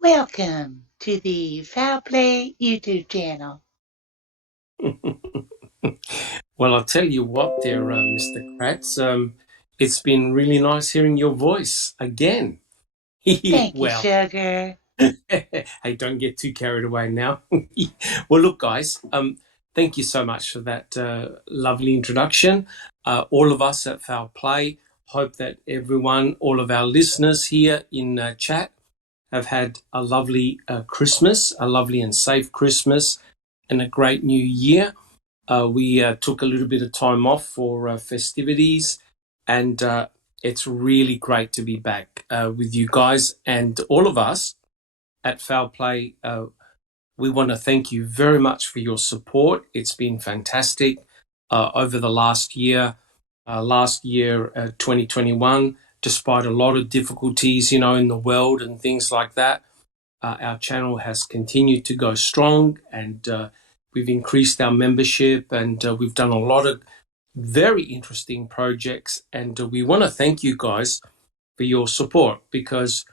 Welcome to the Foul Play YouTube channel. Well, I'll tell you what there, Mr. Kratz. It's been really nice hearing your voice again. Thank you, Well, sugar. hey, don't get too carried away now. Well, look, guys, thank you so much for that lovely introduction. All of us at Foul Play hope that everyone, all of our listeners here in chat, have had a lovely Christmas, a lovely and safe Christmas, and a great new year. We took a little bit of time off for festivities, and it's really great to be back with you guys and all of us at Foul Play. We want to thank you very much for your support. It's been fantastic over the last year. 2021, despite a lot of difficulties, in the world and things like that, our channel has continued to go strong, and we've increased our membership, and we've done a lot of very interesting projects. And we want to thank you guys for your support, because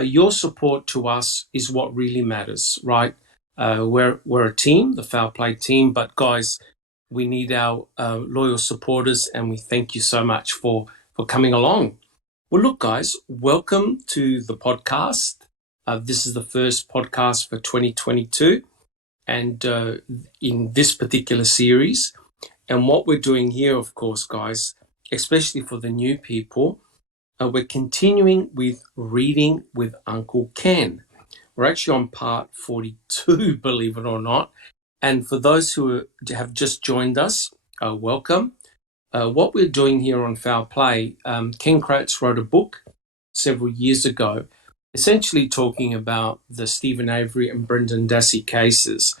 your support to us is what really matters, right? We're a team, the Foul Play team, but guys, we need our loyal supporters, and we thank you so much for coming along. Well, look, guys, welcome to the podcast. This is the first podcast for 2022, and in this particular series. And what we're doing here, of course, guys, especially for the new people, we're continuing with Reading with Uncle Ken. We're actually on part 42, believe it or not. And for those who have just joined us, welcome. What we're doing here on Foul Play, Ken Kratz wrote a book several years ago, essentially talking about the Stephen Avery and Brendan Dassey cases.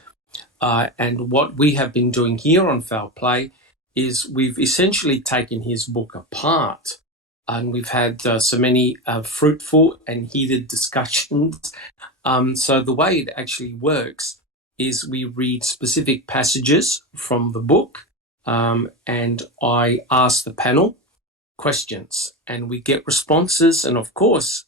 And what we have been doing here on Foul Play is we've essentially taken his book apart, and we've had so many fruitful and heated discussions. So the way it actually works is we read specific passages from the book, and I ask the panel questions, and we get responses. And of course,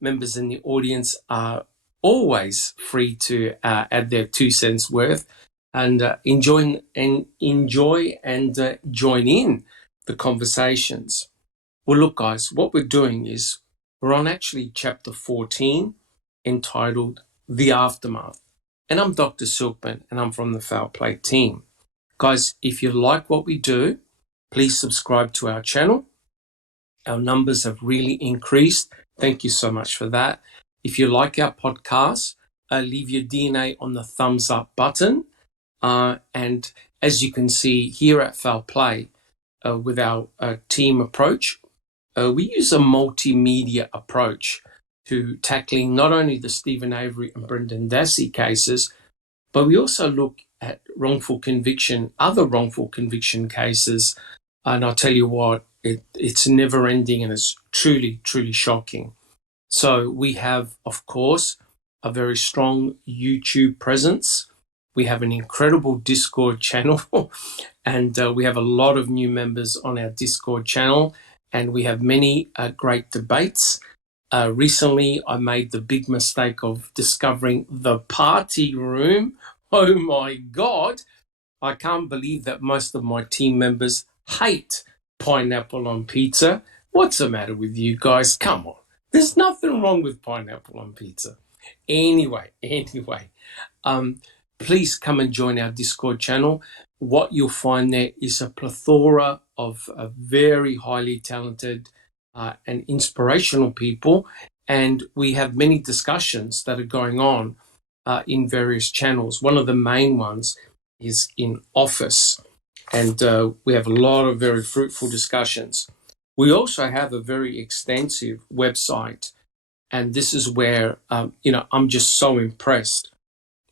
members in the audience are always free to add their 2 cents worth and enjoy and join in the conversations. Well, look, guys, what we're doing is we're on actually chapter 14, entitled The Aftermath. And I'm Dr. Silkman, and I'm from the Foul Play team. Guys, if you like what we do, please subscribe to our channel. Our numbers have really increased. Thank you so much for that. If you like our podcast, leave your DNA on the thumbs up button. And as you can see here at Foul Play, with our team approach, we use a multimedia approach to tackling not only the Stephen Avery and Brendan Dassey cases, but we also look at other wrongful conviction cases. And I'll tell you what, it's never ending, and it's truly, truly shocking. So we have, of course, a very strong YouTube presence. We have an incredible Discord channel, and we have a lot of new members on our Discord channel, and we have many great debates. Recently, I made the big mistake of discovering the party room. Oh my God. I can't believe that most of my team members hate pineapple on pizza. What's the matter with you guys? Come on. There's nothing wrong with pineapple on pizza. Anyway, please come and join our Discord channel. What you'll find there is a plethora of very highly talented and inspirational people, and we have many discussions that are going on in various channels. One of the main ones is in Office, and we have a lot of very fruitful discussions. We also have a very extensive website, and this is where I'm just so impressed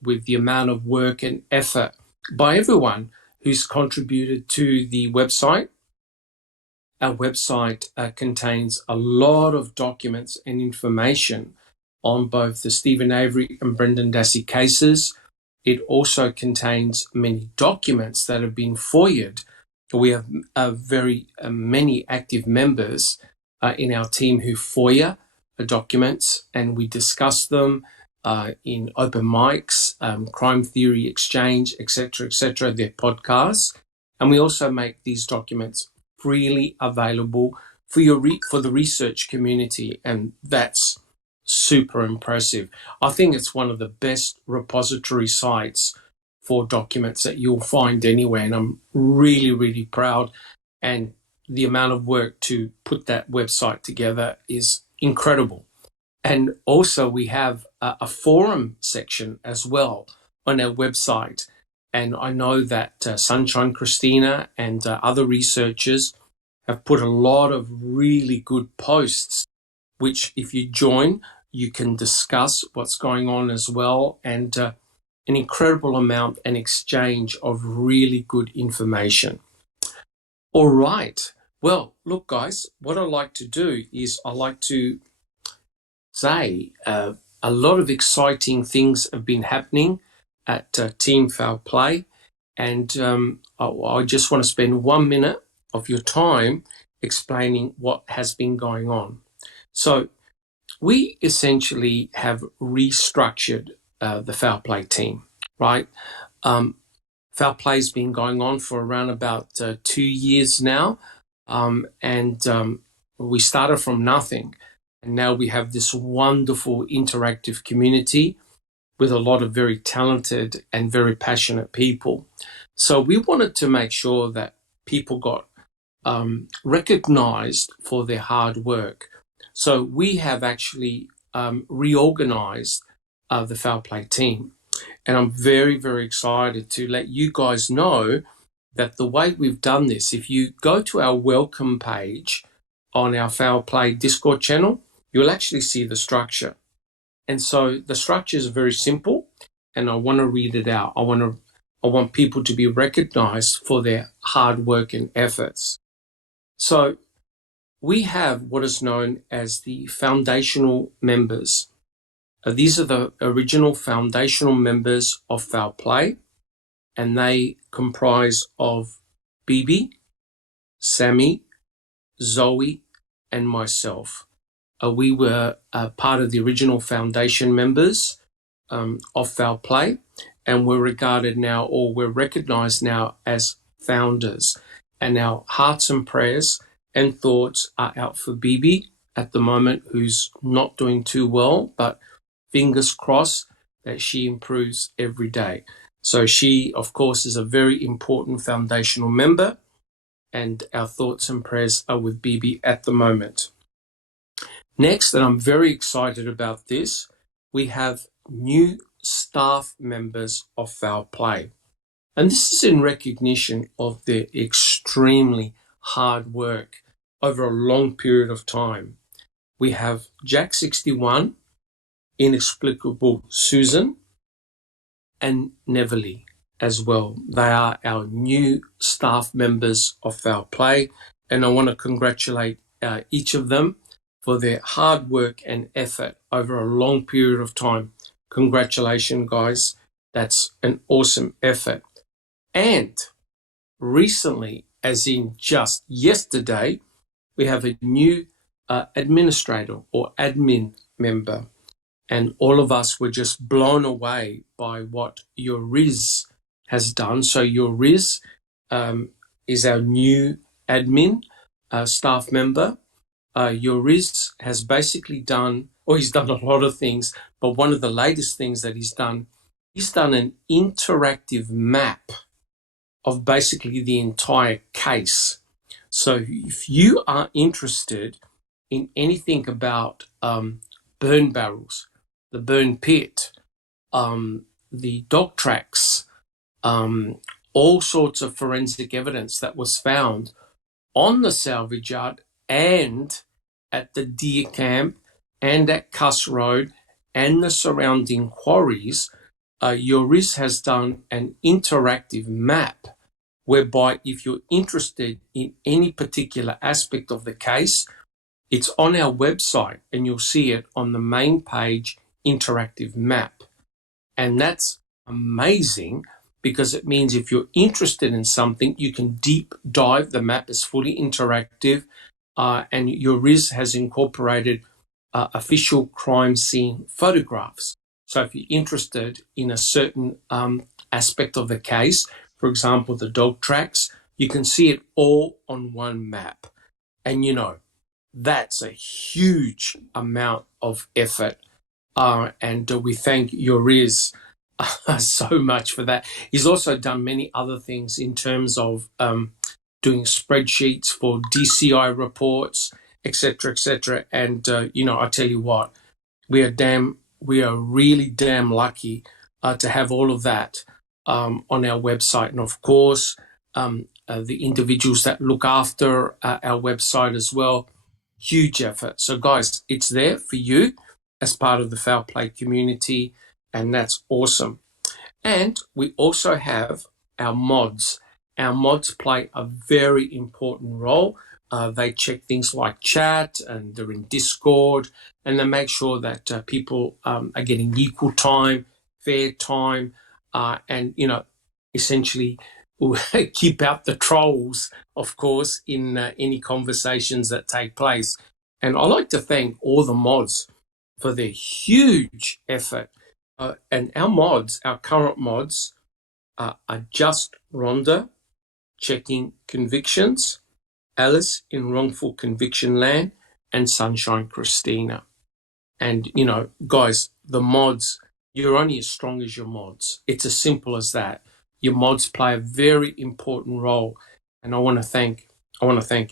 with the amount of work and effort by everyone who's contributed to the website. Our website contains a lot of documents and information on both the Stephen Avery and Brendan Dassey cases. It also contains many documents that have been FOIA'd. We have very many active members in our team who FOIA documents, and we discuss them in open mics, crime theory exchange, etc., their podcasts. And we also make these documents freely available for for the research community, and that's super impressive. I think it's one of the best repository sites for documents that you'll find anywhere, and I'm really, really proud. And the amount of work to put that website together is incredible. And also we have a forum section as well on our website. And I know that Sunshine Christina and other researchers have put a lot of really good posts, which if you join, you can discuss what's going on as well, and an incredible amount and exchange of really good information. All right. Well, look, guys, what I like to do is I like to say a lot of exciting things have been happening at Team Foul Play, and I just want to spend 1 minute of your time explaining what has been going on. So we essentially have restructured the Foul Play team, right? Foul Play's been going on for around about 2 years now, and we started from nothing. And now we have this wonderful interactive community with a lot of very talented and very passionate people. So we wanted to make sure that people got recognized for their hard work. So we have actually reorganized the Foul Play team. And I'm very, very excited to let you guys know that the way we've done this, if you go to our welcome page on our Foul Play Discord channel, you'll actually see the structure. And so the structure is very simple, and I want to read it out. I want people to be recognized for their hard work and efforts. So we have what is known as the foundational members. These are the original foundational members of Foul Play, and they comprise of Bibi, Sammy, Zoe, and myself. We were part of the original foundation members of Foul Play, and we're regarded now, or we're recognized now, as founders. And our hearts and prayers and thoughts are out for Bibi at the moment, who's not doing too well, but fingers crossed that she improves every day. So she, of course, is a very important foundational member, and our thoughts and prayers are with Bibi at the moment. Next, and I'm very excited about this, we have new staff members of Foul Play. And this is in recognition of their extremely hard work over a long period of time. We have Jack61, Inexplicable Susan, and Neverly as well. They are our new staff members of Foul Play, and I want to congratulate each of them for their hard work and effort over a long period of time. Congratulations, guys. That's an awesome effort. And recently, as in just yesterday, we have a new administrator or admin member. And all of us were just blown away by what Yuriz has done. So Yuriz is our new admin staff member. Yuriz has basically done, or he's done a lot of things, but one of the latest things that he's done an interactive map of basically the entire case. So if you are interested in anything about burn barrels, the burn pit, the dog tracks, all sorts of forensic evidence that was found on the salvage yard and at the deer camp and at Cuss Road and the surrounding quarries, Yuriz has done an interactive map whereby if you're interested in any particular aspect of the case, it's on our website and you'll see it on the main page, interactive map. And that's amazing because it means if you're interested in something, you can deep dive. The map is fully interactive, and Yuriz has incorporated official crime scene photographs. So if you're interested in a certain aspect of the case, for example, the dog tracks, you can see it all on one map. And, that's a huge amount of effort. And we thank Yuriz so much for that. He's also done many other things in terms of doing spreadsheets for DCI reports, etc., etc. And, I tell you what, we are really damn lucky to have all of that on our website. And of course, the individuals that look after our website as well, huge effort. So guys, it's there for you as part of the Foul Play community, and that's awesome. And we also have our mods. Our mods play a very important role. They check things like chat, and they're in Discord, and they make sure that people are getting equal time, fair time, and, essentially keep out the trolls, of course, in any conversations that take place. And I like to thank all the mods for their huge effort. And our current mods are Just Rhonda, checking convictions, Alice in wrongful conviction land, and Sunshine Christina. And, guys, the mods, you're only as strong as your mods. It's as simple as that. Your mods play a very important role. And I want to thank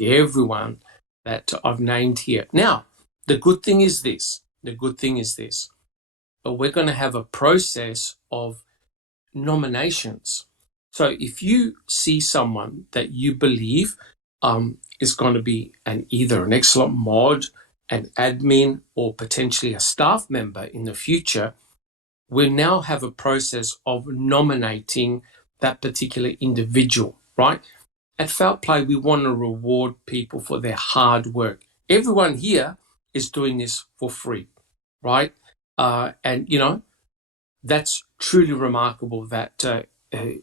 everyone that I've named here. Now, the good thing is this. But we're going to have a process of nominations. So if you see someone that you believe is going to be either an excellent mod, an admin, or potentially a staff member in the future, we now have a process of nominating that particular individual, right? At Foul Play, we want to reward people for their hard work. Everyone here is doing this for free, right? And, that's truly remarkable that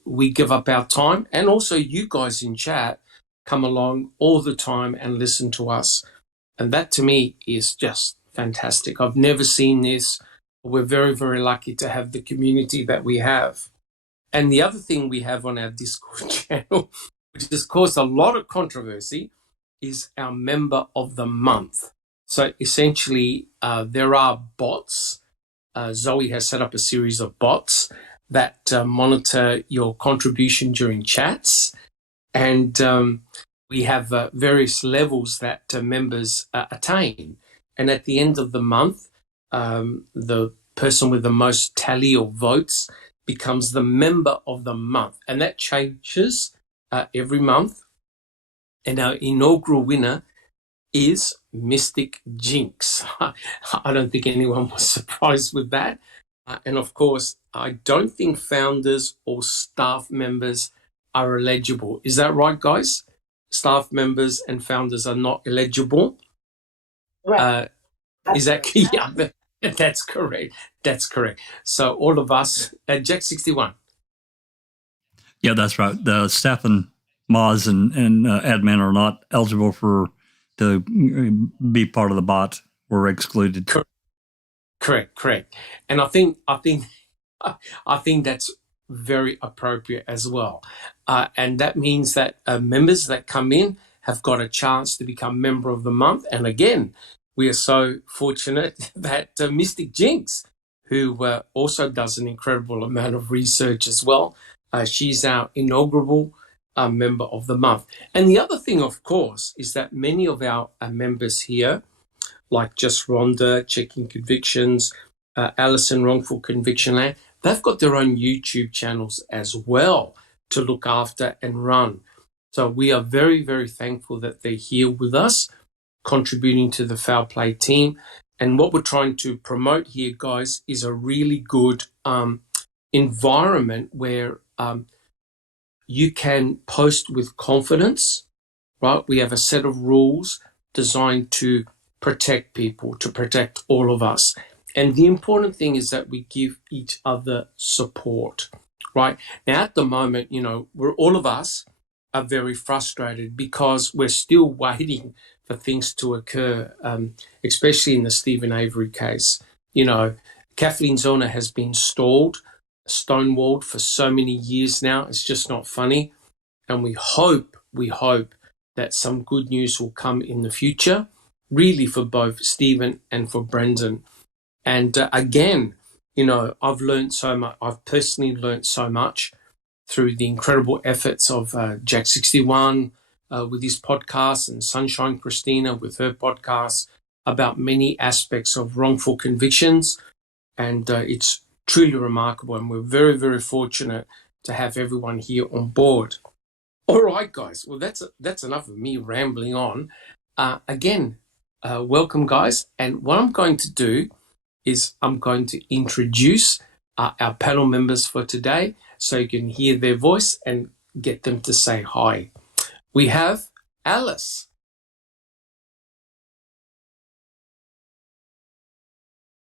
we give up our time, and also you guys in chat come along all the time and listen to us. And that to me is just fantastic. I've never seen this. We're very, very lucky to have the community that we have. And the other thing we have on our Discord channel, which has caused a lot of controversy, is our Member of the Month. So essentially, there are bots. Zoe has set up a series of bots that monitor your contribution during chats. And we have various levels that members attain. And at the end of the month, the person with the most tally or votes becomes the Member of the Month. And that changes every month. And our inaugural winner is Mystic Jinx. I don't think anyone was surprised with that. And of course, I don't think founders or staff members are eligible. Is that right, guys? Staff members and founders are not eligible. Right. Is that yeah? That's correct. That's correct. So all of us at Jack 61. Yeah, that's right. The staff and mods and admin are not eligible to be part of the bot. We're excluded. Correct. And I think that's very appropriate as well. And that means that members that come in have got a chance to become Member of the Month. And again, we are so fortunate that Mystic Jinx, who also does an incredible amount of research as well, she's our inaugural Member of the Month. And the other thing, of course, is that many of our members here, like Just Rhonda, Checking Convictions, Alison, Wrongful Conviction Land, they've got their own YouTube channels as well to look after and run. So we are very, very thankful that they're here with us, contributing to the Foul Play team. And what we're trying to promote here, guys, is a really good environment where you can post with confidence, right? We have a set of rules designed to protect people, to protect all of us. And the important thing is that we give each other support, right? Now, at the moment, all of us are very frustrated because we're still waiting for things to occur, especially in the Stephen Avery case. You know, Kathleen Zellner has been stonewalled for so many years now. It's just not funny. And we hope that some good news will come in the future, really for both Stephen and for Brendan. And again, you know, I've learned so much. I've personally learned so much through the incredible efforts of Jack 61 with his podcast, and Sunshine Christina with her podcast, about many aspects of wrongful convictions. And it's truly remarkable. And we're very, very fortunate to have everyone here on board. All right, guys. Well, that's enough of me rambling on. Again, welcome, guys. And what I'm going to do is I'm going to introduce our panel members for today so you can hear their voice and get them to say hi. We have Alice.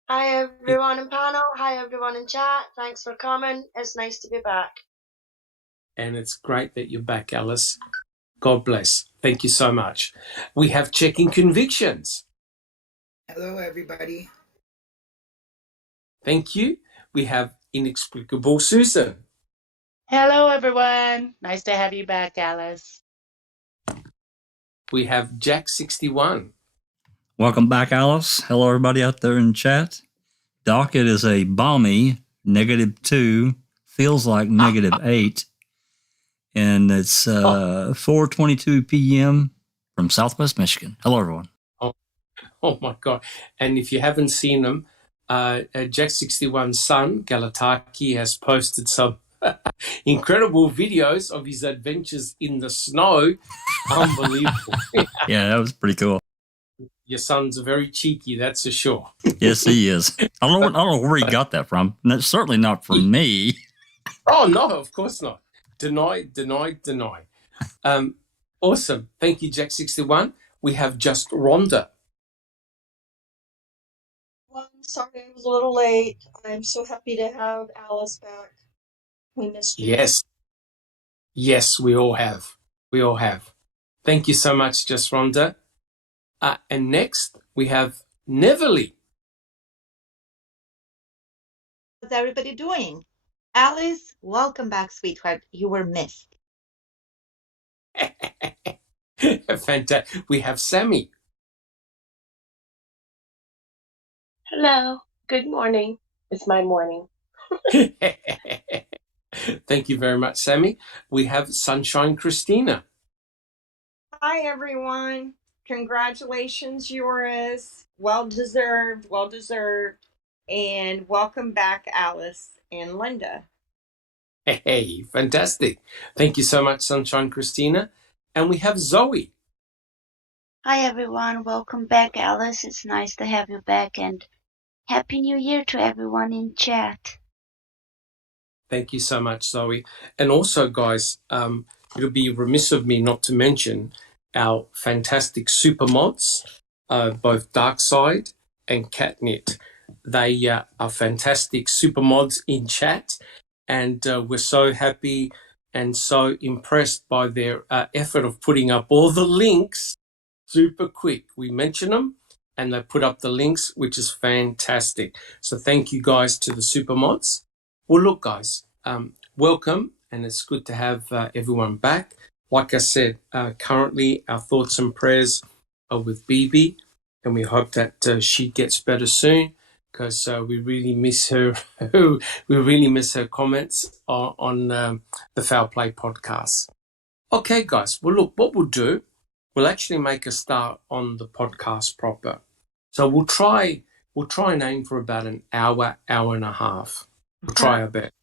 Hi everyone in panel, hi everyone in chat, thanks for coming, it's nice to be back. And it's great that you're back, Alice. God bless. Thank you so much. We have Checking Convictions. Hello everybody. Thank you. We have Inexplicable Susan. Hello, everyone. Nice to have you back, Alice. We have Jack 61. Welcome back, Alice. Hello, everybody out there in chat. Doc, it is a balmy -2, feels like -8, and it's 4:22 p.m. from Southwest Michigan. Hello, everyone. Oh my God. And if you haven't seen them, Jack 61's son, Galataki, has posted some incredible videos of his adventures in the snow. Unbelievable. Yeah, that was pretty cool. Your son's very cheeky, that's for sure. Yes, he is. I don't know where he got that from. That's certainly not from me. Oh, no, of course not. Deny. Awesome. Thank you, Jack 61. We have just Rhonda. Well, I'm sorry I was a little late. I'm so happy to have Alice back. We missed you. Yes, we all have. Thank you so much, just Rhonda. And next, we have Neverly. How's everybody doing? Alice, welcome back, sweetheart. You were missed. Fantastic. We have Sammy. Hello. Good morning. It's my morning. Thank you very much, Sammy. We have Sunshine Christina. Hi, everyone. Congratulations, yours. Well deserved. And welcome back, Alice and Linda. Hey, fantastic. Thank you so much, Sunshine Christina. And we have Zoe. Hi, everyone. Welcome back, Alice. It's nice to have you back, and Happy New Year to everyone in chat. Thank you so much, Zoe. And also, guys, it'll be remiss of me not to mention our fantastic super mods, both Darkside and Catnit. They are fantastic super mods in chat, and we're so happy and so impressed by their effort of putting up all the links super quick. We mention them and they put up the links, which is fantastic. So thank you guys to the super mods. Well, look, guys, welcome, and it's good to have everyone back. Like I said, currently our thoughts and prayers are with Bibi, and we hope that she gets better soon, because we really miss her. We really miss her comments on the Foul Play podcast. Okay, guys. Well, look, what we'll do, we'll actually make a start on the podcast proper. So we'll try and aim for about an hour and a half. We'll try our best.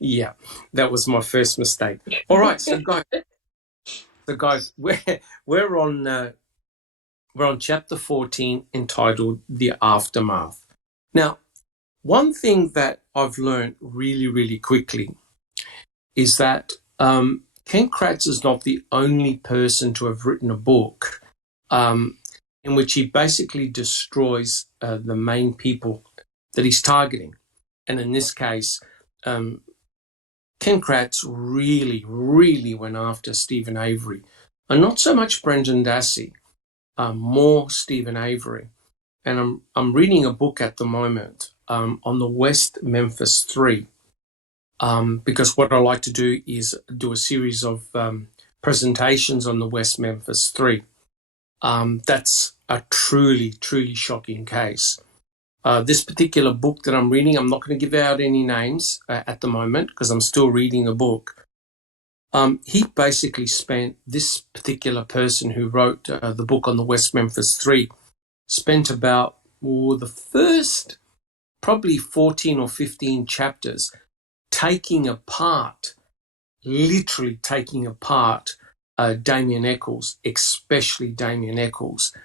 Yeah, that was my first mistake. All right, so guys, we're on chapter 14, entitled "The Aftermath." Now, one thing that I've learned really, really quickly is that Ken Kratz is not the only person to have written a book in which he basically destroys the main people that he's targeting. And in this case, Ken Kratz really, really went after Stephen Avery and not so much Brendan Dassey, more Stephen Avery. And I'm reading a book at the moment on the West Memphis 3, because what I like to do is do a series of presentations on the West Memphis 3. That's a truly, truly shocking case. This particular book that I'm reading, I'm not going to give out any names at the moment because I'm still reading a book. He basically spent, this particular person who wrote the book on the West Memphis 3, spent about the first probably 14 or 15 chapters literally taking apart Damien Eccles, especially Damien Eccles.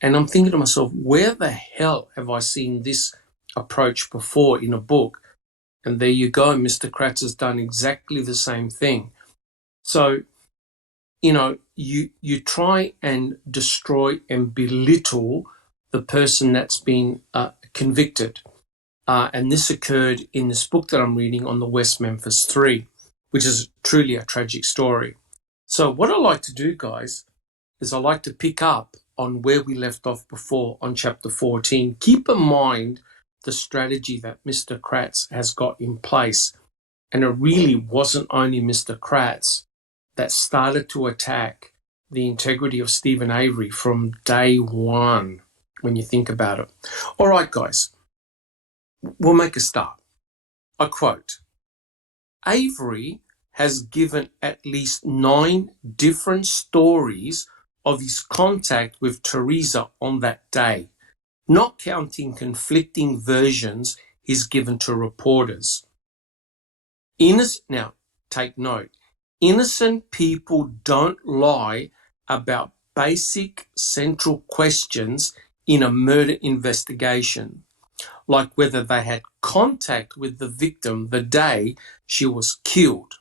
And I'm thinking to myself, where the hell have I seen this approach before in a book? And there you go, Mr. Kratz has done exactly the same thing. So, you try and destroy and belittle the person that's been convicted. And this occurred in this book that I'm reading on the West Memphis 3, which is truly a tragic story. So what I like to do, guys, is I like to pick up on where we left off before on chapter 14. Keep in mind the strategy that Mr. Kratz has got in place. And it really wasn't only Mr. Kratz that started to attack the integrity of Stephen Avery from day one, when you think about it. All right, guys, we'll make a start. I quote, Avery has given at least 9 different stories of his contact with Teresa on that day, not counting conflicting versions he's given to reporters. Now, take note, innocent people don't lie about basic central questions in a murder investigation, like whether they had contact with the victim the day she was killed.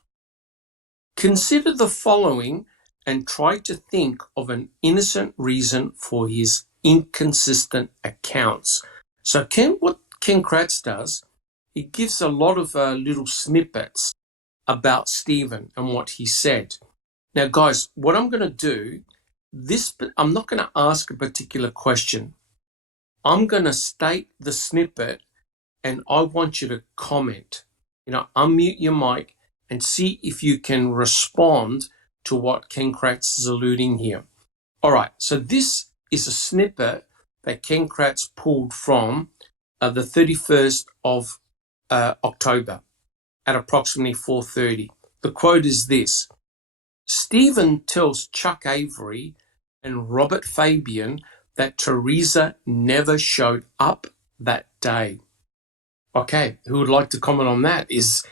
Consider the following and try to think of an innocent reason for his inconsistent accounts. So what Ken Kratz does, he gives a lot of little snippets about Stephen and what he said. Now, guys, what I'm going to do, I'm not going to ask a particular question. I'm going to state the snippet and I want you to comment. Unmute your mic and see if you can respond to what Ken Kratz is alluding here. All right, so this is a snippet that Ken Kratz pulled from the 31st of October at approximately 4:30. The quote is this: Stephen tells Chuck Avery and Robert Fabian that Teresa never showed up that day. Okay, who would like to comment on that? Is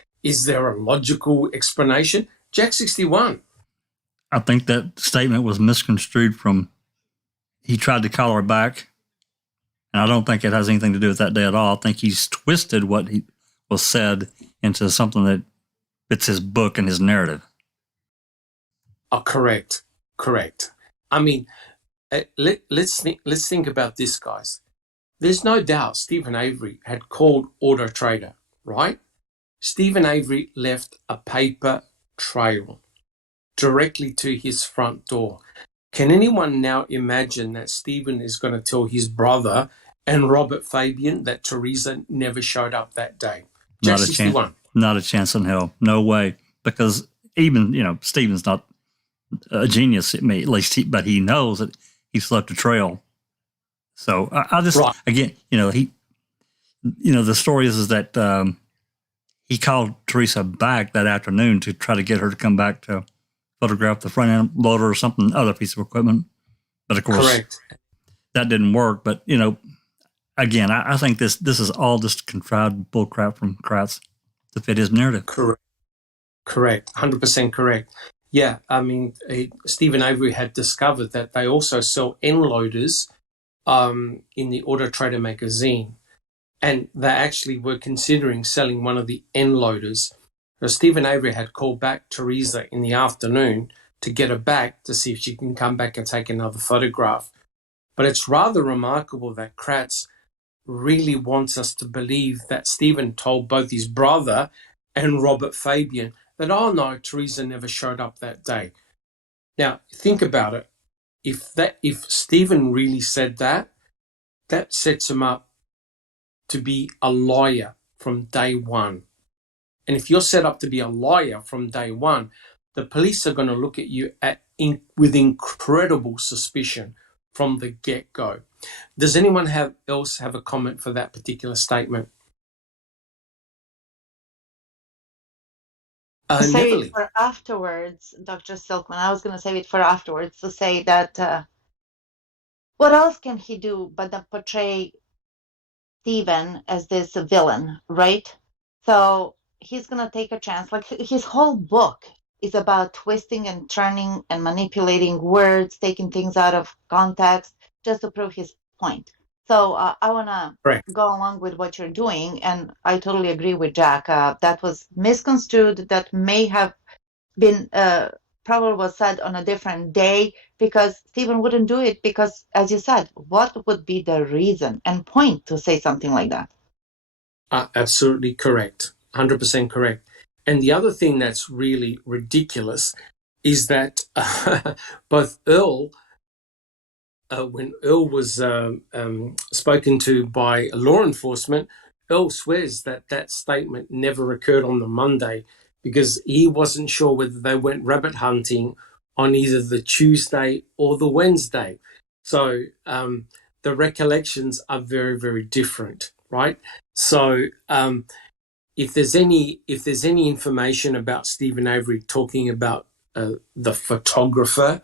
there a logical explanation? Jack 61. I think that statement was misconstrued from he tried to call her back, and I don't think it has anything to do with that day at all. I think he's twisted what was said into something that fits his book and his narrative. Oh, correct. I mean, let's think about this, guys. There's no doubt Stephen Avery had called Auto Trader, right? Stephen Avery left a paper trail directly to his front door. Can anyone now imagine that Stephen is going to tell his brother and Robert Fabian that Teresa never showed up that day? Not a chance. Not a chance in hell. No way. Because even, Stephen's not a genius, at least, but he knows that he's left a trail. So I just, right. Again, the story is that he called Teresa back that afternoon to try to get her to come back to photograph the front end loader or something, other piece of equipment. But of course, correct. That didn't work. But, again, I think this is all just contrived bullcrap from Kratz to fit his narrative. Correct. 100% correct. Yeah, I mean, Stephen Avery had discovered that they also sell end loaders in the Auto Trader magazine, and they actually were considering selling one of the end loaders. So Stephen Avery had called back Teresa in the afternoon to get her back to see if she can come back and take another photograph. But it's rather remarkable that Kratz really wants us to believe that Stephen told both his brother and Robert Fabian that, oh no, Teresa never showed up that day. Now, think about it. If Stephen really said that, that sets him up to be a liar from day one. And if you're set up to be a liar from day one, the police are going to look at you with incredible suspicion from the get-go. Does anyone else have a comment for that particular statement? Save Neverly. it for afterwards, Dr. Silkman. I was going to save it for afterwards to say that what else can he do but then portray Stephen as this villain, right? So he's going to take a chance. Like his whole book is about twisting and turning and manipulating words, taking things out of context just to prove his point. So I want to go along with what you're doing. And I totally agree with Jack. That was misconstrued. That may have been probably was said on a different day because Stephen wouldn't do it because, as you said, what would be the reason and point to say something like that? Absolutely correct. 100% correct. And the other thing that's really ridiculous is that both Earl, when Earl was spoken to by law enforcement, Earl swears that statement never occurred on the Monday because he wasn't sure whether they went rabbit hunting on either the Tuesday or the Wednesday. So the recollections are very, very different, right? So if there's any information about Stephen Avery talking about the photographer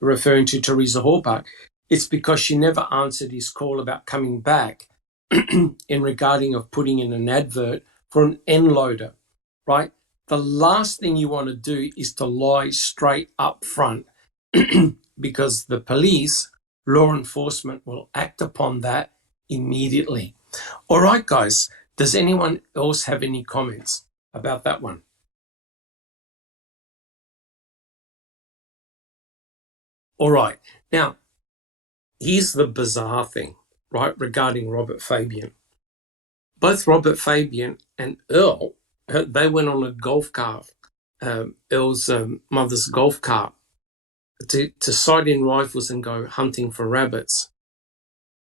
referring to Teresa Halbach, it's because she never answered his call about coming back in regarding of putting in an advert for an end loader, right? The last thing you want to do is to lie straight up front because the police, law enforcement will act upon that immediately. All right, guys, does anyone else have any comments about that one? All right, now, here's the bizarre thing, right, regarding Robert Fabian. Both Robert Fabian and Earl, they went on a golf cart, Earl's mother's golf cart, to sight in rifles and go hunting for rabbits.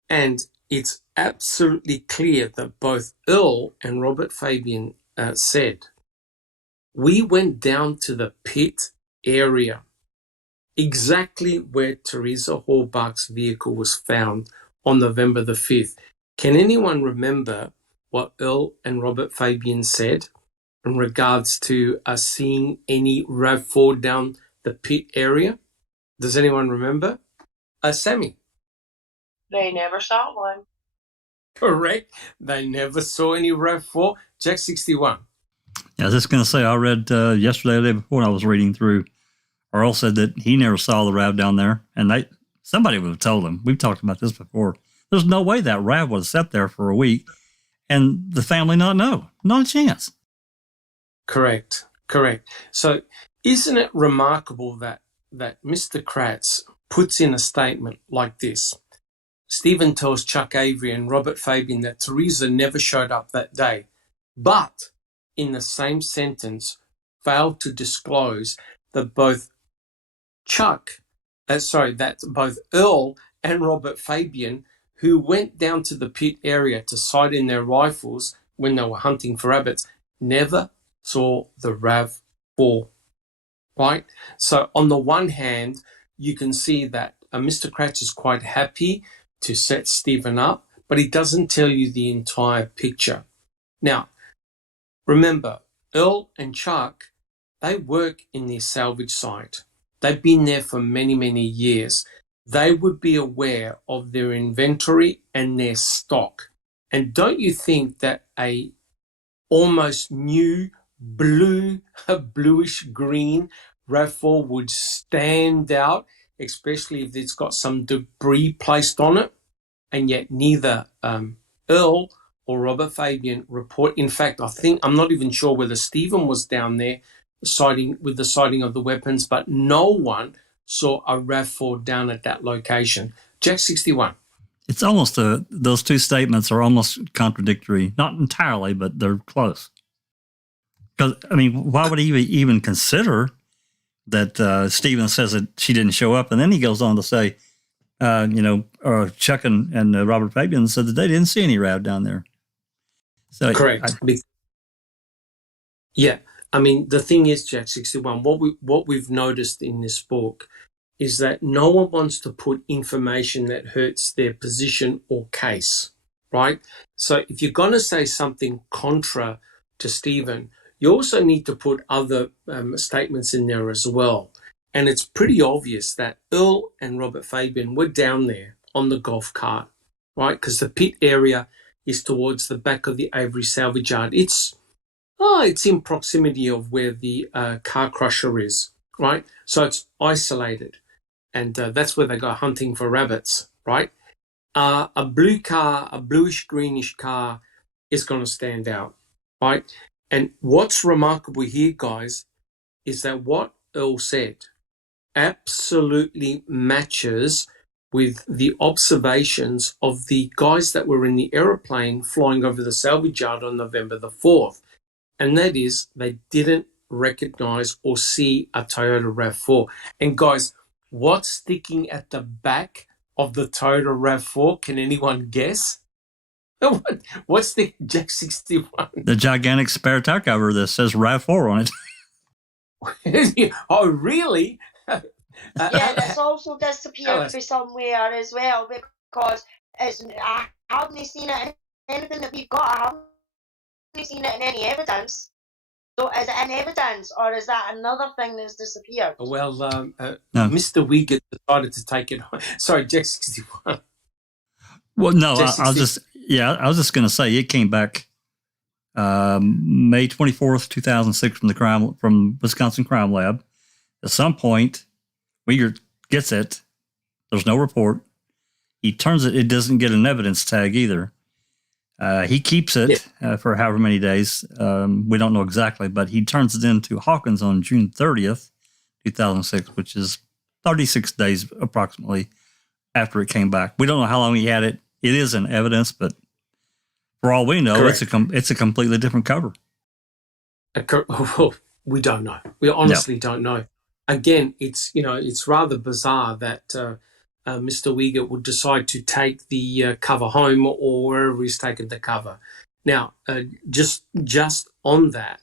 And it's absolutely clear that both Earl and Robert Fabian said, we went down to the pit area, exactly where Teresa Halbach's vehicle was found on November the 5th. Can anyone remember what Earl and Robert Fabian said in regards to seeing any RAV4 down the pit area? Does anyone remember? Sammy? They never saw one. Correct. They never saw any RAV4. Jack 61. Yeah, I was just going to say, I read yesterday, the day before, when I was reading through, Earl said that he never saw the RAV down there, and somebody would have told him. We've talked about this before. There's no way that RAV would have sat there for a week and the family not know. Not a chance. Correct. So isn't it remarkable that Mr. Kratz puts in a statement like this? Stephen tells Chuck Avery and Robert Fabian that Teresa never showed up that day, but in the same sentence failed to disclose that both Earl and Robert Fabian, who went down to the pit area to sight in their rifles when they were hunting for rabbits, never saw the RAV4, right? So on the one hand, you can see that Mr. Kratz is quite happy to set Stephen up, but he doesn't tell you the entire picture. Now, remember, Earl and Chuck, they work in the salvage site. They've been there for many, many years. They would be aware of their inventory and their stock. And don't you think that a almost new bluish green RAV4 would stand out, especially if it's got some debris placed on it? And yet neither Earl or Robert Fabian report. In fact, I'm not even sure whether Stephen was down there with the sighting of the weapons, but no one saw a RAV4 down at that location. Jack 61. It's almost those two statements are almost contradictory. Not entirely, but they're close. Because, I mean, why would he even consider that Stephen says that she didn't show up. And then he goes on to say, Chuck and Robert Fabian said that they didn't see any RAV down there. So correct. Yeah. I mean, the thing is, Jack 61, what we've noticed in this book is that no one wants to put information that hurts their position or case, right? So if you're going to say something contra to Stephen, you also need to put other statements in there as well. And it's pretty obvious that Earl and Robert Fabian were down there on the golf cart, right? Because the pit area is towards the back of the Avery salvage yard. It's in proximity of where the car crusher is, right? So it's isolated. And that's where they go hunting for rabbits, right? A blue car, a bluish-greenish car is going to stand out, right? And what's remarkable here, guys, is that what Earl said absolutely matches with the observations of the guys that were in the aeroplane flying over the salvage yard on November the 4th. And that is, they didn't recognize or see a Toyota RAV4. And guys, what's sticking at the back of the Toyota RAV4? Can anyone guess? What's the Jack 61? The gigantic spare tire cover that says RAV4 on it. Oh, really? Yeah, that's also disappeared from somewhere as well, because I haven't seen it in anything that we've got. I haven't seen it in any evidence. So is it in evidence, or is that another thing that's disappeared? Well, No. Mr. Wiegert decided to take it. Sorry, Jack 61. Well, no, I was just going to say it came back May 24th, 2006 from Wisconsin Crime Lab. At some point, Wiegert gets it. There's no report. He turns it. It doesn't get an evidence tag either. He keeps it for however many days. We don't know exactly, but he turns it into Hawkins on June 30th, 2006, which is 36 days approximately after it came back. We don't know how long he had it. It is in evidence, but for all we know, it's a completely different cover. We don't know. We honestly don't know. Again, it's rather bizarre that Mr. Wiegert would decide to take the cover home or wherever he's taken the cover. Now, just on that,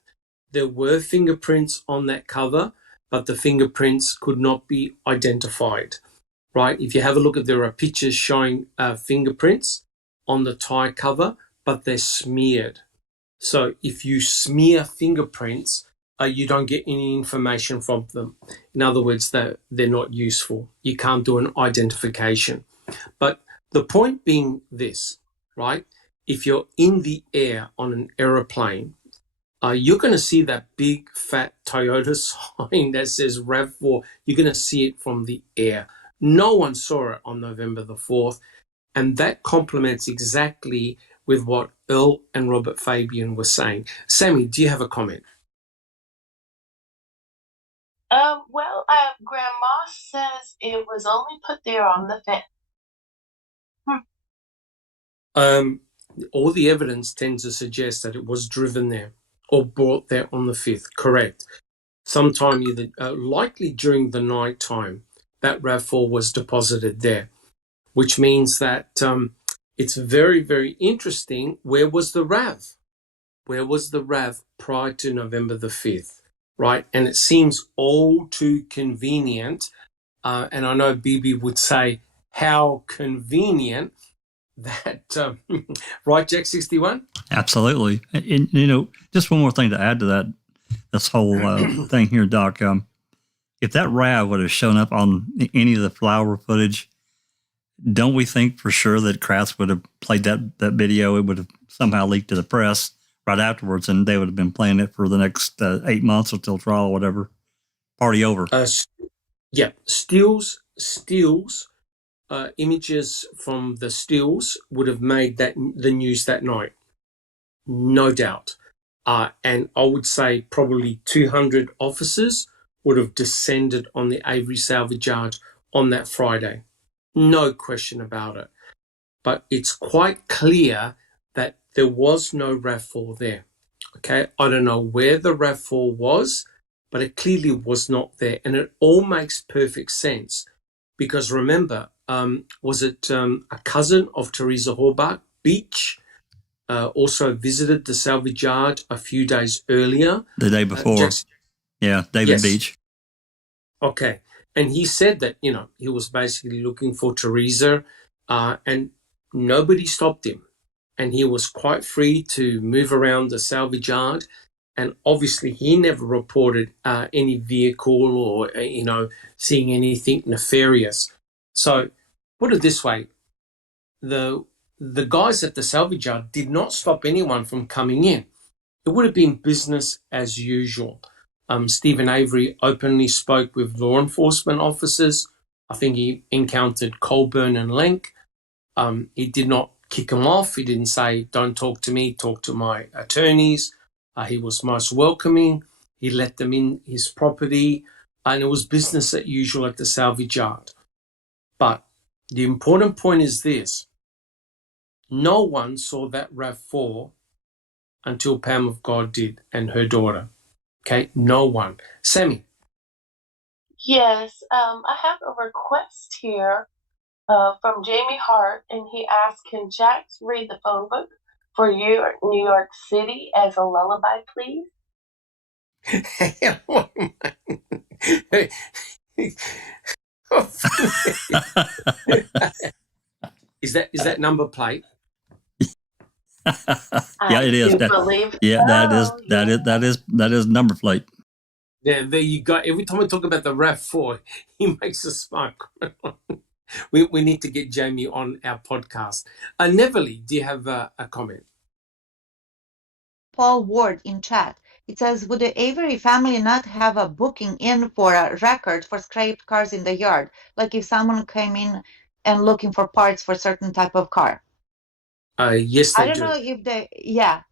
there were fingerprints on that cover, but the fingerprints could not be identified, right? If you have a look there are pictures showing fingerprints on the tire cover, but they're smeared. So if you smear fingerprints, you don't get any information from them. In other words, they're not useful. You can't do an identification. But the point being this, right? If you're in the air on an aeroplane, you're going to see that big fat Toyota sign that says RAV4. You're going to see it from the air. No one saw it on November the 4th. And that complements exactly with what Earl and Robert Fabian were saying. Sammy, do you have a comment? Grandma says it was only put there on the 5th. All the evidence tends to suggest that it was driven there or brought there on the 5th. Correct. Sometime either likely during the night time, that RAV4 was deposited there, which means that it's very, very interesting. Where was the RAV? Where was the RAV prior to November the 5th? Right, and it seems all too convenient, and I know Bibi would say, how convenient that, right, Jack 61? Absolutely. And, just one more thing to add to this whole thing here, Doc. If that RAV would have shown up on any of the flower footage, don't we think for sure that Kratz would have played that video? It would have somehow leaked to the press right afterwards, and they would have been playing it for the next 8 months until trial or whatever. Party over. Stills, images from the stills would have made the news that night, no doubt. And I would say probably 200 officers would have descended on the Avery salvage yard on that Friday. No question about it. But it's quite clear that there was no RAV4 there. Okay, I don't know where the RAV4 was, but it clearly was not there. And it all makes perfect sense because remember, was it a cousin of Teresa Horbach, Beach, also visited the salvage yard a few days earlier? The day before. Yeah, David yes. Beach. Okay. And he said that, he was basically looking for Teresa and nobody stopped him. And he was quite free to move around the salvage yard. And obviously he never reported any vehicle or, seeing anything nefarious. So put it this way, the guys at the salvage yard did not stop anyone from coming in. It would have been business as usual. Stephen Avery openly spoke with law enforcement officers. I think he encountered Colburn and Lenk. He did not kick him off. He didn't say, don't talk to me, talk to my attorneys. He was most welcoming. He let them in his property, and it was business as usual at the salvage yard. But the important point is this. No one saw that RAV4 until Pam of God did and her daughter. Okay, no one. Sammy. Yes, I have a request here from Jamie Hart, and he asked, can Jax read the phone book for you, New York City, as a lullaby, please? Is that number plate? Yeah, it is. That is number plate. Yeah, there you go. Every time we talk about the RAV4, he makes us smile. we need to get Jamie on our podcast. Neverly, do you have a comment? Paul Ward in chat. It says, would the Avery family not have a booking in for a record for scraped cars in the yard? Like if someone came in and looking for parts for a certain type of car? Yes, they do. I don't know if they, yeah,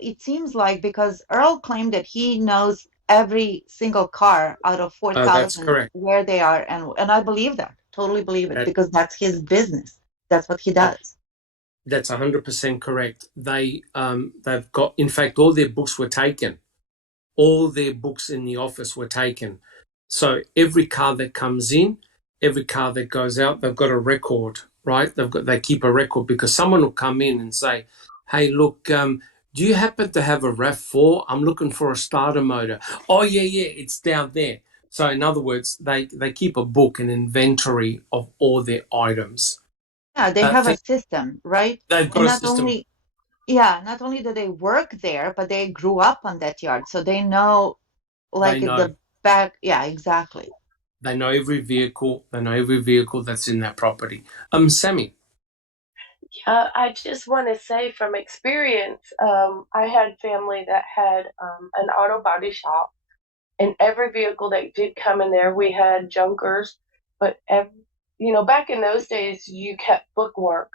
it seems like because Earl claimed that he knows every single car out of 4,000 where they are. And I believe that, totally believe it, because that's his business. That's what he does. That's 100% correct. They've got, in fact, all their books were taken. All their books in the office were taken. So every car that comes in, every car that goes out, they've got a record, right? They keep a record because someone will come in and say, hey, look, do you happen to have a RAV4? I'm looking for a starter motor. Oh, yeah, it's down there. So in other words, they keep a book, an inventory of all their items. Yeah, they have a system, right? They've got a system. Not only do they work there, but they grew up on that yard. So they know, the back. Yeah, exactly. They know every vehicle. They know every vehicle that's in that property. Sammy. I just want to say from experience, I had family that had an auto body shop, and every vehicle that did come in there, we had junkers. But back in those days, you kept bookwork,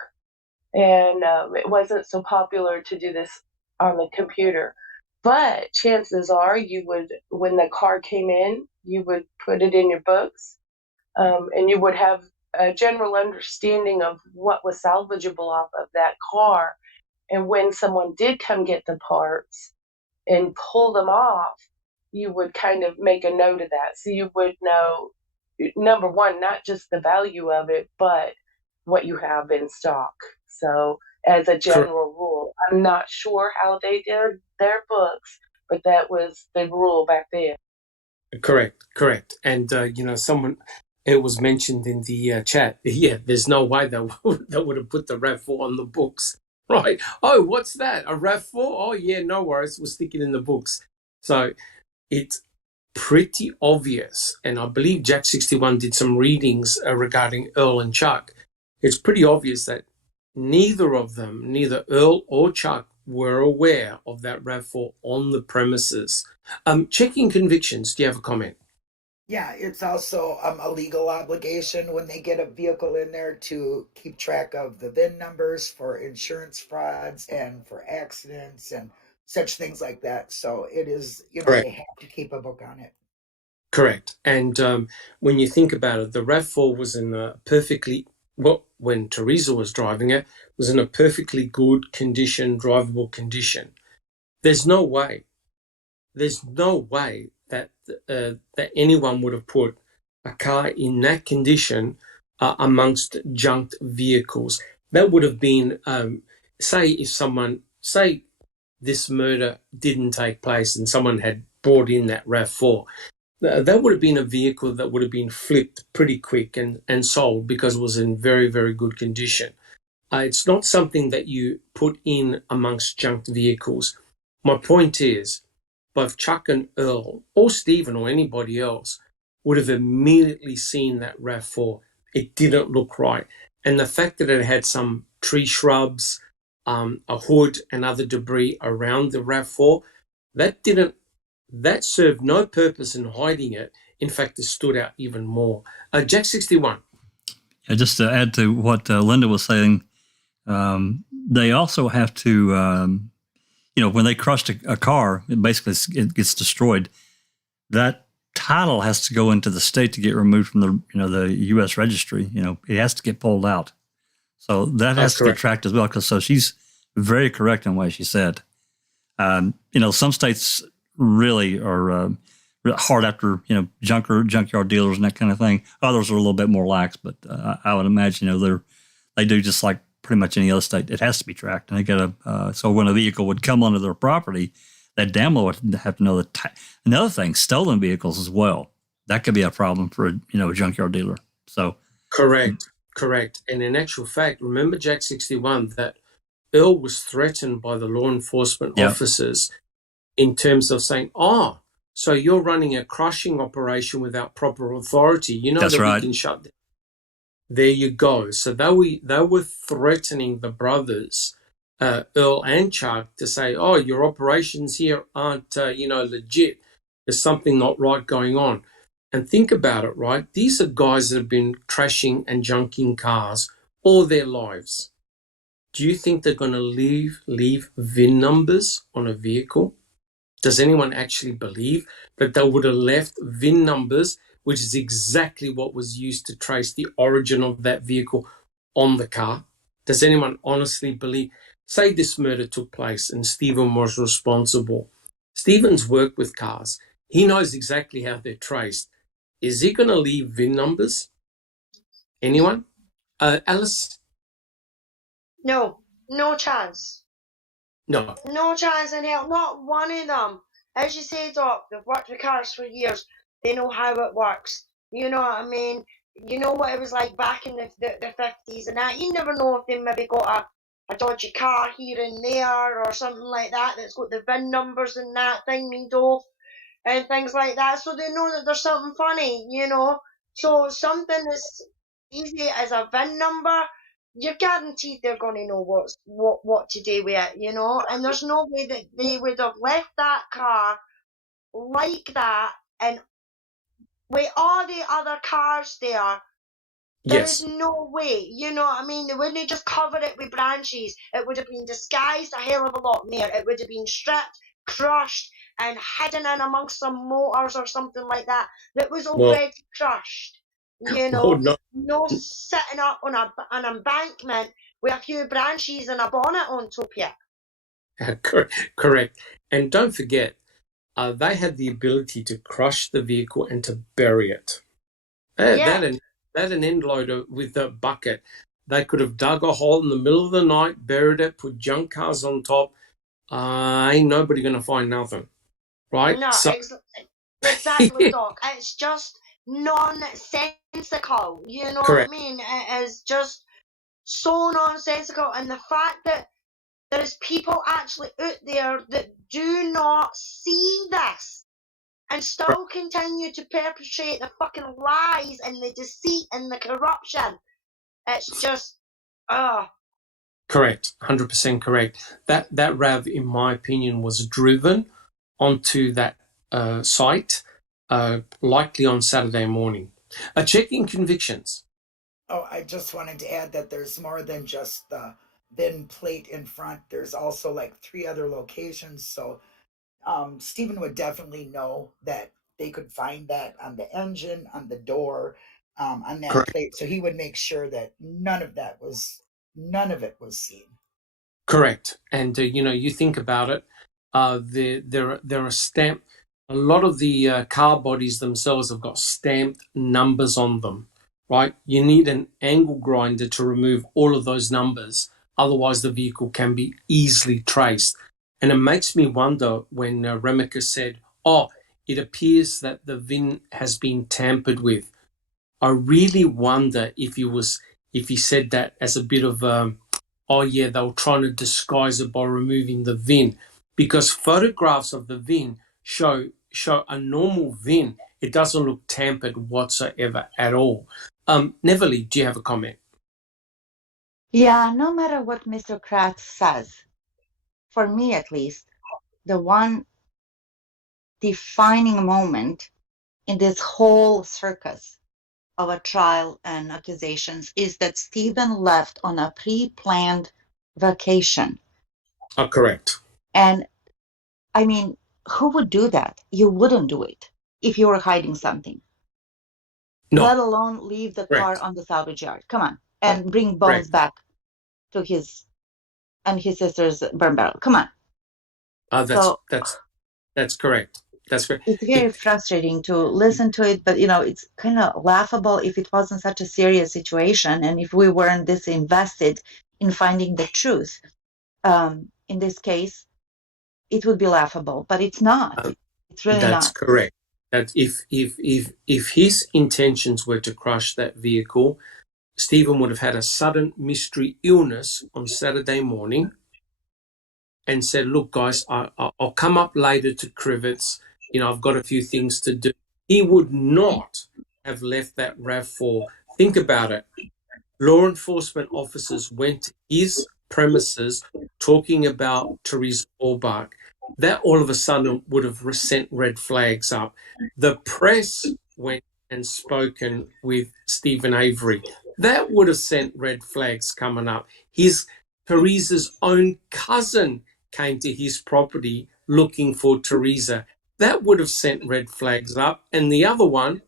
and it wasn't so popular to do this on the computer. But chances are, you would, when the car came in, you would put it in your books, and you would have a general understanding of what was salvageable off of that car. And when someone did come get the parts and pull them off, you would kind of make a note of that. So you would know, number one, not just the value of it, but what you have in stock. So as a general rule, I'm not sure how they did their books, but that was the rule back then. Correct. And, it was mentioned in the chat. Yeah, there's no way that would have put the RAV4 on the books, right? Oh, what's that? A RAV4? Oh, yeah, no worries. We'll stick it in the books. So it's pretty obvious. And I believe Jack 61 did some readings regarding Earl and Chuck. It's pretty obvious that neither of them, neither Earl or Chuck, were aware of that RAV4 on the premises. Checking convictions. Do you have a comment? Yeah, it's also a legal obligation when they get a vehicle in there to keep track of the VIN numbers for insurance frauds and for accidents and such things like that. So it is, they have to keep a book on it. Correct. And when you think about it, the RAV4 was in a when Teresa was driving it, was in a perfectly good condition, drivable condition. There's no way that anyone would have put a car in that condition amongst junked vehicles. That would have been, say this murder didn't take place and someone had brought in that RAV4, that would have been a vehicle that would have been flipped pretty quick and sold because it was in very, very good condition. It's not something that you put in amongst junked vehicles. My point is, both Chuck and Earl, or Stephen or anybody else, would have immediately seen that RAV4. It didn't look right. And the fact that it had some tree shrubs, a hood and other debris around the RAV4, that served no purpose in hiding it. In fact, it stood out even more. Jack 61. Yeah, just to add to what Linda was saying, they also have to, when they crushed a car, it gets destroyed. That title has to go into the state to get removed from the U.S. registry. It has to get pulled out. So that has to get tracked as well. So she's very correct in what she said. Some states really are hard after junkyard dealers and that kind of thing. Others are a little bit more lax, but I would imagine they do just like pretty much any other state. It has to be tracked, and they got to. So when a vehicle would come onto their property, that demo would have to know the another thing, stolen vehicles as well. That could be a problem for a junkyard dealer. So correct. And in actual fact, remember Jack 61 that Earl was threatened by the law enforcement officers in terms of saying, so you're running a crushing operation without proper authority. That's that right. We can shut down. There you go. So they were threatening the brothers, Earl and Chuck, to say, your operations here aren't, legit. There's something not right going on. And think about it, right? These are guys that have been trashing and junking cars all their lives. Do you think they're going to leave VIN numbers on a vehicle? Does anyone actually believe that they would have left VIN numbers, which is exactly what was used to trace the origin of that vehicle, on the car? Does anyone honestly believe? Say this murder took place and Stephen was responsible. Stephen's worked with cars. He knows exactly how they're traced. Is he going to leave VIN numbers? Anyone? Alice? No chance. No chance in hell. Not one of them. As you say, Doc, they've worked with cars for years. They know how it works. You know what I mean? You know what it was like back in the 50s and that. You never know if they maybe got a dodgy car here and there or something like that that's got the VIN numbers and that thing made off and things like that. So they know that there's something funny, So something as easy as a VIN number, you're guaranteed they're going to know what to do with it, and there's no way that they would have left that car like that and with all the other cars there. There's no way, you know what I mean? They wouldn't have just covered it with branches. It would have been disguised a hell of a lot more. It would have been stripped, crushed, and hidden in amongst some motors or something like that was already crushed. No sitting up on an embankment with a few branches and a bonnet on top of it. Correct. And don't forget, they had the ability to crush the vehicle and to bury it. That an end loader with a bucket. They could have dug a hole in the middle of the night, buried it, put junk cars on top. Ain't nobody going to find nothing. Right? No, exactly, Doc. It's just nonsensical. You know Correct. what I mean? It is just so nonsensical. And the fact that there's people actually out there that do not see this and still continue to perpetrate the fucking lies and the deceit and the corruption. It's just, Correct, 100% correct. That RAV, in my opinion, was driven onto that site, likely on Saturday morning. Checking convictions. I just wanted to add that there's more than just the VIN plate in front. There's also like 3 other locations. So Stephen would definitely know that they could find that on the engine, on the door, on that plate. So he would make sure that none of it was seen. Correct. And, you think about it, there are a lot of the car bodies themselves have got stamped numbers on them, right? You need an angle grinder to remove all of those numbers. Otherwise, the vehicle can be easily traced. And it makes me wonder when Remeka said, oh, it appears that the VIN has been tampered with. I really wonder if he said that as a bit of, oh yeah, they were trying to disguise it by removing the VIN, because photographs of the VIN show a normal VIN. It doesn't look tampered whatsoever at all. Neverly, do you have a comment? Yeah, no matter what Mr. Kratz says, for me at least, the one defining moment in this whole circus of a trial and accusations is that Stephen left on a pre-planned vacation. Oh, correct. And I mean, who would do that? You wouldn't do it if you were hiding something. No. Let alone leave the car on the salvage yard. Come on. And bring bones back to his and his sister's burn barrel. Come on. That's correct. That's correct. It's very frustrating to listen to it, but it's kind of laughable if it wasn't such a serious situation and if we weren't this invested in finding the truth. In this case, it would be laughable, but it's not. It's really not. That's correct. That if his intentions were to crush that vehicle, Stephen would have had a sudden mystery illness on Saturday morning and said, look, guys, I'll come up later to Crivets. I've got a few things to do. He would not have left that RAV4. Think about it. Law enforcement officers went to his premises talking about Teresa Orbach. That all of a sudden would have sent red flags up. The press went and spoken with Stephen Avery. That would have sent red flags coming up. Teresa's own cousin came to his property looking for Teresa. That would have sent red flags up. And the other one,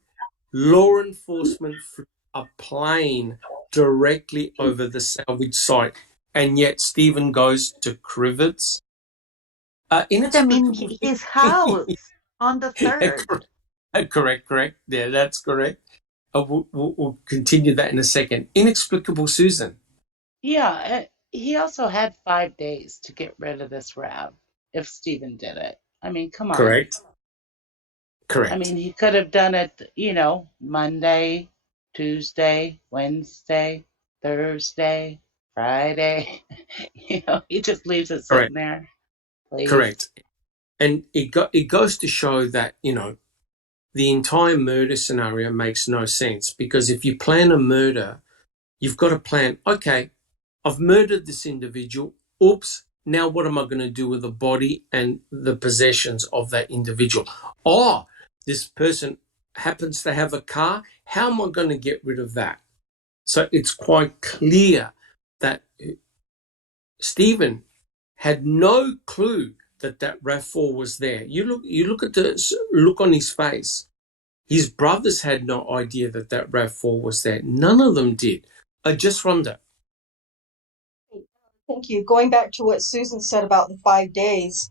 law enforcement flew a plane directly over the salvage site. And yet Stephen goes to Crivets. His house on the 3rd. Correct. Yeah, that's correct. We'll continue that in a second. Inexplicable Susan. Yeah, he also had 5 days to get rid of this RAV if Stephen did it. I mean, come on. Correct. I mean, he could have done it, Monday, Tuesday, Wednesday, Thursday, Friday. He just leaves it sitting there. Please. Correct. And it goes to show that, the entire murder scenario makes no sense, because if you plan a murder, you've got to plan, okay, I've murdered this individual. Oops, now what am I going to do with the body and the possessions of that individual? Oh, this person happens to have a car. How am I going to get rid of that? So it's quite clear that Stephen had no clue that RAV4 was there. You look at the look on his face. His brothers had no idea that RAV4 was there. None of them did. Just Rhonda. Thank you. Going back to what Susan said about the 5 days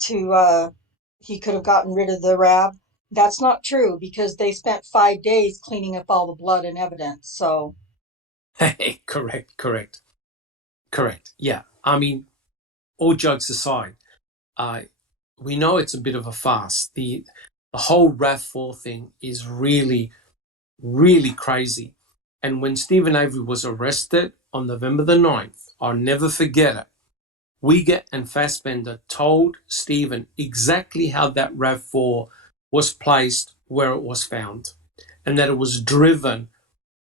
he could have gotten rid of the RAV. That's not true, because they spent 5 days cleaning up all the blood and evidence. So. Correct. Yeah. I mean, all jokes aside, we know it's a bit of a farce. The whole RAV4 thing is really, really crazy. And when Stephen Avery was arrested on November the 9th, I'll never forget it. Uyghur and Fassbender told Stephen exactly how that RAV4 was placed where it was found, and that it was driven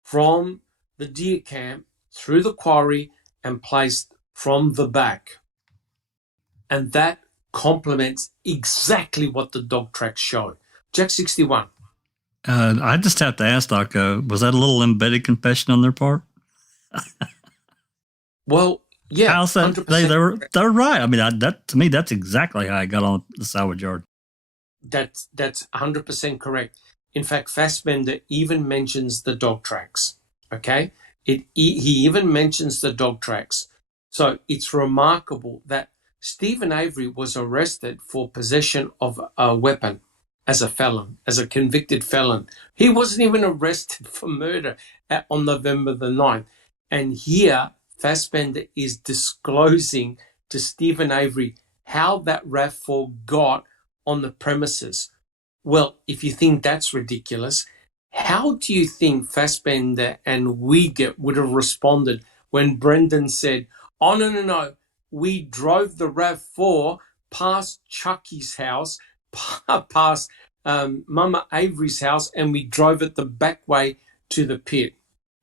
from the deer camp through the quarry and placed from the back. And that complements exactly what the dog tracks show. Jack 61. I just have to ask, Doc, was that a little embedded confession on their part? Well, yeah, 100%. They're right. I mean, that to me, that's exactly how I got on the salvage yard. That's 100% correct. In fact, Fassbender even mentions the dog tracks. Okay, he even mentions the dog tracks. So it's remarkable that Stephen Avery was arrested for possession of a weapon. as a felon, as a convicted felon. He wasn't even arrested for murder on November the 9th. And here, Fassbender is disclosing to Stephen Avery how that RAV4 got on the premises. Well, if you think that's ridiculous, how do you think Fassbender and Wiegert would have responded when Brendan said, oh, no, we drove the RAV4 past Chucky's house, past Mama Avery's house, and we drove it the back way to the pit,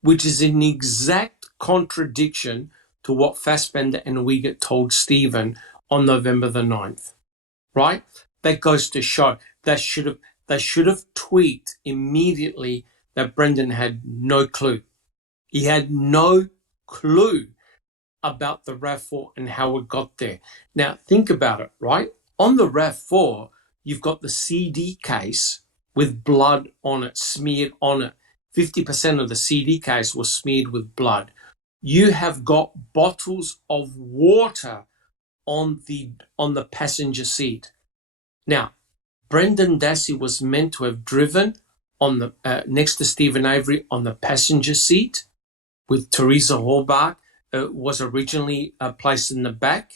which is an exact contradiction to what Fassbender and Wiegert told Stephen on November the 9th, right? That goes to show they should have tweeted immediately that Brendan had no clue. He had no clue about the RAV4 and how it got there. Now, think about it, right? On the RAV4, you've got the CD case with blood on it, smeared on it. 50% of the CD case was smeared with blood. You have got bottles of water on the passenger seat. Now, Brendan Dassey was meant to have driven on the next to Stephen Avery on the passenger seat, with Teresa Horbach was originally placed in the back.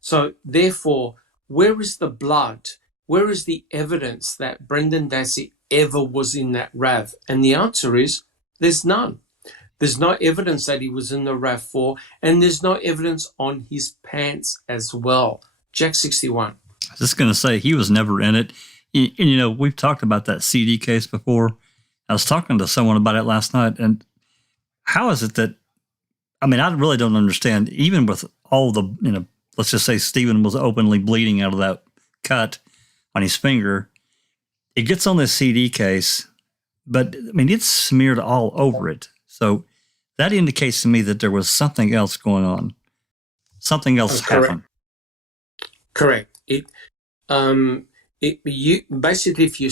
So therefore, where is the blood? Where is the evidence that Brendan Dassey ever was in that RAV? And the answer is there's none. There's no evidence that he was in the RAV4, and there's no evidence on his pants as well. Jack 61. I was just going to say he was never in it. And, you know, we've talked about that CD case before. I was talking to someone about it last night, and how is it that, I mean, I really don't understand, even with all the, you know, let's just say Stephen was openly bleeding out of that cut on his finger. It gets on this CD case, but I mean, it's smeared all over it. So that indicates to me that there was something else going on. Something else happened. Correct. Basically, if you,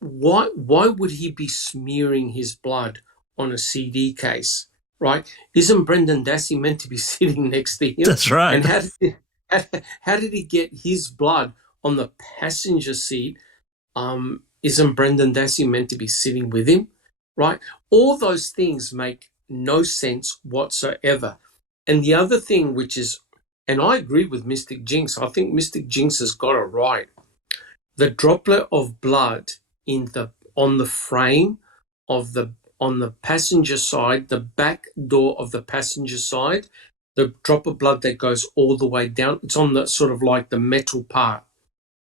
why would he be smearing his blood on a CD case, right? Isn't Brendan Dassey meant to be sitting next to him? That's right. And how did he get his blood on the passenger seat? Isn't Brendan Dassey meant to be sitting with him, right? All those things make no sense whatsoever. And the other thing, which is, and I agree with Mystic Jinx, I think Mystic Jinx has got it right. The droplet of blood on the frame on the passenger side, the back door of the passenger side, the drop of blood that goes all the way down, it's on the sort of like the metal part.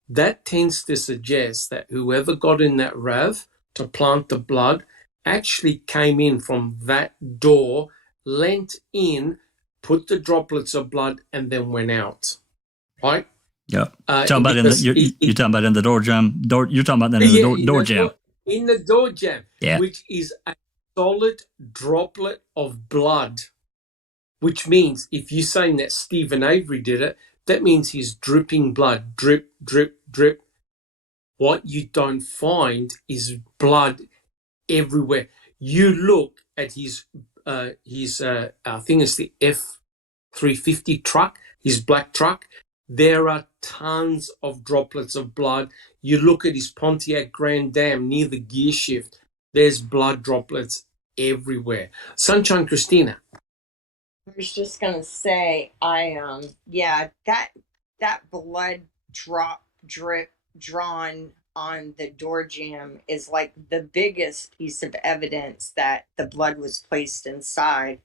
That tends to suggest that whoever got in that RAV to plant the blood actually came in from that door, leant in, put the droplets of blood, and then went out, right? Yeah. You're talking about in the door jam. You're talking about in the door jam. In the door jam, yeah. Which is a solid droplet of blood, which means if you're saying that Stephen Avery did it, that means he's dripping blood, drip, drip, drip. What you don't find is blood everywhere. You look at his I think it's the F350 truck, his black truck. There are tons of droplets of blood. You look at his Pontiac Grand Dam near the gear shift, there's blood droplets everywhere. Sunshine Christina. I was just gonna say, that blood drip drawn on the door jamb is like the biggest piece of evidence that the blood was placed inside,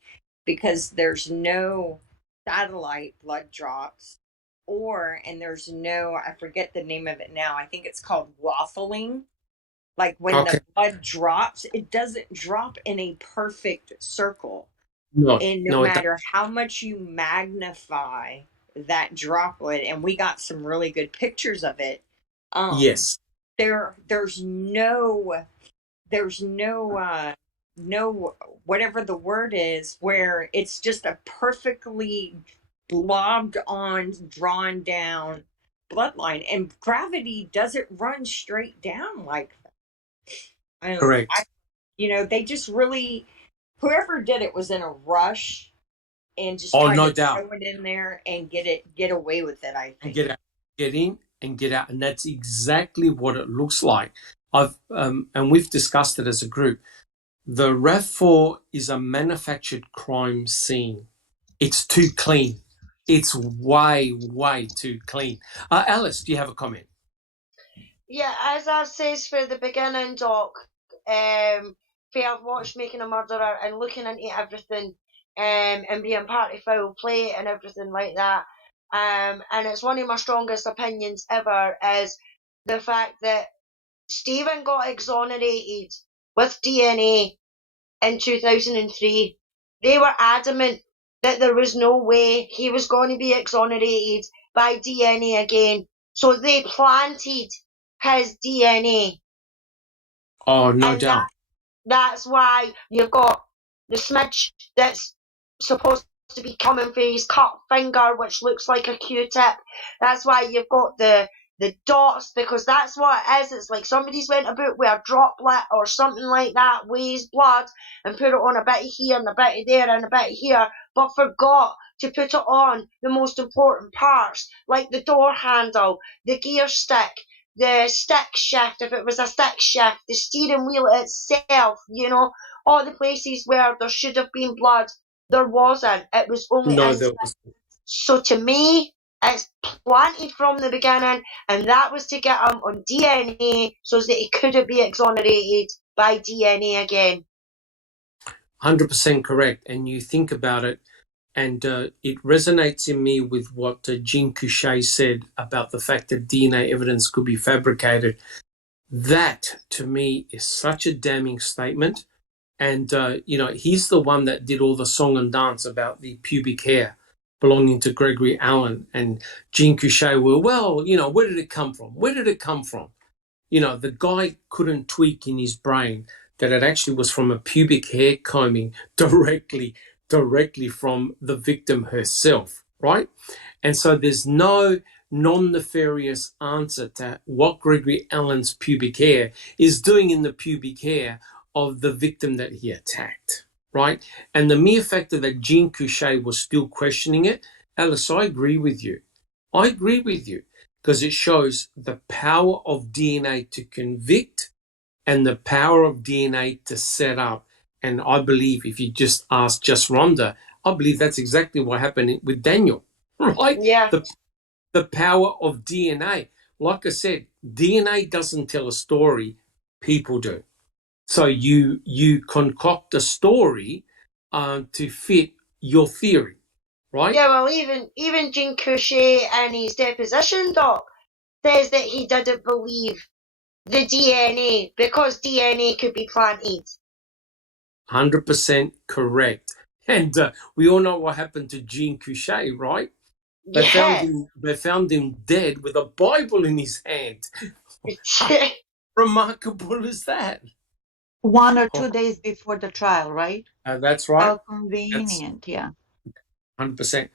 because there's no satellite blood drops, and there's no, I forget the name of it now, I think it's called waffling. Like when the blood drops, it doesn't drop in a perfect circle. No matter how much you magnify that droplet, and we got some really good pictures of it. Yes. There's no whatever the word is, where it's just a perfectly blobbed on, drawn down bloodline, and gravity doesn't run straight down like that. Correct. They just really, whoever did it was in a rush and just tried to throw it in there and get away with it, I think. Get in. and get out. And that's exactly what it looks like. And we've discussed it as a group. The RAV4 is a manufactured crime scene. It's too clean. It's way, way too clean. Alice, do you have a comment? Yeah, as I says for the beginning, Doc, I've watched Making a Murderer and looking into everything, and being part of foul play and everything like that. And it's one of my strongest opinions ever is the fact that Stephen got exonerated with DNA in 2003. They were adamant that there was no way he was going to be exonerated by DNA again. So they planted his DNA. Oh, no doubt. That's why you've got the smidge that's supposed to be coming for his cut finger, which looks like a Q-tip. That's why you've got the dots, because that's what it is. It's like somebody's went about with a droplet or something like that, weighs blood, and put it on a bit of here and a bit of there and a bit of here, but forgot to put it on the most important parts, like the door handle, the gear stick, the stick shift, if it was a stick shift, the steering wheel itself, all the places where there should have been blood, there wasn't. It was only there wasn't. So to me, it's planted from the beginning, and that was to get him on DNA so that he couldn't be exonerated by DNA again. 100% correct. And you think about it, and it resonates in me with what Jean Couchet said about the fact that DNA evidence could be fabricated. That, to me, is such a damning statement. And, he's the one that did all the song and dance about the pubic hair belonging to Gregory Allen. And Jean Couchet were, where did it come from? Where did it come from? The guy couldn't tweak in his brain that it actually was from a pubic hair combing directly from the victim herself, right? And so there's no non-nefarious answer to what Gregory Allen's pubic hair is doing in the pubic hair of the victim that he attacked, right? And the mere fact that Jean Couchet was still questioning it, Alice, I agree with you. I agree with you because it shows the power of DNA to convict and the power of DNA to set up. And I believe if you just ask just Rhonda, I believe that's exactly what happened with Daniel, right? Yeah. The power of DNA. Like I said, DNA doesn't tell a story, people do. So you concoct a story to fit your theory, right? Yeah, well, even Jean Couchet in his deposition, Doc, says that he didn't believe the DNA because DNA could be planted. 100% correct. And we all know what happened to Jean Couchet, right? They found him dead with a Bible in his hand. How remarkable is that? 1 or 2 days before the trial, right? That's right. How convenient, yeah. 100%.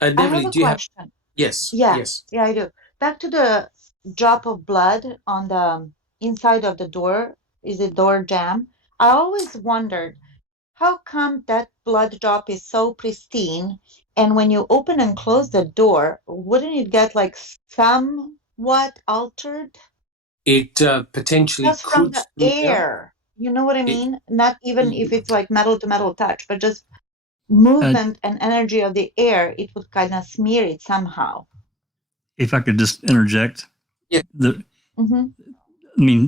I have a question. Yes. Yeah, Yes. yeah, I do. Back to the drop of blood on the inside of the door. Is it door jamb? I always wondered, how come that blood drop is so pristine, and when you open and close the door, wouldn't it get like somewhat altered? It potentially Just from could. the air. You know what I mean? Not even if it's like metal to metal touch, but just movement and energy of the air, it would kind of smear it somehow. If I could just interject. Yeah.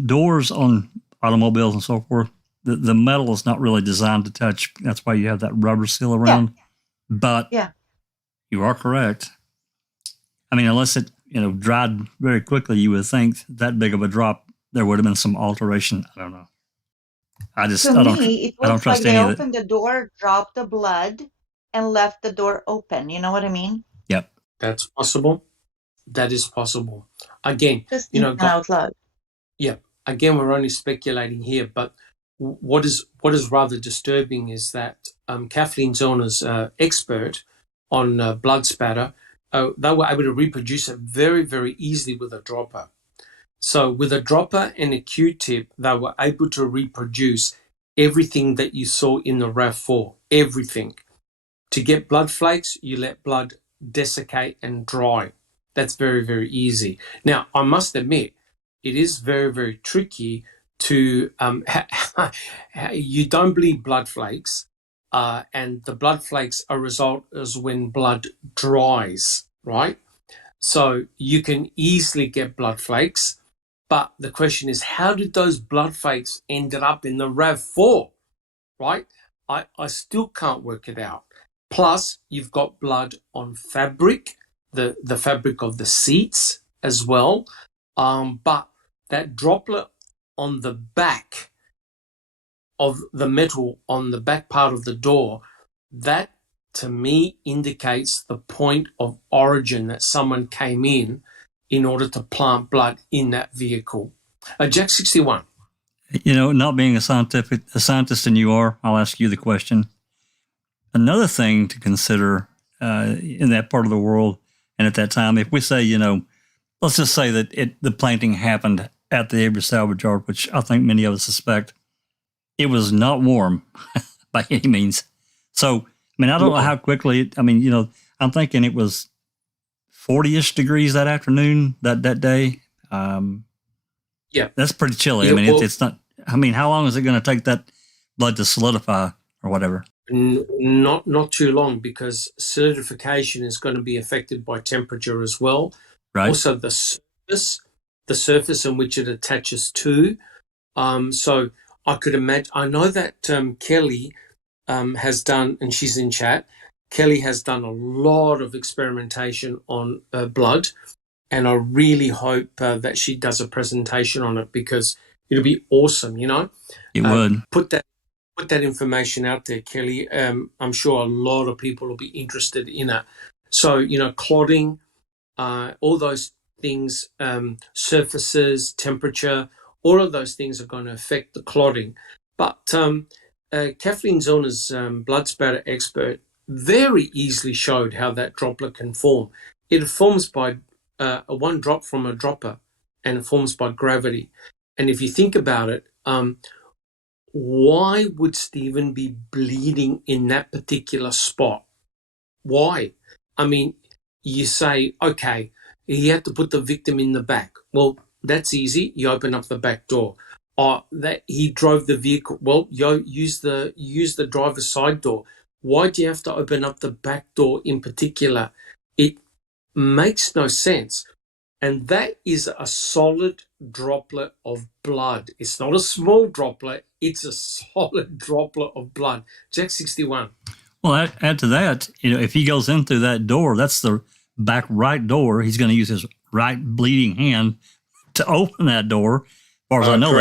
Doors on automobiles and so forth, the metal is not really designed to touch. That's why you have that rubber seal around. Yeah. But you are correct. Unless it dried very quickly, you would think that big of a drop, there would have been some alteration. I don't know. I don't trust they any of it. opened the door, dropped the blood, and left the door open. You know what I mean? Yep. That's possible. That is possible. Again, just out loud. Yeah. Again, we're only speculating here, but what is rather disturbing is that Kathleen Zellner's expert on blood spatter, they were able to reproduce it very, very easily with a dropper. So with a dropper and a Q-tip, they were able to reproduce everything that you saw in the RAV4, everything. To get blood flakes, you let blood desiccate and dry. that's very, very easy. Now, I must admit, it is very, very tricky to you don't bleed blood flakes, and the blood flakes are result is when blood dries, right? So you can easily get blood flakes, but the question is, how did those blood flakes ended up in the RAV4, right? I still can't work it out. Plus, you've got blood on fabric, the fabric of the seats as well. But that droplet on the back of the metal on the back part of the door, that to me indicates the point of origin that someone came in order to plant blood in that vehicle. Jack 61. You know, not being a scientist than you are, I'll ask you the question. Another thing to consider in that part of the world and at that time, if we say, you know, let's just say that the planting happened at the Avery salvage yard, which I think many of us suspect, it was not warm by any means. So, I mean, I don't know how quickly, you know, I'm thinking it was 40-ish degrees that afternoon, that day. Yeah. That's pretty chilly. I mean, it's not, how long is it going to take that blood to solidify or whatever? Not too long, because solidification is going to be affected by temperature as well. Right. Also the surface in which it attaches to. So I could imagine, I know that Kelly has done, and she's in chat, Kelly has done a lot of experimentation on blood, and I really hope that she does a presentation on it, because it'll be awesome, you know. It would. Put that information out there, Kelly. I'm sure a lot of people will be interested in it. So, you know, clotting, all those things, surfaces, temperature, all of those things are going to affect the clotting. But Kathleen Zellner's blood spatter expert very easily showed how that droplet can form. It forms by one drop from a dropper, and it forms by gravity. And if you think about it, why would Stephen be bleeding in that particular spot? Why? I mean, you say, okay, he had to put the victim in the back. Well, that's easy. You open up the back door. That he drove the vehicle. Well, use the driver's side door. Why do you have to open up the back door in particular? It makes no sense. And that is a solid droplet of blood. It's not a small droplet. It's a solid droplet of blood. Jack 61. Well, add to that, you know, if he goes in through that door, that's the back right door. He's going to use his right bleeding hand to open that door. As far as I know,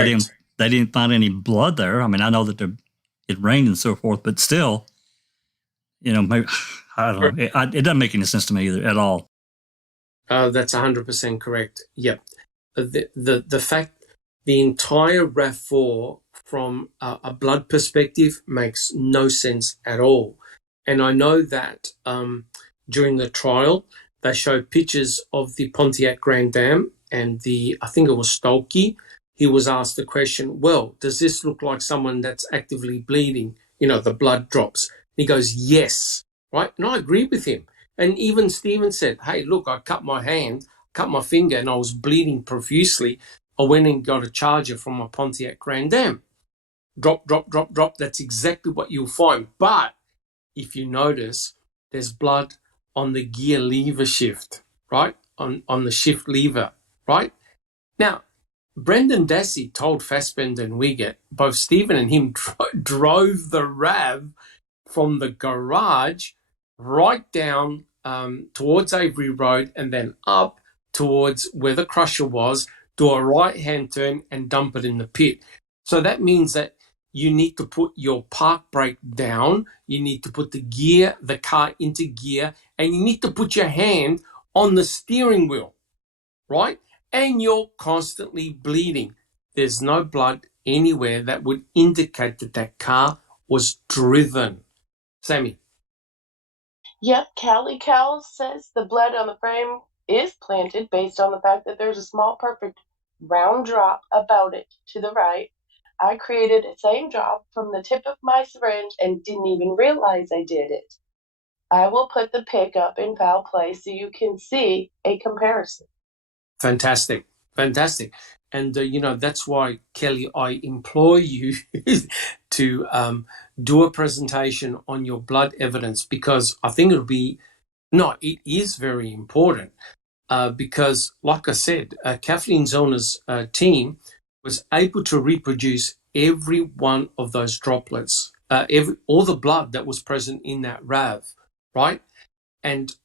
they didn't find any blood there. I mean, I know that it rained and so forth, but still, you know, maybe, I don't know. It doesn't make any sense to me either at all. That's 100% correct. Yep. The fact the entire RAV4 from a blood perspective makes no sense at all. And I know that during the trial, they showed pictures of the Pontiac Grand Dam and I think it was Stolke. He was asked the question, well, does this look like someone that's actively bleeding? You know, the blood drops. And he goes, yes, right? And I agree with him. And even Stephen said, hey, look, I cut my finger, and I was bleeding profusely. I went and got a charger from a Pontiac Grand Dam. Drop, drop, drop, drop. That's exactly what you'll find. But if you notice, there's blood on the gear lever shift, right? On the shift lever, right? Now, Brendan Dassey told Fassbender and Wiggett, both Stephen and him drove the RAV from the garage right down towards Avery Road and then up towards where the crusher was, do a right-hand turn and dump it in the pit. So that means that you need to put your park brake down, you need to put the car into gear, and you need to put your hand on the steering wheel, right? And you're constantly bleeding. There's no blood anywhere that would indicate that car was driven. Sammy. Yep, Cali Cal says the blood on the frame is planted based on the fact that there's a small, perfect round drop about it to the right. I created the same drop from the tip of my syringe and didn't even realize I did it. I will put the pic up in Foul Play so you can see a comparison. Fantastic. Fantastic. And, that's why, Kelly, I implore you to do a presentation on your blood evidence, because I think it is very important because, like I said, Kathleen Zellner's team was able to reproduce every one of those droplets, all the blood that was present in that RAV, right? And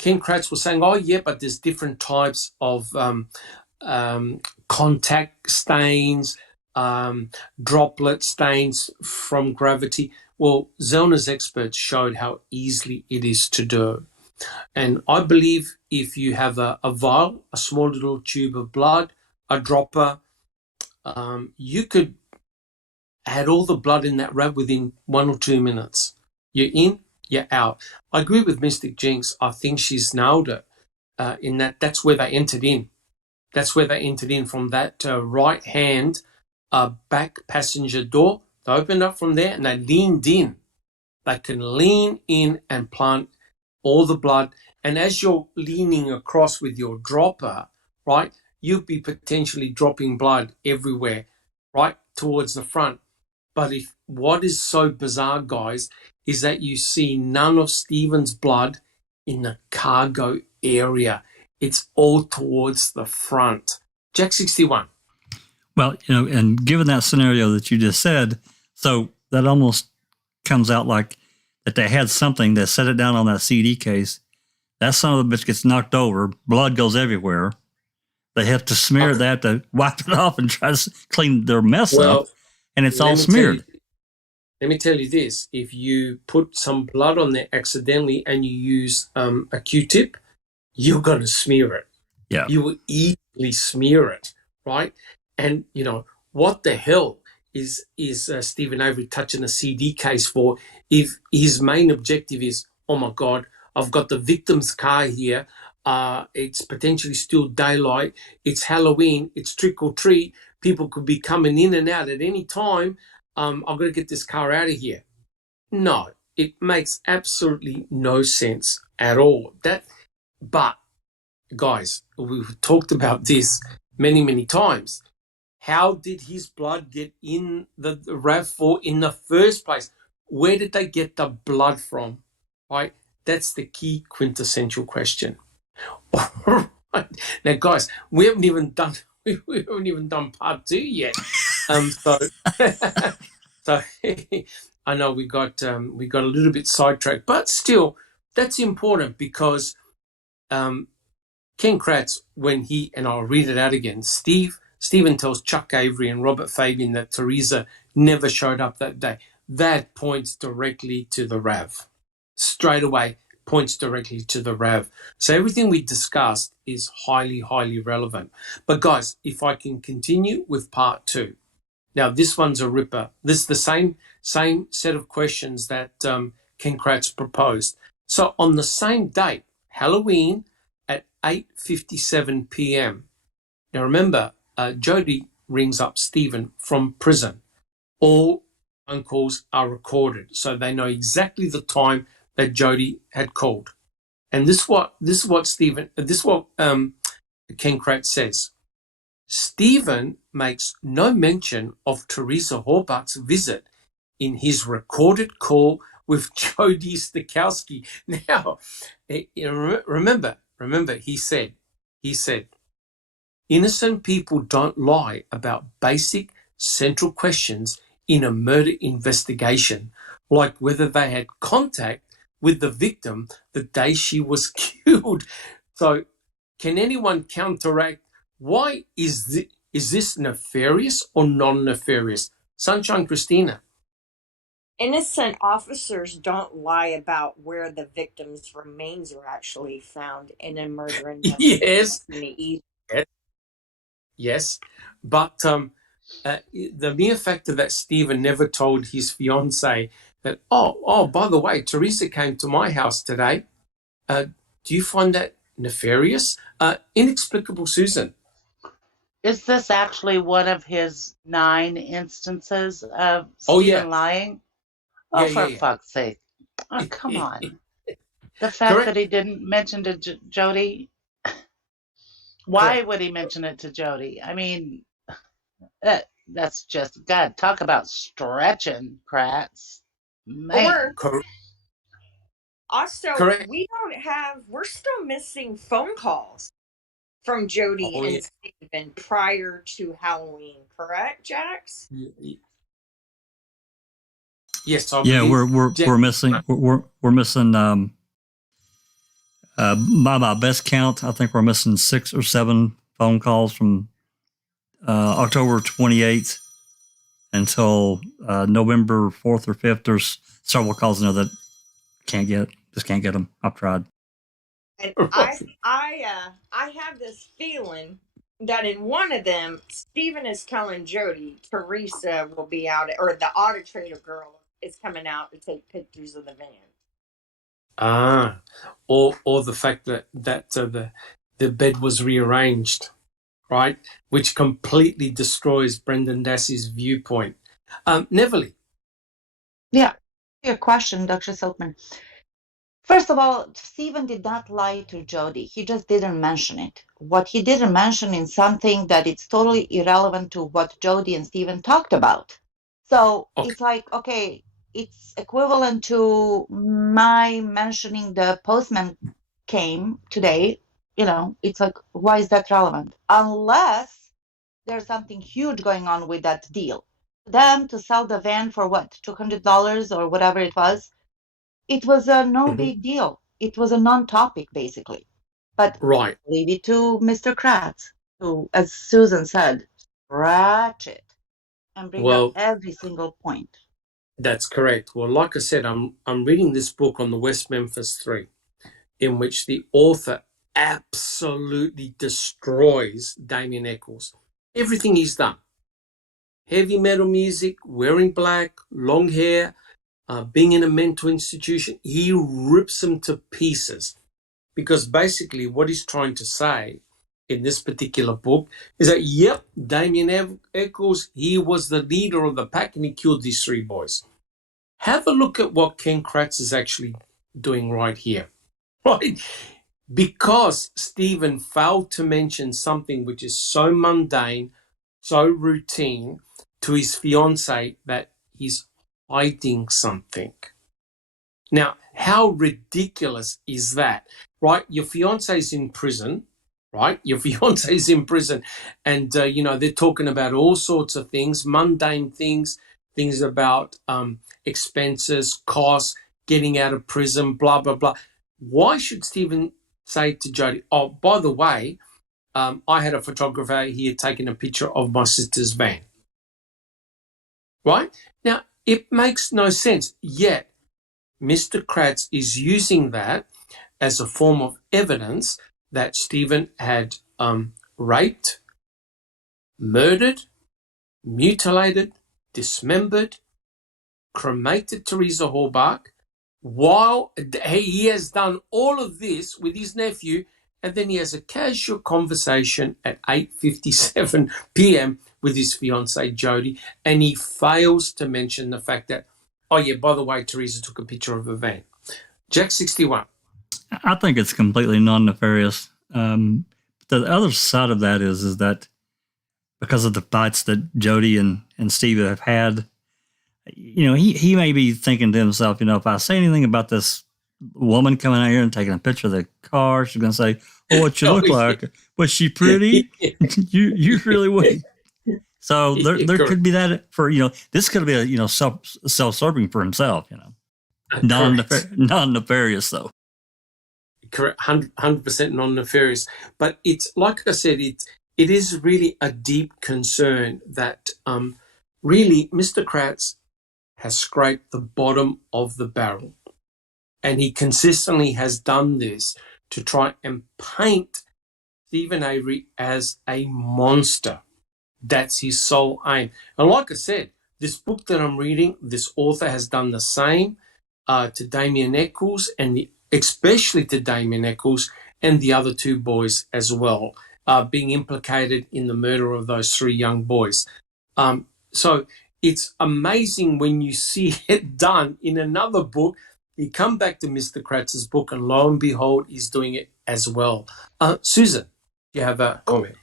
Ken Kratz was saying, oh, yeah, but there's different types of contact stains, droplet stains from gravity. Well, Zellner's experts showed how easily it is to do. And I believe if you have a vial, a small little tube of blood, a dropper, you could add all the blood in that RAB within 1 or 2 minutes. You're in, you're out. I agree with Mystic Jinx. I think she's nailed it in that's where they entered in. That's where they entered in from that right-hand back passenger door. They opened up from there and they leaned in. They can lean in and plant all the blood. And as you're leaning across with your dropper, right, you'll be potentially dropping blood everywhere, right, towards the front. But what is so bizarre, guys, is that you see none of Stephen's blood in the cargo area. It's all towards the front. Jack 61. Well, and given that scenario that you just said, so that almost comes out like that they had something that set it down on that CD case. That son of a bitch gets knocked over. Blood goes everywhere. They have to smear that to wipe it off and try to clean their mess up. And it's all smeared. Let me tell you this. If you put some blood on there accidentally and you use a Q-tip, you're going to smear it. Yeah. You will easily smear it, right? And, what the hell is Stephen Avery touching a CD case for if his main objective is, oh, my God, I've got the victim's car here. It's potentially still daylight. It's Halloween. It's trick or treat. People could be coming in and out at any time. I've got to get this car out of here. No, it makes absolutely no sense at all. But, guys, we've talked about this many, many times. How did his blood get in the RAV4 in the first place? Where did they get the blood from? Right? That's the key quintessential question. All right. Now, guys, we haven't even done part 2 yet. So I know we got a little bit sidetracked, but still, that's important because Ken Kratz, when and I'll read it out again, Stephen tells Chuck Avery and Robert Fabian that Teresa never showed up that day. That points directly to the RAV. Straight away, points directly to the RAV. So everything we discussed is highly, highly relevant. But guys, if I can continue with part 2. Now, this one's a ripper. This is the same set of questions that Ken Kratz proposed. So on the same date, Halloween at 8:57 p.m. Now, remember, Jody rings up Stephen from prison. All phone calls are recorded, so they know exactly the time that Jody had called. And this is what Ken Kratz says. Stephen makes no mention of Teresa Horbach's visit in his recorded call with Jody Stokowski. Now, remember, he said, innocent people don't lie about basic central questions in a murder investigation, like whether they had contact with the victim the day she was killed. So can anyone counteract? Why is this nefarious or non-nefarious? Sunshine Christina. Innocent officers don't lie about where the victim's remains are actually found in a murder investigation. Yes. But the mere fact that Stephen never told his fiancée that, oh, by the way, Teresa came to my house today. Do you find that nefarious? Inexplicable, Susan. Is this actually one of his 9 instances of Stephen lying? Oh, for fuck's sake. Oh, come on. The fact Correct. that he didn't mention to Jody. Why would he mention it to Jody? I mean, that's just, God, talk about stretching, Kratz. Man. Or also, Correct. we're still missing phone calls from Jody and Stephen prior to Halloween, correct, Jax? Yes, I Yeah, believe. we're missing we're missing by my best count, I think we're missing 6 or 7 phone calls from October 28th until November 4th or 5th. There's several calls now that can't get them. I've tried. And I have this feeling that in one of them, Stephen is telling Jody Teresa will be out, or the auto trader girl is coming out to take pictures of the van. Or the fact that the bed was rearranged, right, which completely destroys Brendan Dassey's viewpoint. Neverly. Yeah, your question, Dr. Silkman. First of all, Stephen did not lie to Jody. He just didn't mention it. What he didn't mention is something that it's totally irrelevant to what Jody and Stephen talked about. So It's like, okay, it's equivalent to my mentioning the postman came today. It's like, why is that relevant? Unless there's something huge going on with that deal. Them to sell the van for what, $200 or whatever it was. It was a big deal. It was a non-topic, basically. But right. Leave it to Mr. Kratz, who, as Susan said, scratch it and bring up every single point. That's correct. Well, like I said, I'm reading this book on the West Memphis 3, in which the author absolutely destroys Damien Eccles. Everything he's done. Heavy metal music, wearing black, long hair, being in a mental institution, he rips them to pieces. Because basically what he's trying to say in this particular book is that, yep, Damien Eccles, he was the leader of the pack and he killed these 3 boys. Have a look at what Ken Kratz is actually doing right here, right? Because Stephen failed to mention something which is so mundane, so routine to his fiancée that he's hiding something. Now, how ridiculous is that, right? Your fiancé is in prison, right? Your fiancé is in prison and, they're talking about all sorts of things, mundane things about expenses, costs, getting out of prison, blah, blah, blah. Why should Stephen say to Jody, oh, by the way, I had a photographer here taking a picture of my sister's van, right? Now, it makes no sense, yet Mr. Kratz is using that as a form of evidence that Stephen had raped, murdered, mutilated, dismembered, cremated Teresa Hallbach, while he has done all of this with his nephew, and then he has a casual conversation at 8:57 p.m. with his fiancée Jody, and he fails to mention the fact that, oh yeah, by the way, Teresa took a picture of a van. Jack 61. I think it's completely non-nefarious. The other side of that is that because of the fights that Jody and Steve have had, he may be thinking to himself, if I say anything about this woman coming out here and taking a picture of the car, she's going to say, oh, what you look like? Was she pretty? you really would. So there could be that for, this could be a, self-serving for himself, non-nefarious though. Correct. 100% non-nefarious. But it's, like I said, it is really a deep concern that really Mr. Kratz has scraped the bottom of the barrel. And he consistently has done this to try and paint Stephen Avery as a monster. That's his sole aim. And like I said, this book that I'm reading, this author has done the same to Damien Eccles, and especially to Damien Eccles and the other 2 boys as well, being implicated in the murder of those 3 young boys. So it's amazing when you see it done in another book. he come back to Mr. Kratz's book, and lo and behold, he's doing it as well. Susan, you have a comment?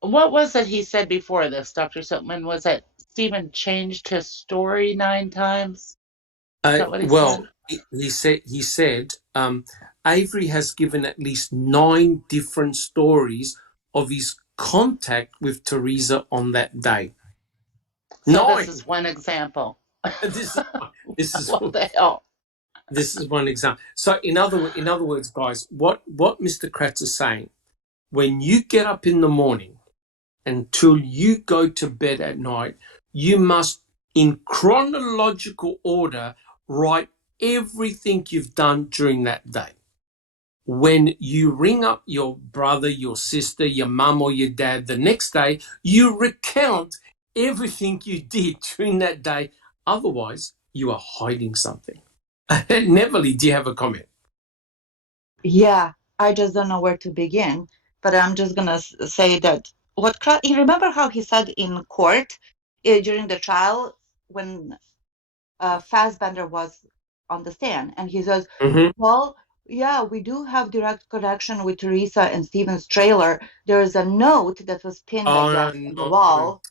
What was it he said before this, Dr. Silkman? Was it Stephen changed his story 9 times? Is that what he said? He said Avery has given at least 9 different stories of his contact with Teresa on that day. So 9. this is one example. This is What the hell? This is one example. So in other words, guys, what Mr. Kratz is saying, when you get up in the morning until you go to bed at night, you must, in chronological order, write everything you've done during that day. When you ring up your brother, your sister, your mum or your dad the next day, you recount everything you did during that day. Otherwise, you are hiding something. Neverly, do you have a comment? Yeah, I just don't know where to begin, but I'm just going to say that you remember how he said in court during the trial when Fassbender was on the stand, and he says, well, yeah, we do have direct connection with Teresa and Stephen's trailer. There is a note that was pinned, I guess, on the wall,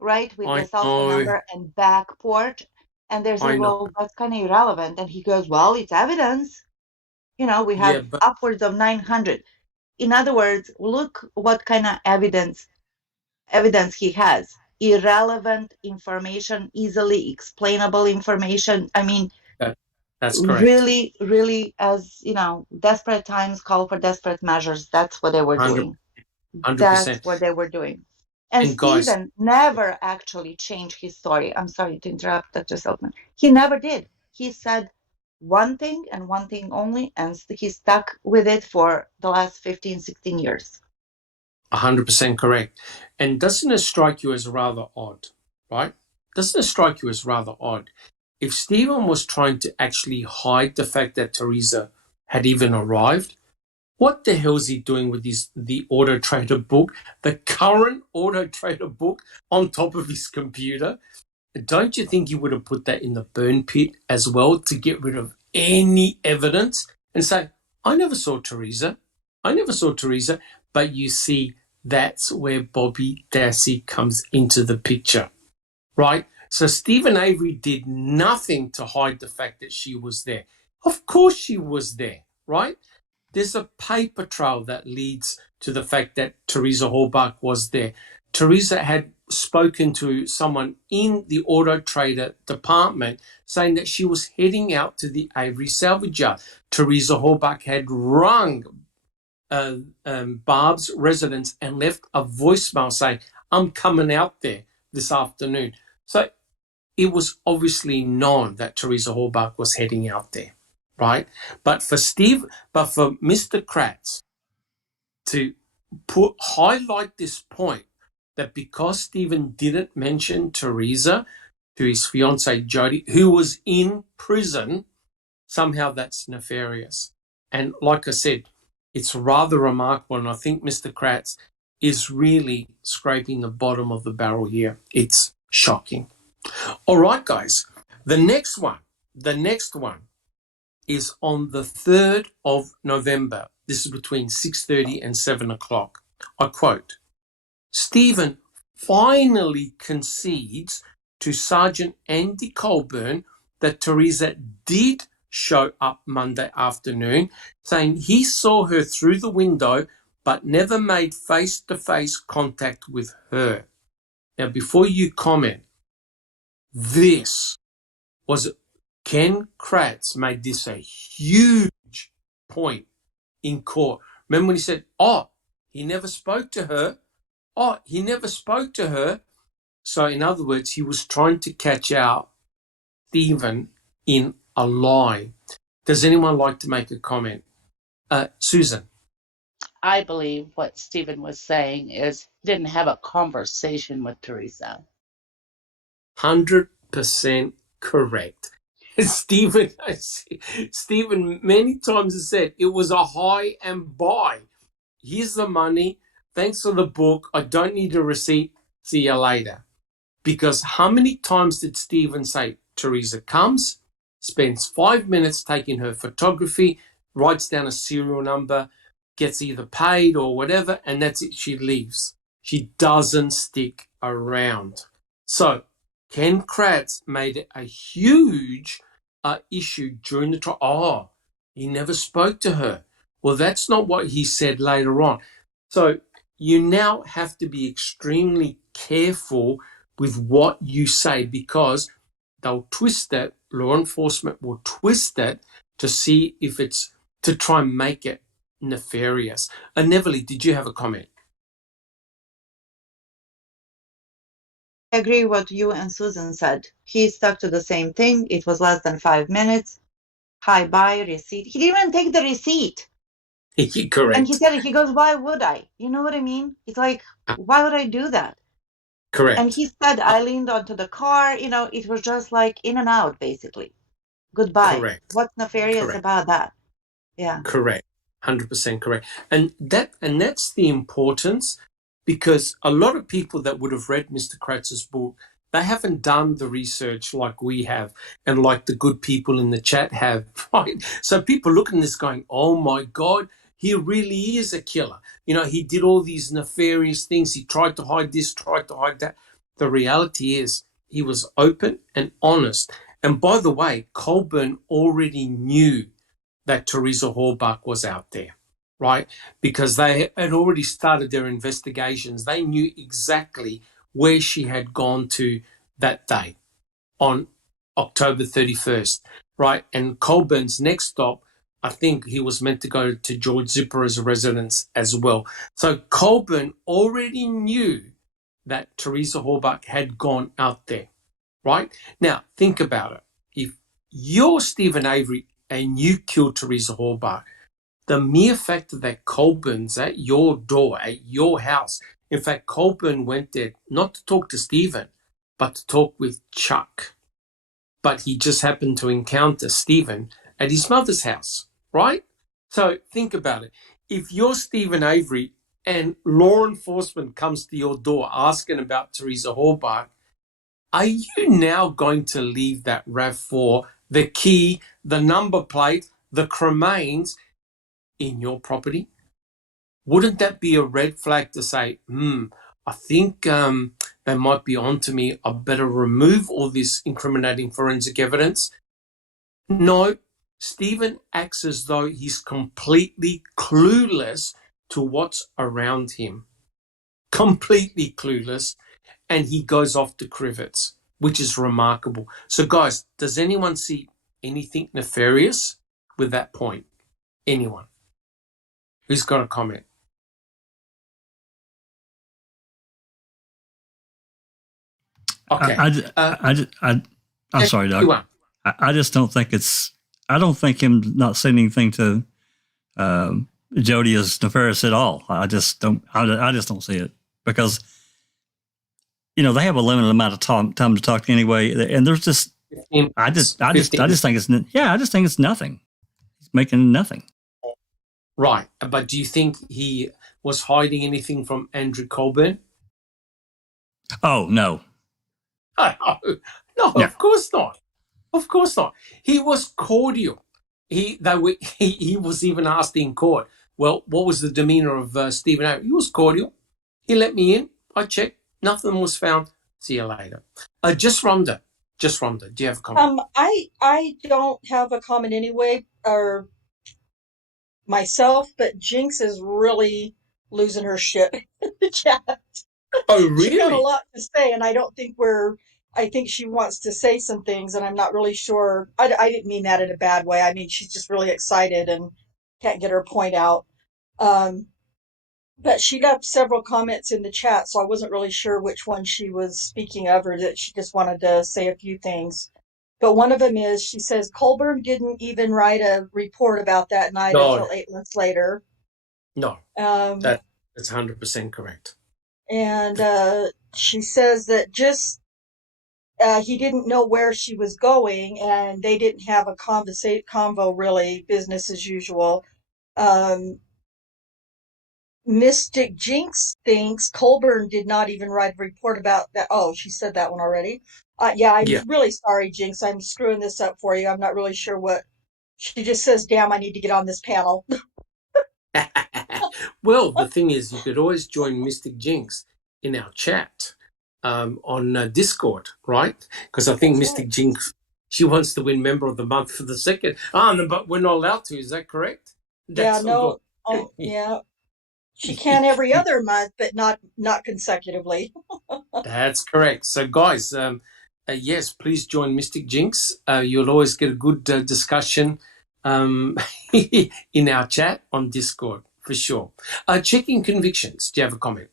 right, with the cell phone number and back port. And they said, well, that's kind of irrelevant. And he goes, well, it's evidence. You know, we have upwards of 900. In other words, look what kind of evidence he has. Irrelevant information, easily explainable information. I mean, that's correct. Really, really, as you know, desperate times call for desperate measures. That's what they were doing. 100%. That's what they were doing. And Stephen never actually changed his story. I'm sorry to interrupt, Dr. Silkman. He never did. He said one thing and one thing only, and he stuck with it for the last 15, 16 years. 100% correct. And doesn't it strike you as rather odd, right? Doesn't it strike you as rather odd? If Stephen was trying to actually hide the fact that Teresa had even arrived, what the hell is he doing with the Auto Trader book, the current Auto Trader book on top of his computer? Don't you think you would have put that in the burn pit as well to get rid of any evidence and say, I never saw Teresa. But you see, that's where Bobby Dassey comes into the picture, right? So Stephen Avery did nothing to hide the fact that she was there. Of course she was there, right? There's a paper trail that leads to the fact that Teresa Halbach was there. Teresa had spoken to someone in the Auto Trader department saying that she was heading out to the Avery salvage yard. Teresa Halbach had rung Barb's residence and left a voicemail saying, I'm coming out there this afternoon. So it was obviously known that Teresa Halbach was heading out there, right? But for Mr. Kratz to highlight this point that because Stephen didn't mention Teresa to his fiancée Jody, who was in prison, somehow that's nefarious. And like I said, it's rather remarkable, and I think Mr. Kratz is really scraping the bottom of the barrel here. It's shocking. All right, guys. The next one is on the 3rd of November. This is between 6:30 and 7 o'clock. I quote, Stephen finally concedes to Sergeant Andy Colburn that Teresa did show up Monday afternoon, saying he saw her through the window but never made face-to-face contact with her. Now, before you comment, this was Ken Kratz made this a huge point in court. Remember when he said, he never spoke to her. So in other words, he was trying to catch out Stephen in a lie. Does anyone like to make a comment? Susan. I believe what Stephen was saying is he didn't have a conversation with Teresa. 100% correct. Stephen many times has said it was a high and buy. Here's the money. Thanks for the book. I don't need a receipt. See you later. Because how many times did Stephen say, Teresa comes, spends 5 minutes taking her photography, writes down a serial number, gets either paid or whatever, and that's it. She leaves. She doesn't stick around. So Ken Kratz made it a huge issue during the trial. Oh, he never spoke to her. Well, that's not what he said later on. So you now have to be extremely careful with what you say, because they'll twist it. Law enforcement will twist it to see if it's to try and make it nefarious. Neverly, did you have a comment? I agree with what you and Susan said. He stuck to the same thing. It was less than 5 minutes. Hi, bye, receipt. He didn't even take the receipt. Correct. And he said, he goes, why would I? You know what I mean? It's like, why would I do that? Correct. And he said, I leaned onto the car. You know, it was just like in and out, basically. Goodbye. Correct. What's nefarious about that? Yeah. Correct. 100% correct. And that's the importance, because a lot of people that would have read Mr. Kratz's book, they haven't done the research like we have and like the good people in the chat have, right? So people look at this going, oh my God, he really is a killer. You know, he did all these nefarious things. He tried to hide this, tried to hide that. The reality is he was open and honest. And by the way, Colburn already knew that Teresa Horbach was out there, right? Because they had already started their investigations. They knew exactly where she had gone to that day on October 31st, right? And Colburn's next stop, I think he was meant to go to George Zipper's residence as well. So Colburn already knew that Teresa Horbach had gone out there, right? Now, think about it. If you're Stephen Avery and you killed Teresa Horbach, the mere fact that Colburn's at your door, at your house, in fact, Colburn went there not to talk to Stephen, but to talk with Chuck. But he just happened to encounter Stephen at his mother's house, right? So think about it. If you're Stephen Avery and law enforcement comes to your door asking about Teresa Horbach, are you now going to leave that RAV4, the key, the number plate, the cremains in your property? Wouldn't that be a red flag to say, I think they might be onto me. I better remove all this incriminating forensic evidence? No, Stephen acts as though he's completely clueless to what's around him. Completely clueless. And he goes off to Crivets, which is remarkable. So, guys, does anyone see anything nefarious with that point? Anyone? Who's got a comment? Okay. I'm sorry, Doug. I just don't think I don't think him not saying anything to Jody is nefarious at all. I just don't see it, because they have a limited amount of time to talk anyway, and there's just I just think it's nothing. He's making nothing. Right, but do you think he was hiding anything from Andrew Colburn? Oh no. No, of course not. Of course not. He was cordial. He was even asked in court, well, what was the demeanor of Stephen Avery? He was cordial. He let me in. I checked. Nothing was found. See you later. Just Rhonda. Do you have a comment? I don't have a comment anyway, or myself, but Jinx is really losing her shit in the chat. Oh, really? She's got a lot to say, and I think she wants to say some things, and I'm not really sure. I didn't mean that in a bad way. I mean, she's just really excited and can't get her point out. But she left several comments in the chat, so I wasn't really sure which one she was speaking of, or that she just wanted to say a few things. But one of them is, she says, Colburn didn't even write a report about that night until 8 months later. No, that's 100% correct. And she says that just he didn't know where she was going, and they didn't have a convo, really, business as usual. Mystic Jinx thinks Colburn did not even write a report about that. Oh, she said that one already. Yeah, I'm Yeah. really sorry, Jinx. I'm screwing this up for you. I'm not really sure what. She just says, damn, I need to get on this panel. Well, the thing is, you could always join Mystic Jinx in our chat on Discord, right? Because I think That's Mystic right. Jinx, she wants to win Member of the Month for the second. No, but we're not allowed to. Is that correct? Yeah, That's a law. no. Oh, yeah. She can every other month, but not consecutively. That's correct. So, guys, yes, please join Mystic Jinx. You'll always get a good discussion in our chat on Discord, for sure. Checking convictions. Do you have a comment?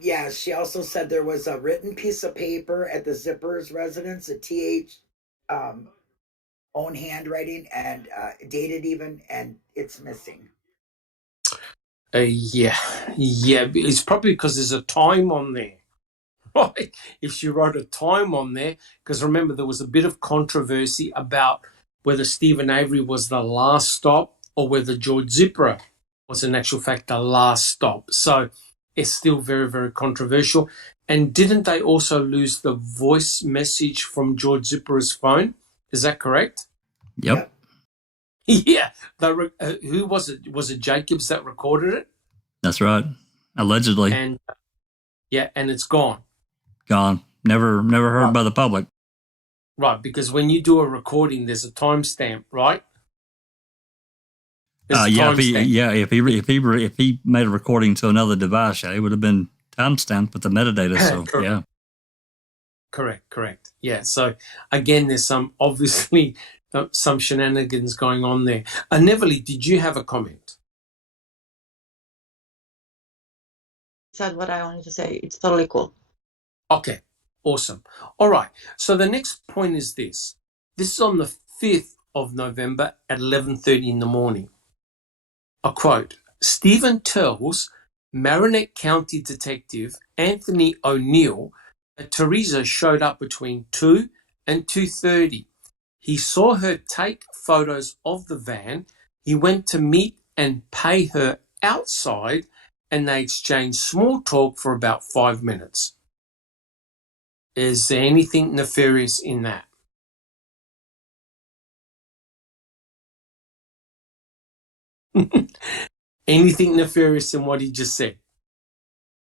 Yeah, she also said there was a written piece of paper at the Zipper's residence, a TH own handwriting and dated even, and it's missing. Yeah. It's probably because there's a time on there, right? If she wrote a time on there, because remember there was a bit of controversy about whether Stephen Avery was the last stop or whether George Zipper was in actual fact the last stop. So it's still very, very controversial. And didn't they also lose the voice message from George Zipper's phone? Is that correct? Yep. Yeah. Who was it? Was it Jacobs that recorded it? That's right. Allegedly. And and it's gone. Gone. Never heard Right. by the public. Right, because when you do a recording, there's a timestamp, right? There's a if he made a recording to another device, it would have been timestamped with the metadata. So Correct. yeah. Correct. Yeah. So again, there's obviously some shenanigans going on there. Neverly, did you have a comment? Said what I wanted to say. It's totally cool. Okay, awesome. All right. So the next point is this. This is on the 5th of November at 11:30 in the morning. A quote, Stephen tells Marinette County Detective Anthony O'Neill that Teresa showed up between 2 and 2:30. He saw her take photos of the van. He went to meet and pay her outside, and they exchanged small talk for about 5 minutes. Is there anything nefarious in that? Anything nefarious in what he just said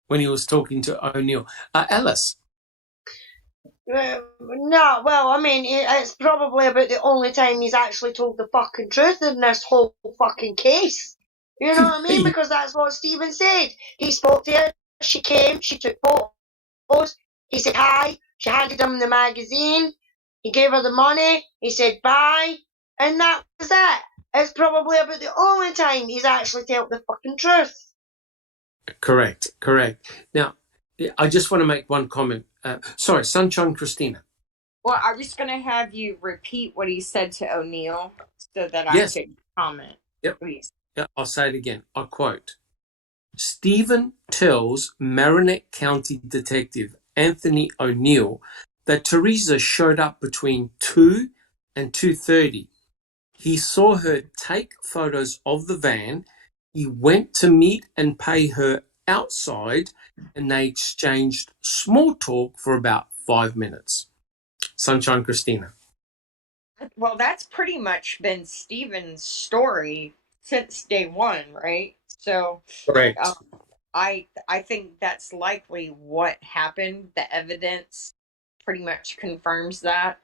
when he was talking to O'Neill? Alice? No, well, I mean, it's probably about the only time he's actually told the fucking truth in this whole fucking case. You know what I mean? Because that's what Stephen said. He spoke to her, she came, she took photos, he said hi, she handed him the magazine, he gave her the money, he said bye, and that was it. It's probably about the only time he's actually told the fucking truth. Correct. Now, I just want to make one comment. Sorry, Sunshine Christina. Well, I was going to have you repeat what he said to O'Neill so that Yes. I could comment. Yep. Please. Yeah, I'll say it again. I quote, Stephen tells Marinette County Detective Anthony O'Neill that Teresa showed up between 2 and 2:30. He saw her take photos of the van. He went to meet and pay her outside, and they exchanged small talk for about 5 minutes. Sunshine Christina. Well, that's pretty much been Stephen's story since day one, right? So, Correct. I think that's likely what happened. The evidence pretty much confirms that.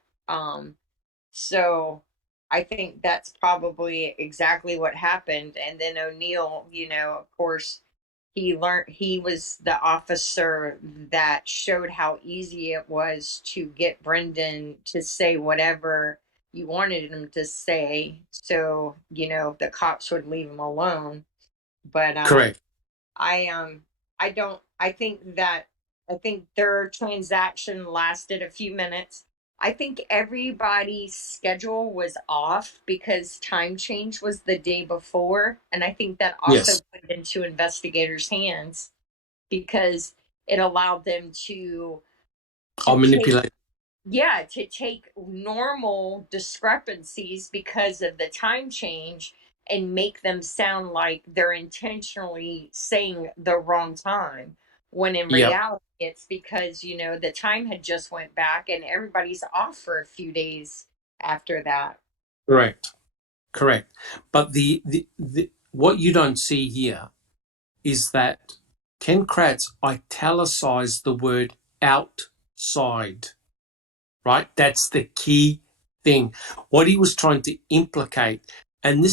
So I think that's probably exactly what happened. And then O'Neill, of course, he was the officer that showed how easy it was to get Brendan to say whatever you wanted him to say. So, the cops would leave him alone. But Correct. I think their transaction lasted a few minutes. I think everybody's schedule was off because time change was the day before. And I think that also put into investigators' hands because it allowed them to manipulate. to take normal discrepancies because of the time change and make them sound like they're intentionally saying the wrong time, when in reality it's because, you know, the time had just went back and everybody's off for a few days after that. Correct. But the what you don't see here is that Ken Kratz italicized the word outside, right? That's the key thing. What he was trying to implicate, and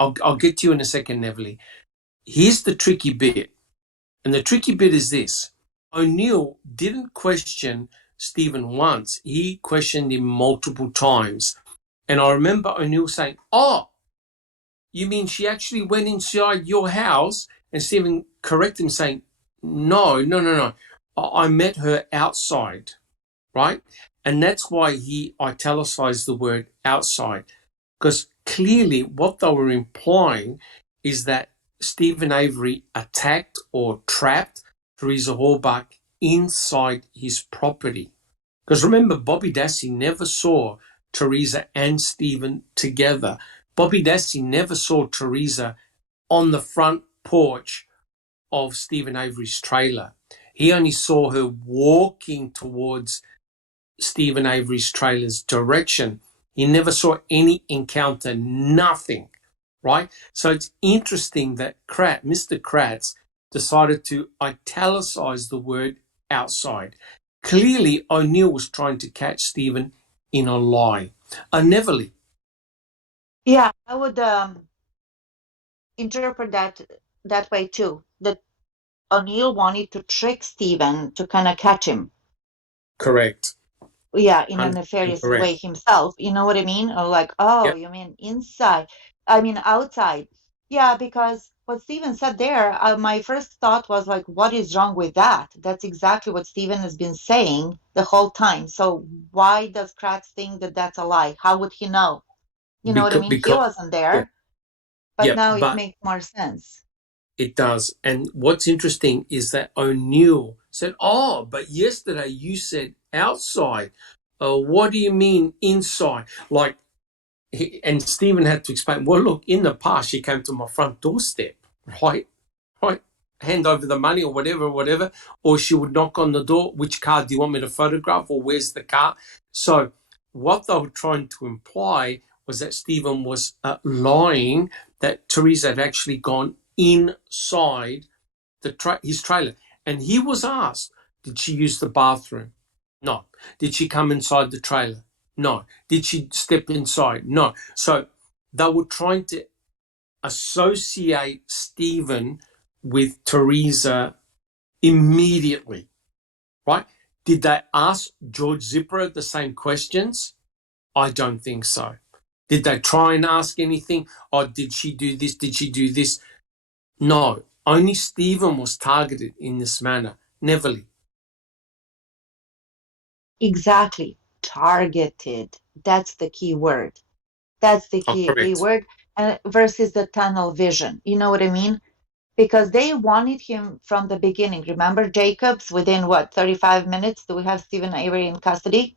I'll get to you in a second, Neville. Here's the tricky bit. And the tricky bit is this. O'Neill didn't question Stephen once. He questioned him multiple times. And I remember O'Neill saying, "Oh, you mean she actually went inside your house?" And Stephen corrected him saying, No. I met her outside, right? And that's why he italicized the word outside. Because clearly what they were implying is that Stephen Avery attacked or trapped Teresa Halbach inside his property. Because remember, Bobby Dassey never saw Teresa and Stephen together. Bobby Dassey never saw Teresa on the front porch of Stephen Avery's trailer. He only saw her walking towards Stephen Avery's trailer's direction. He never saw any encounter, nothing, right? So it's interesting that Mr. Kratz decided to italicize the word outside. Clearly, O'Neill was trying to catch Stephen in a lie. Neville. Yeah, I would interpret that way too. That O'Neill wanted to trick Stephen to kind of catch him. Correct. Yeah, in a nefarious way himself. You know what I mean? Or like, oh, you mean inside? I mean outside. Yeah, because what Stephen said there, my first thought was like, what is wrong with that? That's exactly what Stephen has been saying the whole time. So why does Kratz think that that's a lie? How would he know? You know what I mean? He wasn't there, but now it makes more sense. It does. And what's interesting is that O'Neill said, "Oh, but yesterday you said outside. What do you mean inside?" Like, and Stephen had to explain, well, look, in the past, she came to my front doorstep, right? Hand over the money or whatever. Or she would knock on the door. Which car do you want me to photograph? Or where's the car? So what they were trying to imply was that Stephen was lying, that Teresa had actually gone inside his trailer. And he was asked, did she use the bathroom? No. Did she come inside the trailer? No. Did she step inside? No. So they were trying to associate Stephen with Teresa immediately, right? Did they ask George Zipper the same questions? I don't think so. Did they try and ask anything? Oh, did she do this? Did she do this? No. Only Stephen was targeted in this manner. Neville. Exactly. Targeted. That's the key word. That's the key word. Versus the tunnel vision. You know what I mean? Because they wanted him from the beginning. Remember Jacobs, within 35 minutes, do we have Stephen Avery in custody?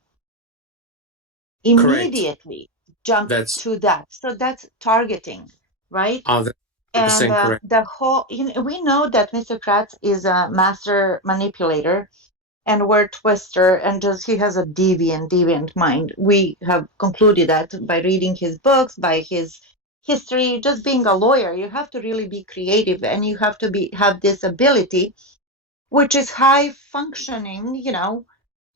Immediately jumped to that. So that's targeting, right? Oh, that's and correct. The whole, we know that Mr. Kratz is a master manipulator and word twister, and just he has a deviant mind. We have concluded that by reading his books, by his history, just being a lawyer, you have to really be creative, and you have to have this ability, which is high functioning, skill,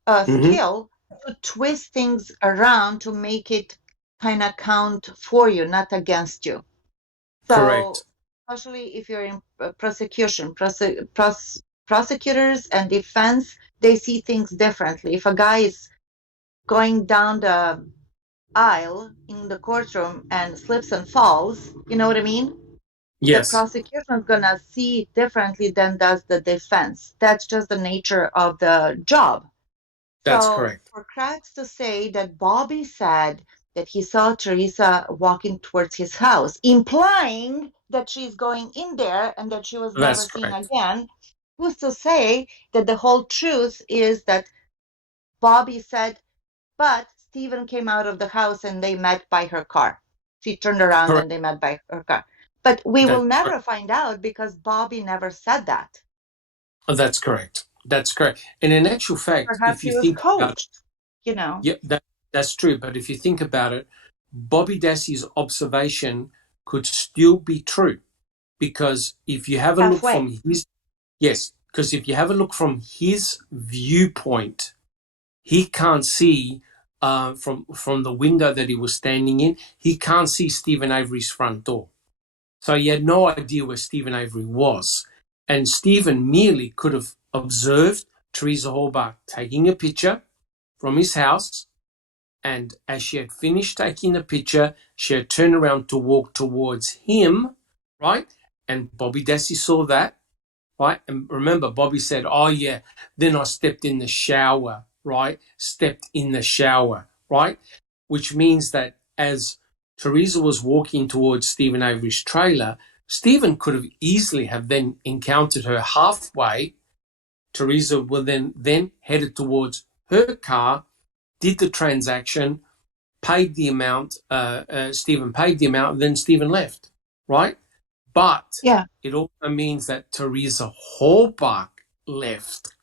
to twist things around to make it kind of count for you, not against you. So, especially if you're in prosecution, prosecutors and defense, they see things differently. If a guy is going down the aisle in the courtroom and slips and falls, you know what I mean? Yes. The prosecution is going to see it differently than does the defense. That's just the nature of the job. That's correct. For Kratz to say that Bobby said that he saw Teresa walking towards his house, implying that she's going in there and that she was never seen again, who's to say that the whole truth is that Bobby said, but Stephen came out of the house and they met by her car. She turned around Correct. and they met by her car. But we will That's never correct. find out because Bobby never said that. That's correct. That's correct. And in actual fact, Perhaps if you he was think about it, coached, you know. yeah, that's true. But if you think about it, Bobby Dassey's observation could still be true, because if you have a look Halfway. from his, yes, because if you have a look from his viewpoint, he can't see from the window that he was standing in. He can't see Stephen Avery's front door, so he had no idea where Stephen Avery was. And Stephen merely could have observed Teresa Halbach taking a picture from his house, and as she had finished taking the picture, she had turned around to walk towards him, right? And Bobby Dassey saw that, right? And remember, Bobby said, oh, yeah, then I stepped in the shower, right? Stepped in the shower, right? Which means that as Teresa was walking towards Stephen Avery's trailer, Stephen could have easily have then encountered her halfway. Teresa will then headed towards her car, did the transaction, paid the amount, Stephen paid the amount, and then Stephen left, right? But Yeah. it also means that Teresa Halbach left.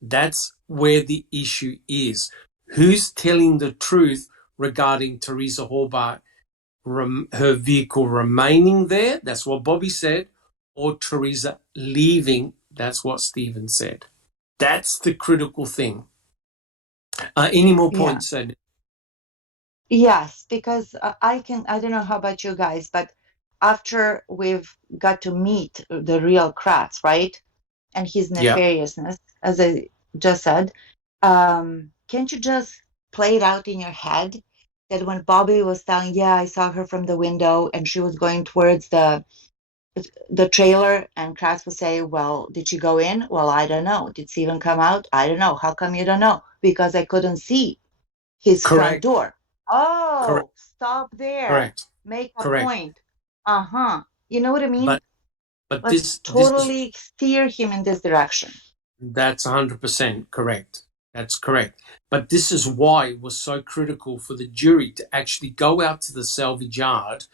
That's where the issue is. Who's telling the truth regarding Teresa Halbach, her vehicle remaining there? That's what Bobby said. Or Teresa leaving? That's what Stephen said. That's the critical thing. Any more points? Yeah. Yes, because I don't know how about you guys, but after we've got to meet the real Kratz, right? And his nefariousness, as I just said, can't you just play it out in your head that when Bobby was telling, yeah, I saw her from the window and she was going towards the trailer, and Kratz would say, well, did she go in? Well, I don't know. Did Steven come out? I don't know. How come you don't know? Because I couldn't see his front door. Oh, Correct. stop there. Correct. Make a Correct. point. You know what I mean? But Let's totally steer him in this direction. That's 100% correct. That's correct. But this is why it was so critical for the jury to actually go out to the salvage yard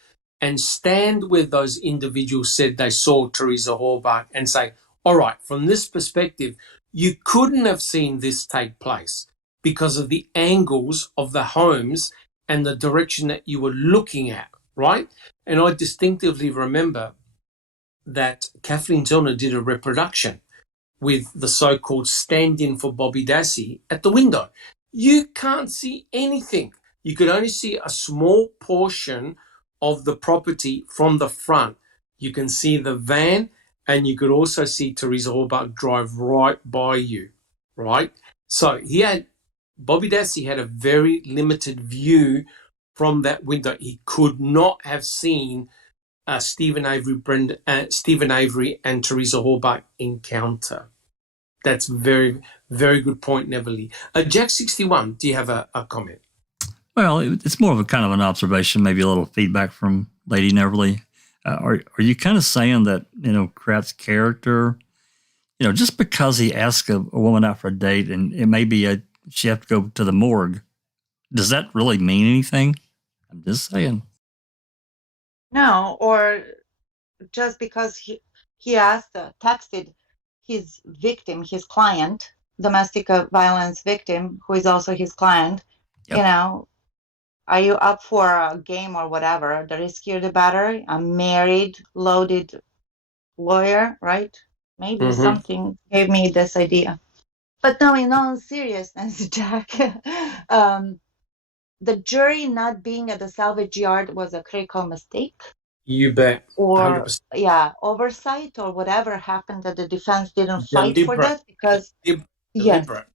and stand where those individuals said they saw Teresa Halbach and say, all right, from this perspective, you couldn't have seen this take place because of the angles of the homes and the direction that you were looking at, right? And I distinctively remember that Kathleen Zellner did a reproduction with the so-called stand-in for Bobby Dassey at the window. You can't see anything. You could only see a small portion of the property from the front. You can see the van, and you could also see Teresa Halbach drive right by you, right? So Bobby Dassey had a very limited view from that window. He could not have seen Stephen Avery and Teresa Halbach encounter. That's very, very good point, Neverly. Jack61, do you have a comment? Well, it's more of a kind of an observation, maybe a little feedback from Lady Neverly. Are you kind of saying that, Kratz's character, just because he asked a woman out for a date and it may be she have to go to the morgue, does that really mean anything? I'm just saying. No, or just because he texted his victim, his client, domestic violence victim, who is also his client, are you up for a game or whatever? The riskier the better. A married, loaded lawyer, right? Maybe something gave me this idea. But no, in all seriousness, Jack, the jury not being at the salvage yard was a critical mistake. You bet. Or 100%. Oversight or whatever happened that the defense didn't fight for that because deliberate.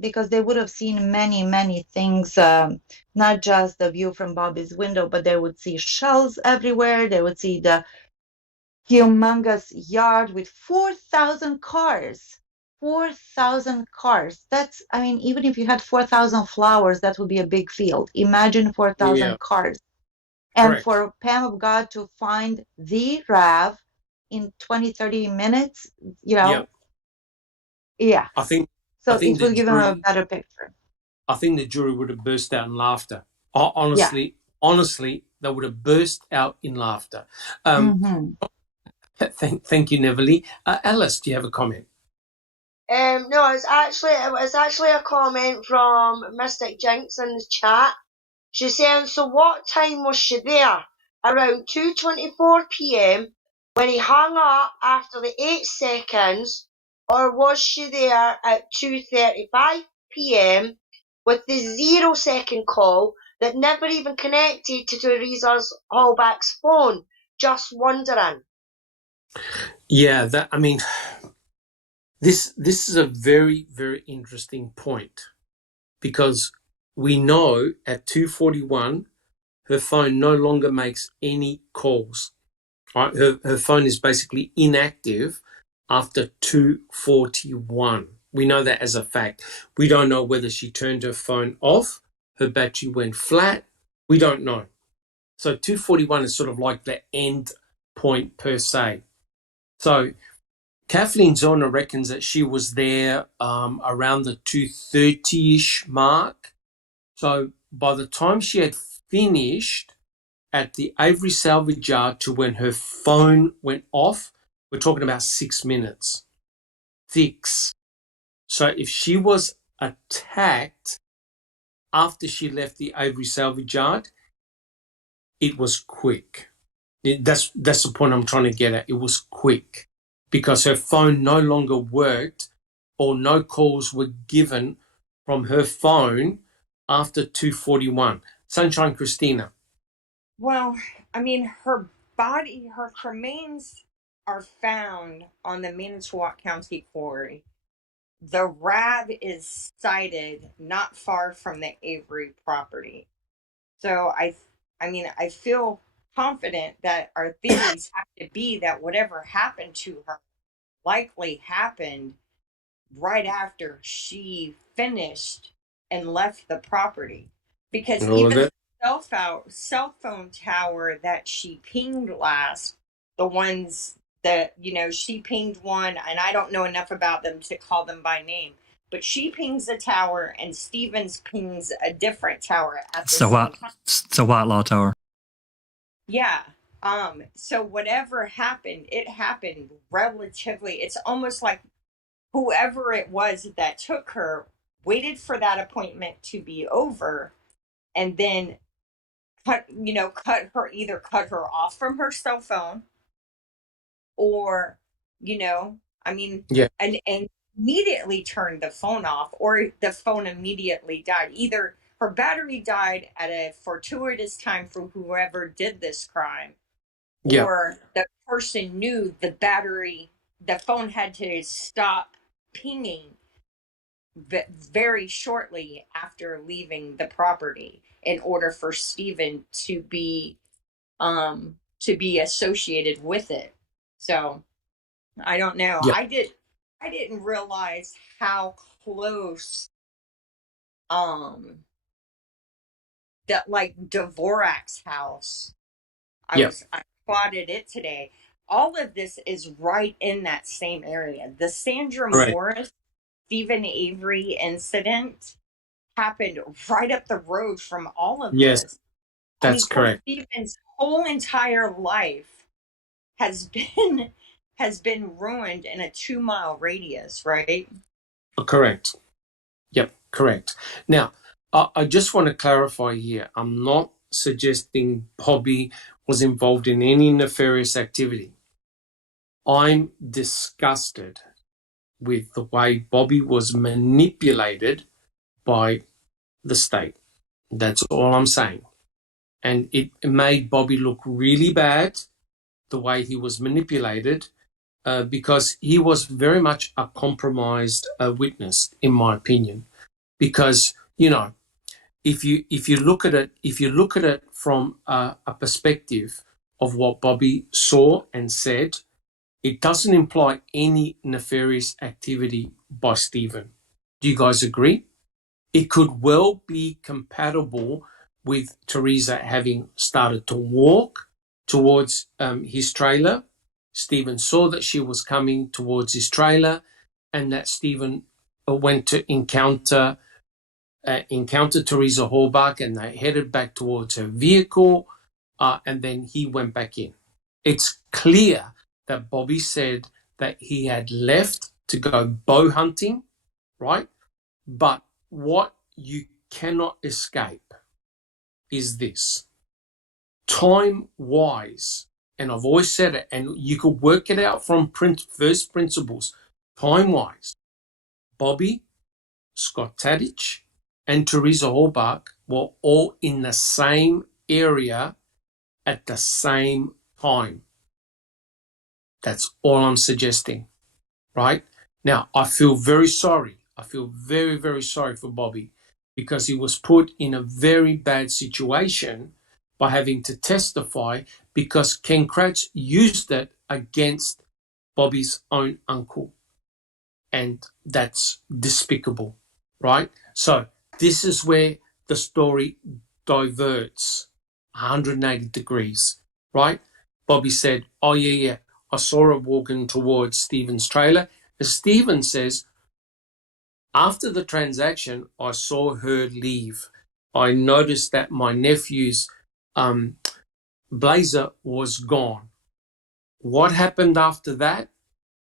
Because they would have seen many, many things, not just the view from Bobby's window, but they would see shells everywhere. They would see the humongous yard with 4,000 cars. 4,000 cars. That's, even if you had 4,000 flowers, that would be a big field. Imagine 4,000 cars. And Correct. for Pam of God to find the RAV in 20, 30 minutes, Yeah. I think it will give him a better picture. I think the jury would have burst out in laughter. Honestly, honestly, they would have burst out in laughter. Mm-hmm. Thank you, Neverly. Alice, do you have a comment? No, it was actually a comment from Mystic Jinx in the chat. She's saying, so what time was she there? Around 2:24 p.m. when he hung up after the 8 seconds, or was she there at 2:35 p.m. with the 0-second call that never even connected to Teresa's Hallback's phone? Just wondering. Yeah, this is a very, very interesting point, because we know at 2:41 her phone no longer makes any calls. Right? Her phone is basically inactive after 2:41. We know that as a fact. We don't know whether she turned her phone off, her battery went flat. We don't know. So 2:41 is sort of like the end point per se. So Kathleen Zona reckons that she was there around the 2:30-ish mark. So by the time she had finished at the Avery salvage yard to when her phone went off, we're talking about 6 minutes. 6. So if she was attacked after she left the Avery salvage yard, it was quick. That's the point I'm trying to get at. It was quick because her phone no longer worked, or no calls were given from her phone after 2:41. Sunshine Christina. Well, I mean, her remains are found on the Manitowoc County quarry. The RAB is sited not far from the Avery property. So I feel confident that our theories have to be that whatever happened to her likely happened right after she finished and left the property. Because All of even it. the cell phone tower that she pinged last, the ones that, she pinged one, and I don't know enough about them to call them by name, but she pings a tower and Stevens pings a different tower at the same time. It's a Whitelaw Tower. Yeah. So whatever happened, it happened relatively. It's almost like whoever it was that took her waited for that appointment to be over and then cut her off from her cell phone, or, Yeah. and immediately turned the phone off, or the phone immediately died. Either her battery died at a fortuitous time for whoever did this crime, Yeah. or the person knew the phone had to stop pinging very shortly after leaving the property in order for Stephen to be associated with it. So I don't know. Yeah. I didn't realize how close that, like, Dvorak's house. I spotted it today. All of this is right in that same area. The Sandra Correct. Morris, Stephen Avery incident happened right up the road from all of Yes, this. that's correct. Stephen's whole entire life has been ruined in a 2-mile radius, right? Correct. Yep, correct. Now, I just want to clarify here. I'm not suggesting Bobby was involved in any nefarious activity. I'm disgusted with the way Bobby was manipulated by the state. That's all I'm saying. And it made Bobby look really bad, the way he was manipulated, because he was very much a compromised witness, in my opinion. Because, if you look at it from a perspective of what Bobby saw and said, it doesn't imply any nefarious activity by Stephen. Do you guys agree? It could well be compatible with Teresa having started to walk towards his trailer. Stephen saw that she was coming towards his trailer, and that Stephen went to encounter encountered Teresa Halbach and they headed back towards her vehicle, and then he went back in. It's clear that Bobby said that he had left to go bow hunting, right? But what you cannot escape is this. Time-wise, and I've always said it, and you could work it out from first principles, time-wise, Bobby, Scott Tadich, and Teresa Halbach were all in the same area at the same time. That's all I'm suggesting, right? Now, I feel very sorry. I feel very, very sorry for Bobby because he was put in a very bad situation by having to testify because Ken Kratz used it against Bobby's own uncle. And that's despicable, right? So this is where the story diverts 180 degrees, right? Bobby said, oh, yeah, I saw her walking towards Stephen's trailer. And Stephen says, after the transaction, I saw her leave. I noticed that my nephew's blazer was gone. What happened after that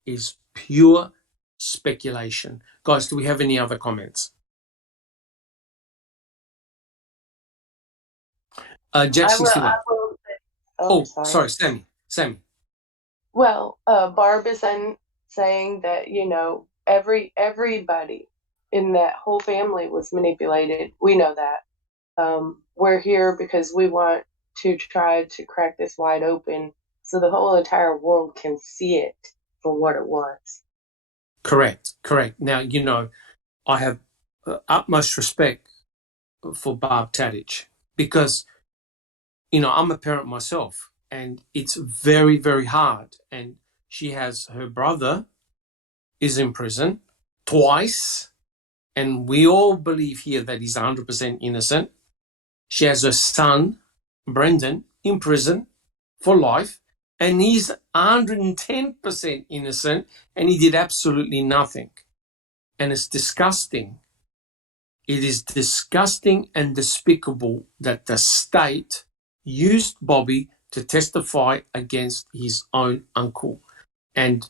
is pure speculation. Guys, do we have any other comments? Jack 61. Sorry, Sammy. Well, Barb is saying that, everybody in that whole family was manipulated. We know that. We're here because we want to try to crack this wide open so the whole entire world can see it for what it was. Correct. Now, I have utmost respect for Barb Tadich because, I'm a parent myself and it's very, very hard. And she has her brother is in prison twice. And we all believe here that he's 100% innocent. She has her son, Brendan, in prison for life. And he's 110% innocent and he did absolutely nothing. And it's disgusting. It is disgusting and despicable that the state used Bobby to testify against his own uncle. And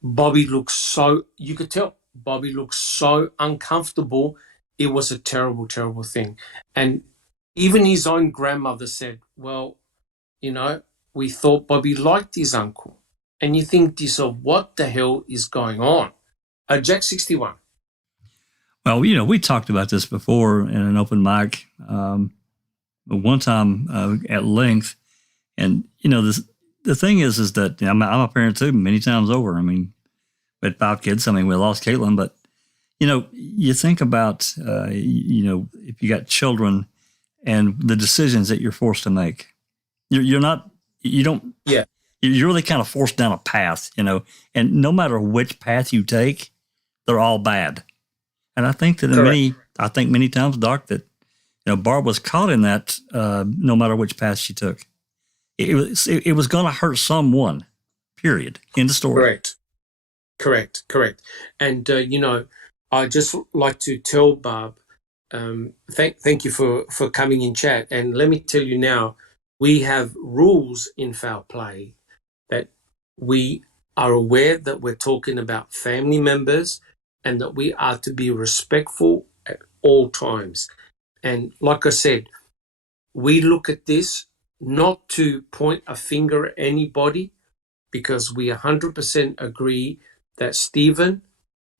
Bobby looks you could tell, Bobby looks so uncomfortable. It was a terrible, terrible thing. And even his own grandmother said, well, we thought Bobby liked his uncle. And you think to yourself, what the hell is going on? Jack 61. Well, we talked about this before in an open mic one time at length. And, the thing is that I'm a parent too, many times over. I mean, we had 5 kids. I mean, we lost Caitlin, but, you think about, if you got children and the decisions that you're forced to make, you're really kind of forced down a path, and no matter which path you take, they're all bad. And I think that many times, Doc, that Barb was caught in that. No matter which path she took, it was going to hurt someone. Period. End of story. Correct. And I just like to tell Barb, thank you for coming in chat. And let me tell you now, we have rules in foul play that we are aware that we're talking about family members and that we are to be respectful at all times. And like I said, we look at this not to point a finger at anybody because we 100% agree that Stephen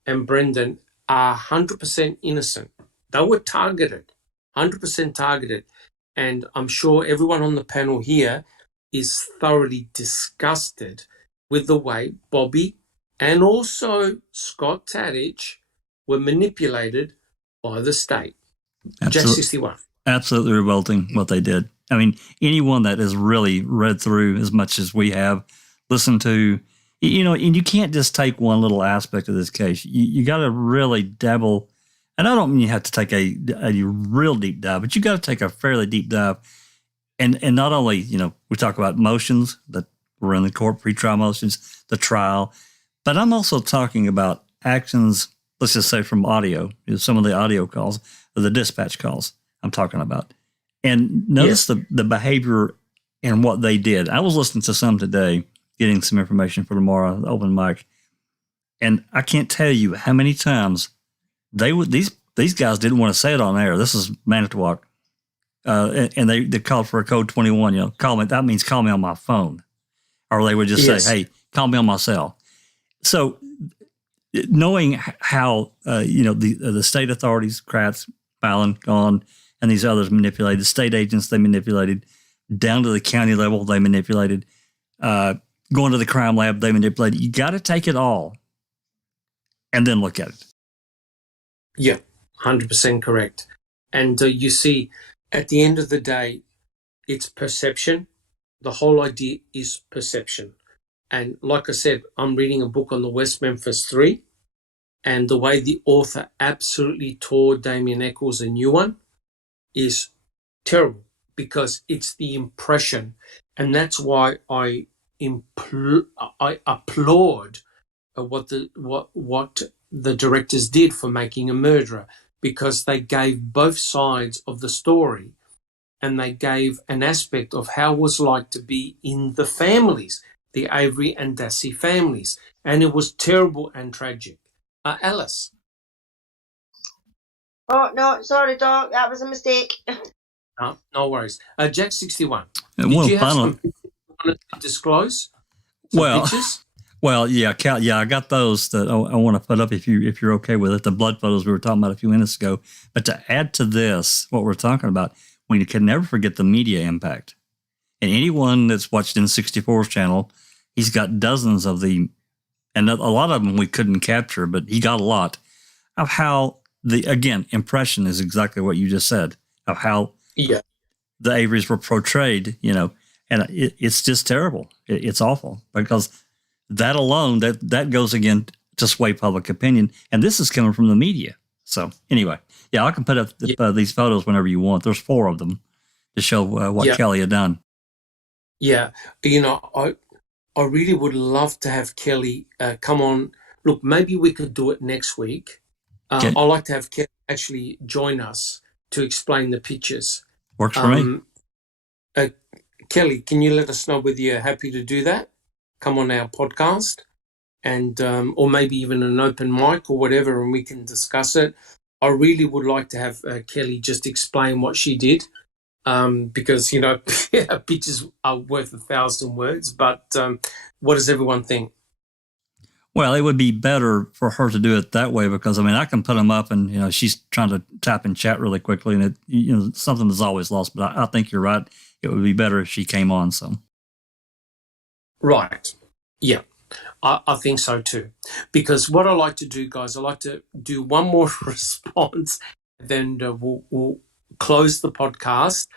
and Brendan are 100% innocent. They were targeted, 100% targeted. And I'm sure everyone on the panel here is thoroughly disgusted with the way Bobby and also Scott Tadich were manipulated by the state. Jack 61. Absolutely revolting what they did. I mean, anyone that has really read through as much as we have, listened to, and you can't just take one little aspect of this case. You got to really dabble. And I don't mean you have to take a real deep dive, but you got to take a fairly deep dive. And not only, we talk about motions that were in the court, pretrial motions, the trial, but I'm also talking about actions let's just say from audio, some of the audio calls, or the dispatch calls I'm talking about. And notice the behavior and what they did. I was listening to some today, getting some information for tomorrow, open mic. And I can't tell you how many times these guys didn't want to say it on air. This is Manitowoc. And they called for a code 21, call me. That means call me on my phone. Or they would just say, hey, call me on my cell. So knowing how, the state authorities, Kratz, Fallon, Gone, and these others manipulated, state agents they manipulated, down to the county level they manipulated, going to the crime lab they manipulated. You got to take it all and then look at it. Yeah, 100% correct. And you see, at the end of the day, it's perception. The whole idea is perception. And like I said, I'm reading a book on the West Memphis 3, and the way the author absolutely tore Damien Eccles a new one is terrible, because it's the impression. And that's why I applaud what the directors did for Making a Murderer, because they gave both sides of the story, and they gave an aspect of how it was like to be in the families, the Avery and Dassey families. And it was terrible and tragic. Alice? Oh, no, sorry, Doc. That was a mistake. No worries. Jack 61. And did you have some you wanted to disclose? Pictures? Well, yeah, I got those that I want to put up if you're okay with it. The blood photos we were talking about a few minutes ago. But to add to this, what we're talking about, we can never forget the media impact. And anyone that's watched N64's channel, he's got dozens of the, and a lot of them we couldn't capture, but he got a lot of how impression is exactly what you just said, of how the Averys were portrayed, and it's just terrible. It's awful, because that alone, that goes again to sway public opinion. And this is coming from the media. So anyway, I can put up these photos whenever you want. There's 4 of them to show what Kelly had done. Yeah. I really would love to have Kelly come on. Look, maybe we could do it next week. I'd like to have Kelly actually join us to explain the pictures. Works for me. Kelly, can you let us know whether you're happy to do that? Come on our podcast, and or maybe even an open mic or whatever, and we can discuss it. I really would like to have Kelly just explain what she did, because, pictures are worth 1,000 words. But what does everyone think? Well, it would be better for her to do it that way, because, I can put them up and, she's trying to tap in chat really quickly, and it, something is always lost. But I think you're right. It would be better if she came on. So. Right. Yeah, I think so too. Because what I like to do, guys, I like to do one more response, then we'll close the podcast,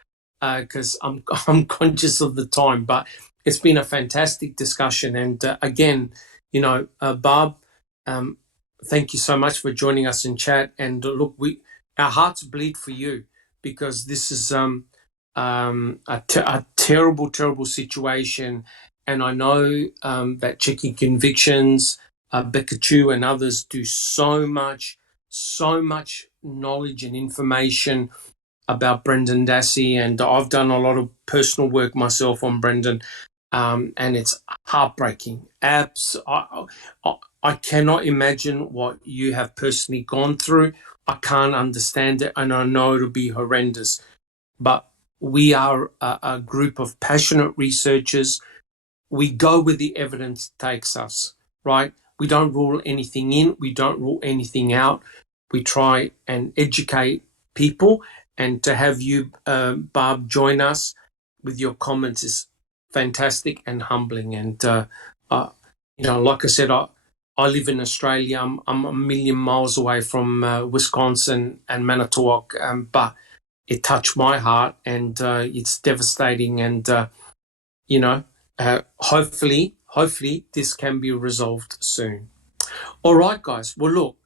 because I'm conscious of the time. But it's been a fantastic discussion. And again, Barb, thank you so much for joining us in chat. And look, our hearts bleed for you, because this is a terrible, terrible situation. And I know that Checking Convictions, Becca Chu and others do so much knowledge and information about Brendan Dassey. And I've done a lot of personal work myself on Brendan, and it's heartbreaking. I cannot imagine what you have personally gone through. I can't understand it, and I know it'll be horrendous. But we are a group of passionate researchers. We go where the evidence takes us, right? We don't rule anything in. We don't rule anything out. We try and educate people. And to have you, Barb, join us with your comments is fantastic and humbling. And, like I said, I live in Australia. I'm a million miles away from Wisconsin and Manitowoc, but it touched my heart, and it's devastating. And, hopefully this can be resolved soon. All right, guys. Well, look,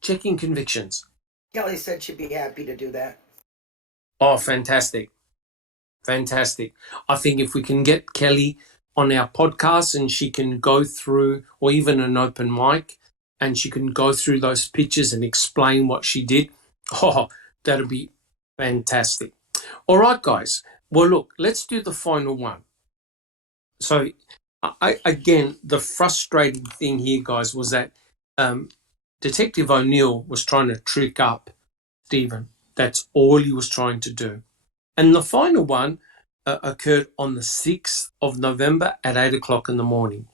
Checking Convictions. Kelly said she'd be happy to do that. Oh, fantastic. Fantastic. I think if we can get Kelly on our podcast and she can go through, or even an open mic, and she can go through those pictures and explain what she did, oh, that'll be fantastic. All right, guys. Well, look, let's do the final one. So, again, the frustrating thing here, guys, was that Detective O'Neill was trying to trick up Stephen. That's all he was trying to do. And the final one occurred on the 6th of November at 8 o'clock in the morning.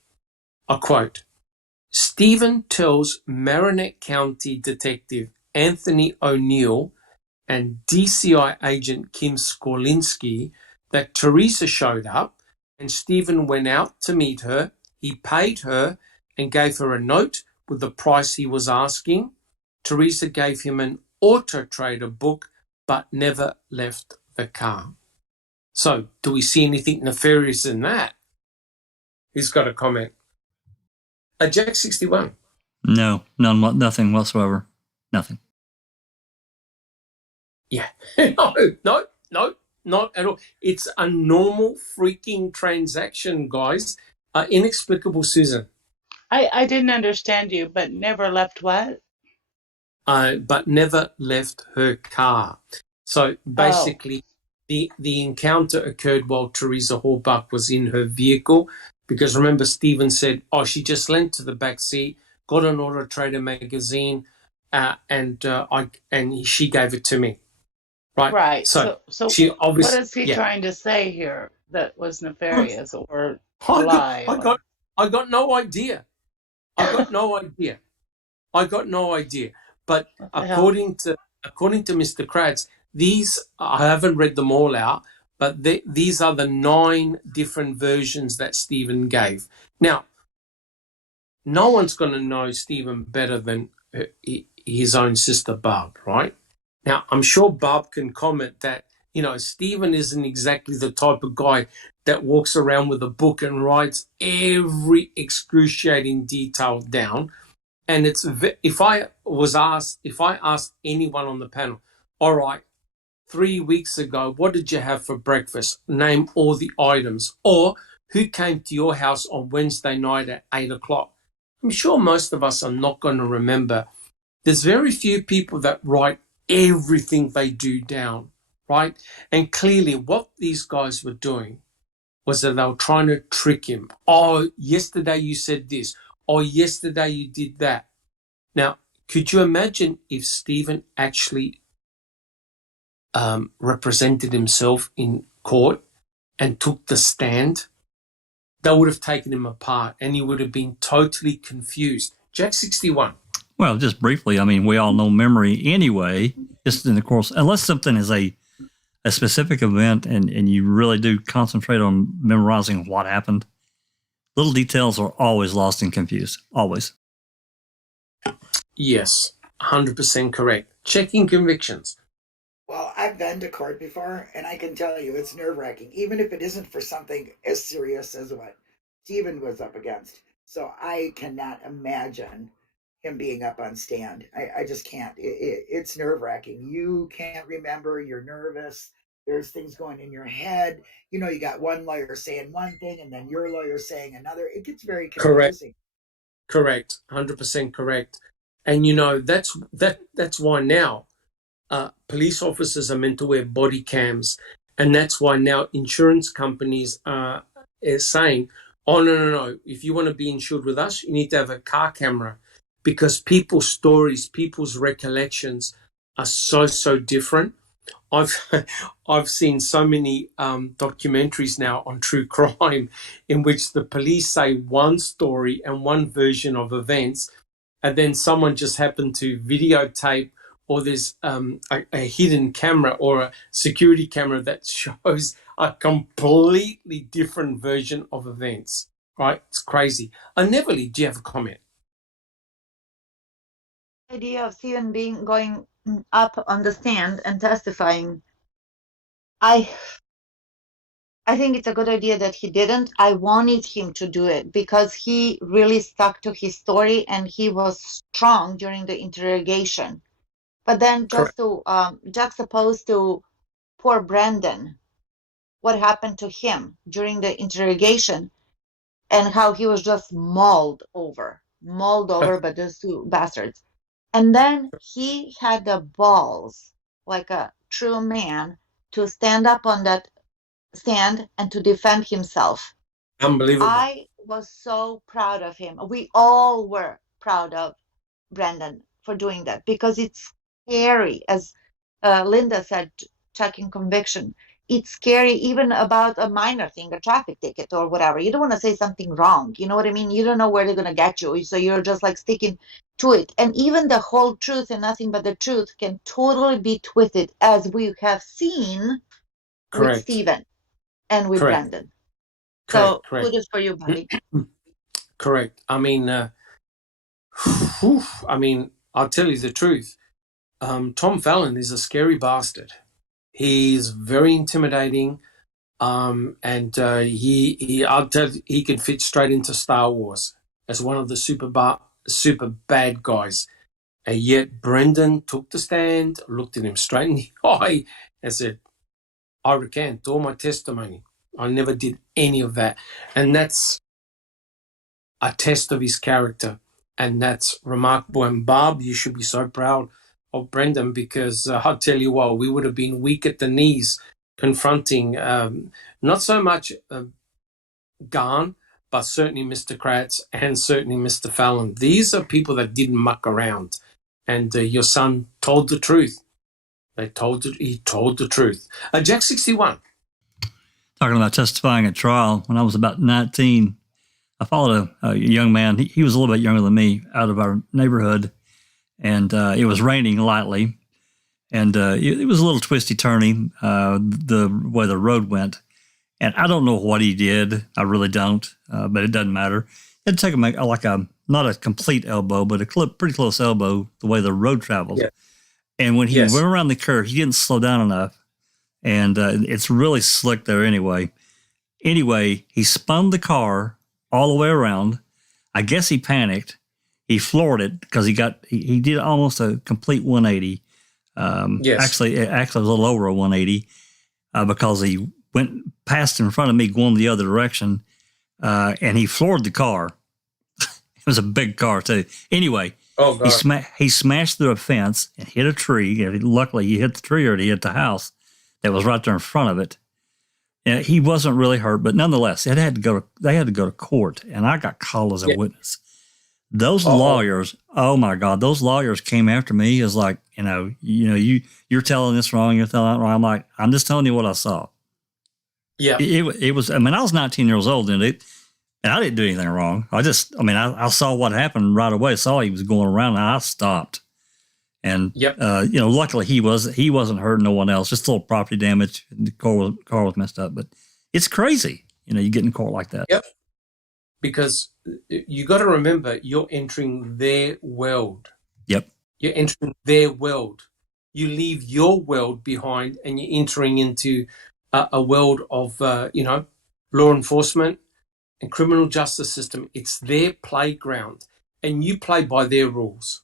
I quote, Stephen tells Marinette County Detective Anthony O'Neill and DCI agent Kim Skolinski that Teresa showed up and Stephen went out to meet her. He paid her and gave her a note with the price he was asking. Teresa gave him an Auto Trader book but never left the car. So, do we see anything nefarious in that? Who's got a comment? Jack 61. No, nothing whatsoever. Nothing. Yeah. No, not at all. It's a normal freaking transaction, guys. Inexplicable, Susan. I didn't understand you, but never left what? But never left her car. So basically, the encounter occurred while Teresa Horbuck was in her vehicle, because remember, Stephen said, she just leant to the back seat, got an Auto Trader magazine, and she gave it to me. Right. So she obviously, what is he trying to say here that was nefarious or a lie? I got no idea. I got no idea. But according to Mr. Kratz, these, I haven't read them all out, but these are the 9 different versions that Stephen gave. Now, no one's going to know Stephen better than his own sister, Barb, right? Now, I'm sure Barb can comment that, Stephen isn't exactly the type of guy that walks around with a book and writes every excruciating detail down. And if I asked anyone on the panel, all right, 3 weeks ago, what did you have for breakfast? Name all the items. Or who came to your house on Wednesday night at 8 o'clock? I'm sure most of us are not going to remember. There's very few people that write everything they do down, right? And clearly what these guys were doing was that they were trying to trick him. Oh, yesterday you said this. Oh, yesterday you did that. Now, could you imagine if Stephen actually represented himself in court and took the stand? They would have taken him apart and he would have been totally confused. Jack 61. Well, just briefly, we all know memory anyway. Just in the course, unless something is a specific event and you really do concentrate on memorizing what happened, little details are always lost and confused. Always. Yes, 100% correct. Checking convictions. Well, I've been to court before, and I can tell you it's nerve-wracking, even if it isn't for something as serious as what Stephen was up against. So I cannot imagine him being up on stand. I just can't. It's nerve-wracking. You can't remember. You're nervous. There's things going in your head. You got one lawyer saying one thing, and then your lawyer saying another. It gets very confusing. Correct. 100% correct. And that's why now police officers are meant to wear body cams, and that's why now insurance companies are saying, oh, no. If you want to be insured with us, you need to have a car camera, because people's stories, people's recollections are so different. I've seen so many documentaries now on true crime in which the police say one story and one version of events, and then someone just happened to videotape, or there's a hidden camera or a security camera that shows a completely different version of events, right? It's crazy. Neverly, do you have a comment? The idea of Stephen going up on the stand and testifying, I think it's a good idea that he didn't. I wanted him to do it because he really stuck to his story and he was strong during the interrogation. But then just to juxtapose to poor Brandon, what happened to him during the interrogation and how he was just mauled over mauled over by those two bastards. And then he had the balls, like a true man, to stand up on that stand and to defend himself. Unbelievable. I was so proud of him. We all were proud of Brandon for doing that, because it's scary, as Linda said, checking conviction. It's scary even about a minor thing, a traffic ticket or whatever. You don't want to say something wrong. You know what I mean? You don't know where they're going to get you. So you're just like sticking to it. And even the whole truth and nothing but the truth can totally be twisted, as we have seen with Stephen and with Brandon. So kudos for you, buddy. Correct. I mean, I'll tell you the truth. Tom Fallon is a scary bastard. He's very intimidating, and I'll tell you, he can fit straight into Star Wars as one of the super bad guys. And yet Brendan took the stand, looked at him straight in the eye, and said, "I recant all my testimony. I never did any of that." And that's a test of his character, and that's remarkable. And Barb, you should be so proud of Brendan, because I'll tell you what, we would have been weak at the knees confronting not so much Garn, but certainly Mr. Kratz and certainly Mr. Fallon. These are people that didn't muck around, and your son told the truth. He told the truth. Jack 61. Talking about testifying at trial, when I was about 19, I followed a young man. He was a little bit younger than me, out of our neighborhood, and it was raining lightly, and it was a little twisty-turny, the way the road went. And I don't know what he did. I really don't, but it doesn't matter. It'd take him like not a complete elbow, but a pretty close elbow, the way the road travels. Yeah. And when he went around the curve, he didn't slow down enough, and it's really slick there anyway. Anyway, he spun the car all the way around. I guess he panicked. He floored it because he did almost a complete 180. Actually, it was a little over a 180 because he went past in front of me going the other direction, and he floored the car. It was a big car, too. Anyway, he smashed through a fence and hit a tree. Luckily, he hit the tree, or he hit the house that was right there in front of it. And he wasn't really hurt, but nonetheless, they had to go to court, and I got called as a witness. Those lawyers, oh my God, those lawyers came after me as like, you're telling this wrong, you're telling that wrong. I'm like, I'm just telling you what I saw. Yeah, it was. I mean, I was 19 years old, and I didn't do anything wrong. I saw what happened right away. I saw he was going around, and I stopped. And luckily he wasn't hurting no one else. Just a little property damage. The car was messed up, but it's crazy. You get in court like that. Yep. Because you got to remember, you're entering their world. Yep. You're entering their world. You leave your world behind, and you're entering into a world of law enforcement and criminal justice system. It's their playground, and you play by their rules.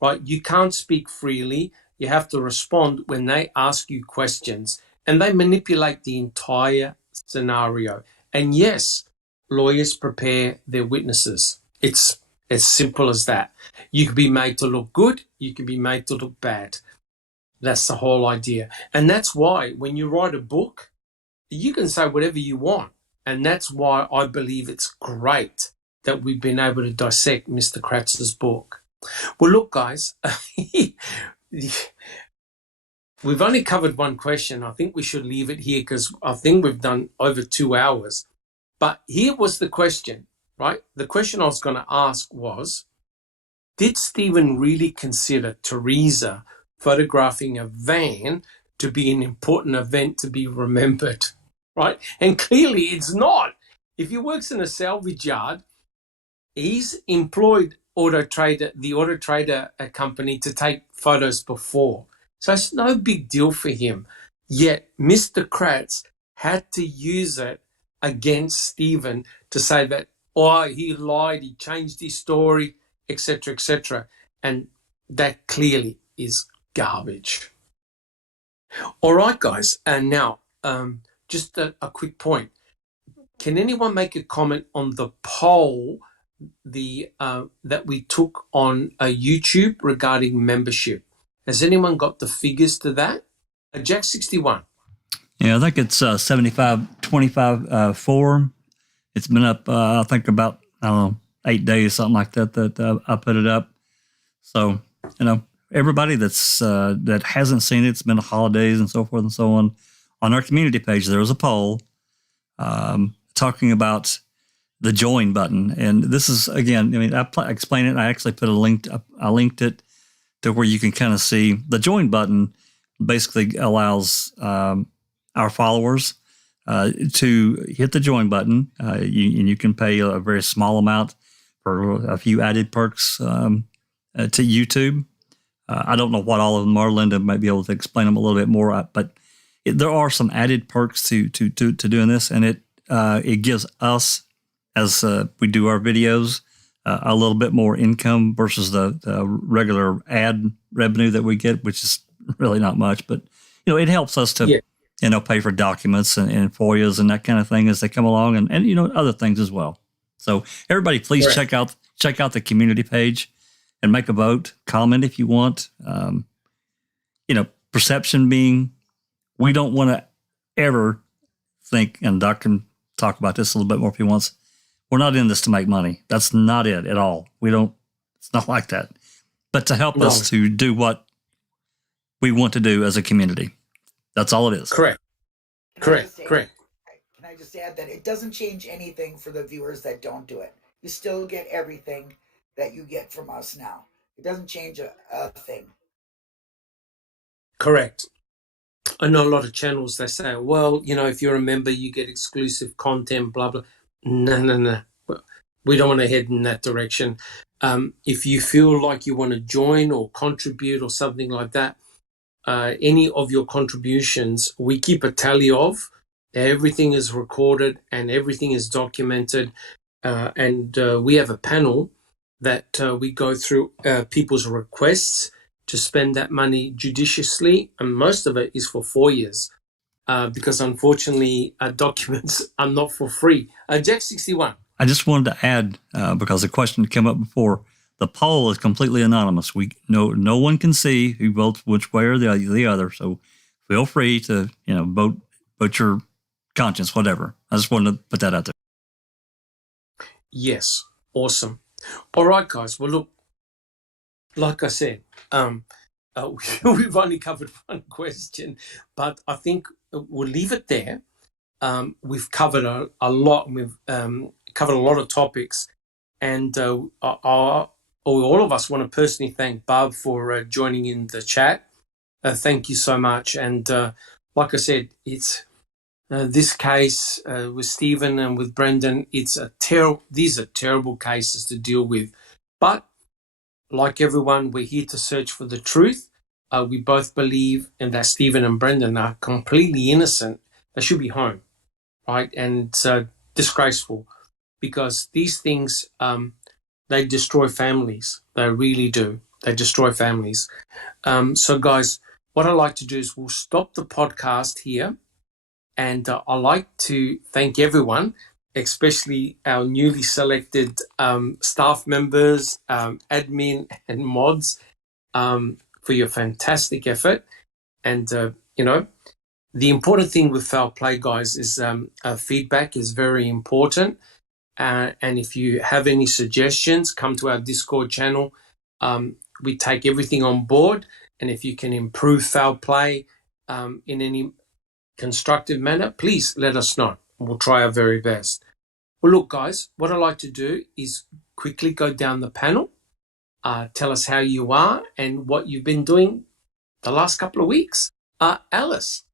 Right? You can't speak freely. You have to respond when they ask you questions, and they manipulate the entire scenario. And yes, lawyers prepare their witnesses. It's as simple as that. You can be made to look good. You can be made to look bad. That's the whole idea. And that's why when you write a book, you can say whatever you want. And that's why I believe it's great that we've been able to dissect Mr. Kratz's book. Well, look, guys, we've only covered one question. I think we should leave it here because I think we've done over 2 hours. But here was the question, right? The question I was going to ask was, did Stephen really consider Teresa photographing a van to be an important event to be remembered, right? And clearly it's not. If he works in a salvage yard, he's employed the Auto Trader company to take photos before. So it's no big deal for him. Yet Mr. Kratz had to use it against Stephen to say that, he lied, he changed his story, etc., etc. And that clearly is garbage. All right, guys. And now, just a quick point. Can anyone make a comment on the poll that we took on YouTube regarding membership. Has anyone got the figures to that? Jack 61. Yeah, I think it's 75-25 4. It's been up, I think, about, 8 days, something like that, I put it up. So, everybody that hasn't seen it, it's been the holidays and so forth and so on our community page, there was a poll talking about the join button. And this is, again, I explained it. I actually put I linked it to where you can kind of see the join button basically allows our followers to hit the join button. And you can pay a very small amount for a few added perks to YouTube. I don't know what all of them are. Linda might be able to explain them a little bit more, but there are some added perks to doing this, and it gives us, as we do our videos, a little bit more income versus the regular ad revenue that we get, which is really not much. But it helps us to pay for documents and FOIAs and that kind of thing as they come along, and other things as well. So everybody, please check out the community page and make a vote. Comment if you want. Perception being, we don't want to ever think, and Doc can talk about this a little bit more if he wants, we're not in this to make money. That's not it at all. It's not like that. But to help us to do what we want to do as a community. That's all it is. Correct. Can I just add that it doesn't change anything for the viewers that don't do it. You still get everything that you get from us now. It doesn't change a thing. Correct. I know a lot of channels, they say, well, if you're a member, you get exclusive content, blah, blah. No. We don't want to head in that direction. If you feel like you want to join or contribute or something like that, any of your contributions, we keep a tally of. Everything is recorded and everything is documented. And we have a panel that we go through people's requests to spend that money judiciously, and most of it is for 4 years because unfortunately documents are not for free. Jack 61. I just wanted to add, because the question came up before, the poll is completely anonymous. No one can see who votes which way or the other, so feel free to vote your conscience, whatever. I just wanted to put that out there. Yes, awesome. All right, guys. Well, look, like I said, we've only covered one question, but I think we'll leave it there. We've covered a lot. We've covered a lot of topics, and all of us want to personally thank Barb for joining in the chat. Thank you so much. And like I said, it's this case with Stephen and with Brendan. These are terrible cases to deal with, but like everyone, we're here to search for the truth. We both believe in that Stephen and Brendan are completely innocent. They should be home, right? And it's disgraceful because these things, they destroy families. They really do. They destroy families. So, guys, what I'd like to do is we'll stop the podcast here. And I'd like to thank everyone, especially our newly selected staff members, admin and mods, for your fantastic effort. And, the important thing with foul play, guys, is feedback is very important. And if you have any suggestions, come to our Discord channel. We take everything on board. And if you can improve foul play in any constructive manner, please let us know. We'll try our very best. Well, look, guys, what I'd like to do is quickly go down the panel. Tell us how you are and what you've been doing the last couple of weeks. Alice.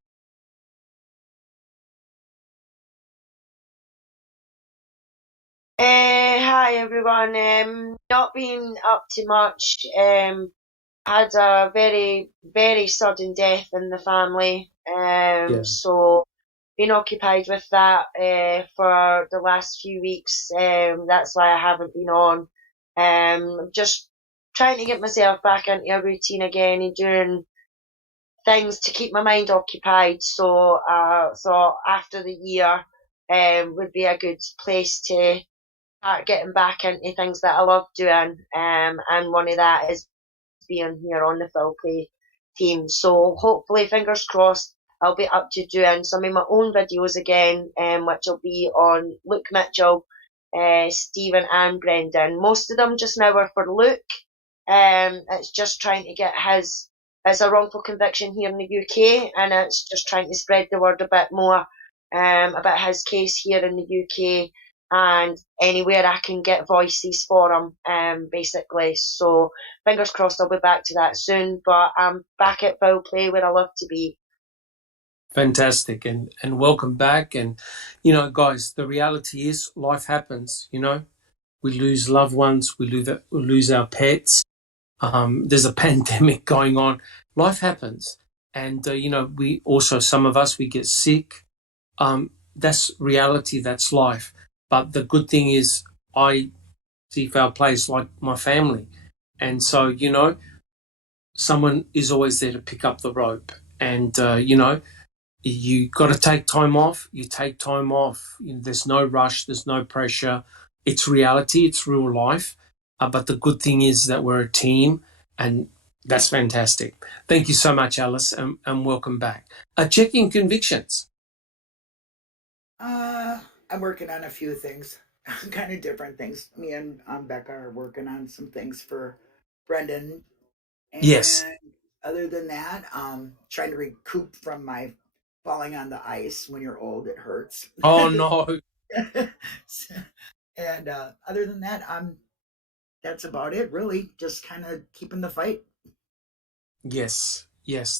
Hi everyone. Not been up to much. Had a very, very sudden death in the family. So been occupied with that for the last few weeks. That's why I haven't been on. Just trying to get myself back into a routine again and doing things to keep my mind occupied. So after the year would be a good place to start getting back into things that I love doing, and one of that is being here on the foul play team. So hopefully, fingers crossed, I'll be up to doing some of my own videos again, which will be on Luke Mitchell, Stephen and Brendan. Most of them just now are for Luke. It's just trying to get it's a wrongful conviction here in the UK, and it's just trying to spread the word a bit more about his case here in the UK and anywhere I can get voices for him, basically. So fingers crossed I'll be back to that soon, but I'm back at foul play where I love to be. Fantastic, and welcome back. And, you know, guys, the reality is life happens, you know. We lose loved ones, we lose our pets. There's a pandemic going on. Life happens. And, you know, we also, some of us, we get sick. That's reality, that's life. But the good thing is I see foul play as like my family. And so, you know, someone is always there to pick up the rope. And, you know, you got to take time off. You take time off. You know, there's no rush. There's no pressure. It's reality. It's real life. But the good thing is that we're a team, and that's fantastic. Thank you so much, Alice, and welcome back. Checking convictions. I'm working on a few things, kind of different things. Me and Becca are working on some things for Brendan. And yes. Other than that, trying to recoup from my falling on the ice. When you're old, it hurts. Oh, no. And other than that, that's about it, really. Just kind of keeping the fight. Yes.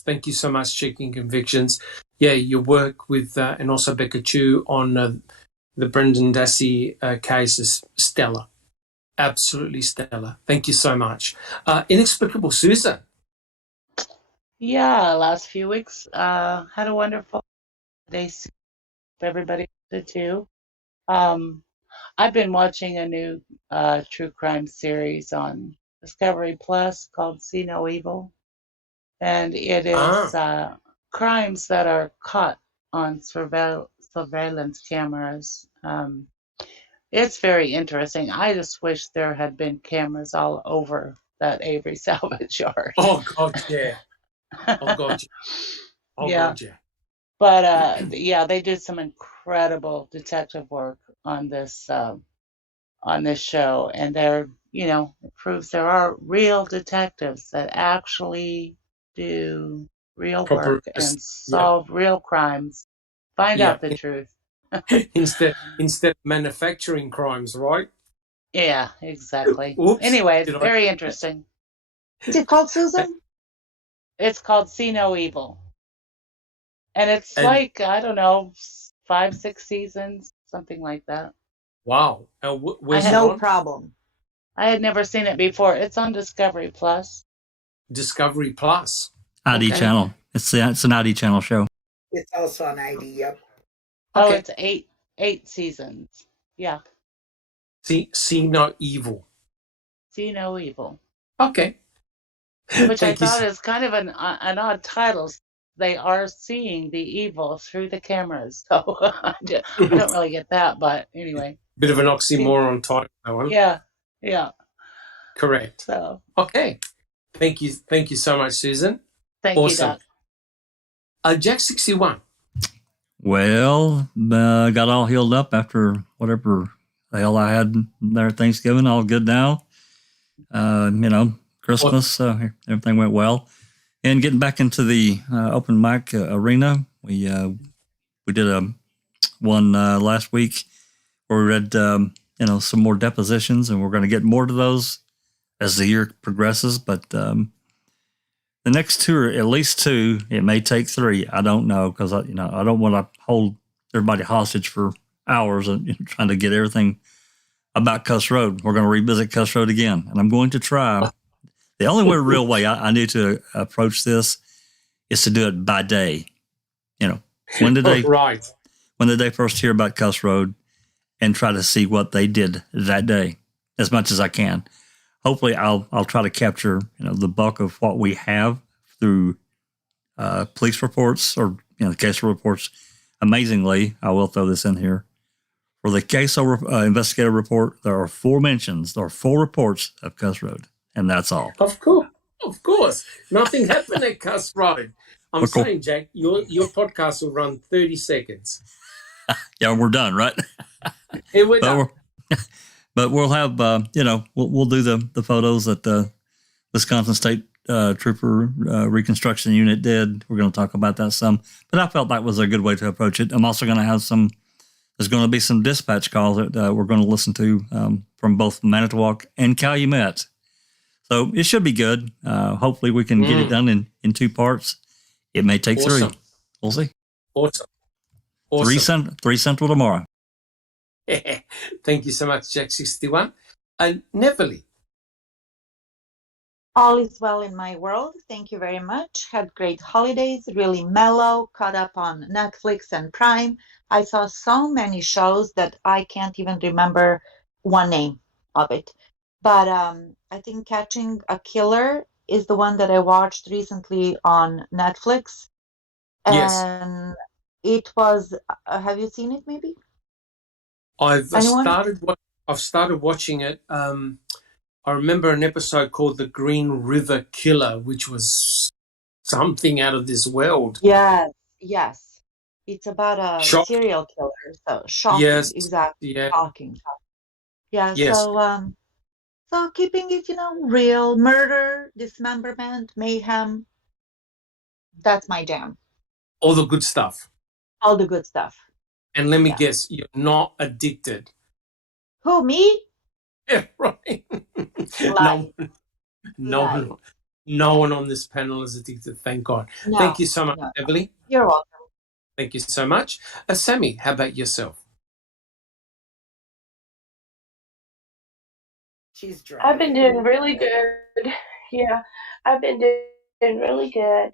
Thank you so much, Checking Convictions. Yeah, your work with, and also Becca Chu on the Brendan Dassey case is stellar. Absolutely stellar. Thank you so much. Inexplicable Susan. Yeah, last few weeks had a wonderful day. Everybody did too. I've been watching a new true crime series on Discovery Plus called See No Evil, and it is crimes that are caught on surveillance cameras. It's very interesting. I just wish there had been cameras all over that Avery salvage yard. Oh, God, yeah. Oh, God, yeah. Yeah. God, yeah. But yeah, they did some incredible detective work on this show, and they're, you know, it proves there are real detectives that actually do real work and solve real crimes, find out the truth. instead of manufacturing crimes, right? Yeah, exactly. Oops. Anyway, it's very interesting. What's it called, Susan? It's called See No Evil. And it's like, I don't know, 5-6 seasons, something like that. Wow. No problem. I had never seen it before. It's on Discovery Plus. Discovery Plus. ID channel. It's an ID channel show. It's also on ID, yep. Oh, it's eight seasons. Yeah. See No Evil. See No Evil. Okay. Which I thought is kind of an odd title. They are seeing the evil through the cameras. So I don't really get that, but anyway. Bit of an oxymoron title, that one. Yeah. Correct. So. Okay. Thank you so much, Susan. Thank awesome. you, Doc. Jack 61. Well, got all healed up after whatever the hell I had there Thanksgiving. All good now. You know, Christmas, everything went well. And getting back into the open mic arena, we did one last week where we read you know, some more depositions, and we're going to get more to those as the year progresses. But the next two, or at least two, it may take three. I don't know, because I don't want to hold everybody hostage for hours and trying to get everything about Cuss Road. We're going to revisit Cuss Road again, and I'm going to try. The only real way I need to approach this is to do it by day. You know, when did they first hear about Cuss Road, and try to see what they did that day as much as I can. Hopefully, I'll try to capture, you know, the bulk of what we have through police reports or, you know, case reports. Amazingly, I will throw this in here, For the CASO investigative report, there are 4 mentions. There are 4 reports of Cuss Road, and that's all. Of course. Nothing happened at Cuss Road. I'm saying, Jack, your podcast will run 30 seconds. Yeah, we're done, right? Here we're done. But we'll have, we'll do the photos that the Wisconsin State Trooper Reconstruction Unit did. We're going to talk about that some. But I felt that was a good way to approach it. I'm also going to have there's going to be some dispatch calls that we're going to listen to from both Manitowoc and Calumet. So it should be good. Hopefully we can get it done in 2 parts. It may take 3. We'll see. Awesome. 3 Central tomorrow. Thank you so much, Jack61. And Neverly. All is well in my world. Thank you very much. Had great holidays, really mellow, caught up on Netflix and Prime. I saw so many shows that I can't even remember one name of it. But I think Catching a Killer is the one that I watched recently on Netflix. And it was, have you seen it maybe? I've started watching it. I remember an episode called The Green River Killer, which was something out of this world. Yes. It's about a serial killer. So shocking. Yes. Exactly. Yeah. Shocking. Yeah. Yes. So keeping it, real, murder, dismemberment, mayhem. That's my jam. All the good stuff. All the good stuff. And let me guess, you're not addicted. Who, me? Yeah, right. No one on this panel is addicted, thank God. No, thank you so much, Avery. You're welcome. Thank you so much. Sammy, how about yourself? She's driving. I've been doing really good. Yeah, I've been doing really good.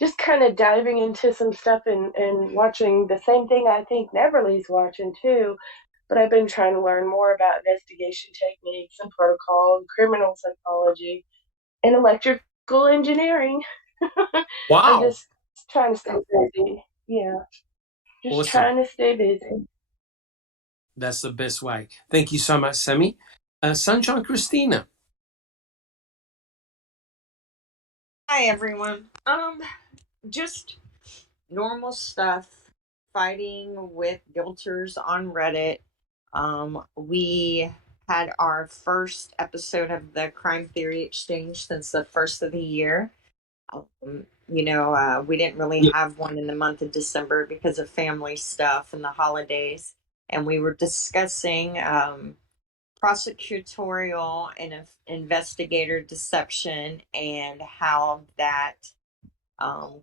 Just kind of diving into some stuff and watching the same thing I think Neverly's watching too. But I've been trying to learn more about investigation techniques and protocol and criminal psychology and electrical engineering. Wow. I'm just trying to stay busy. Yeah. Just trying to stay busy. That's the best way. Thank you so much, Sammy. Sunshine Christina. Hi, everyone. Just normal stuff. Fighting with guilters on Reddit. We had our first episode of the Crime Theory Exchange since the first of the year. We didn't really have one in the month of December because of family stuff and the holidays. And we were discussing prosecutorial and investigator deception and how that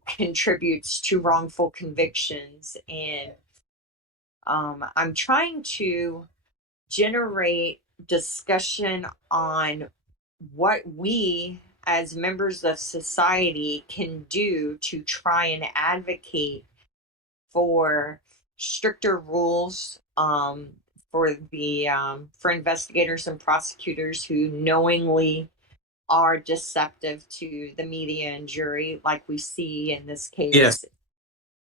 contributes to wrongful convictions. And I'm trying to generate discussion on what we as members of society can do to try and advocate for stricter rules for investigators and prosecutors who knowingly are deceptive to the media and jury, like we see in this case. Yes.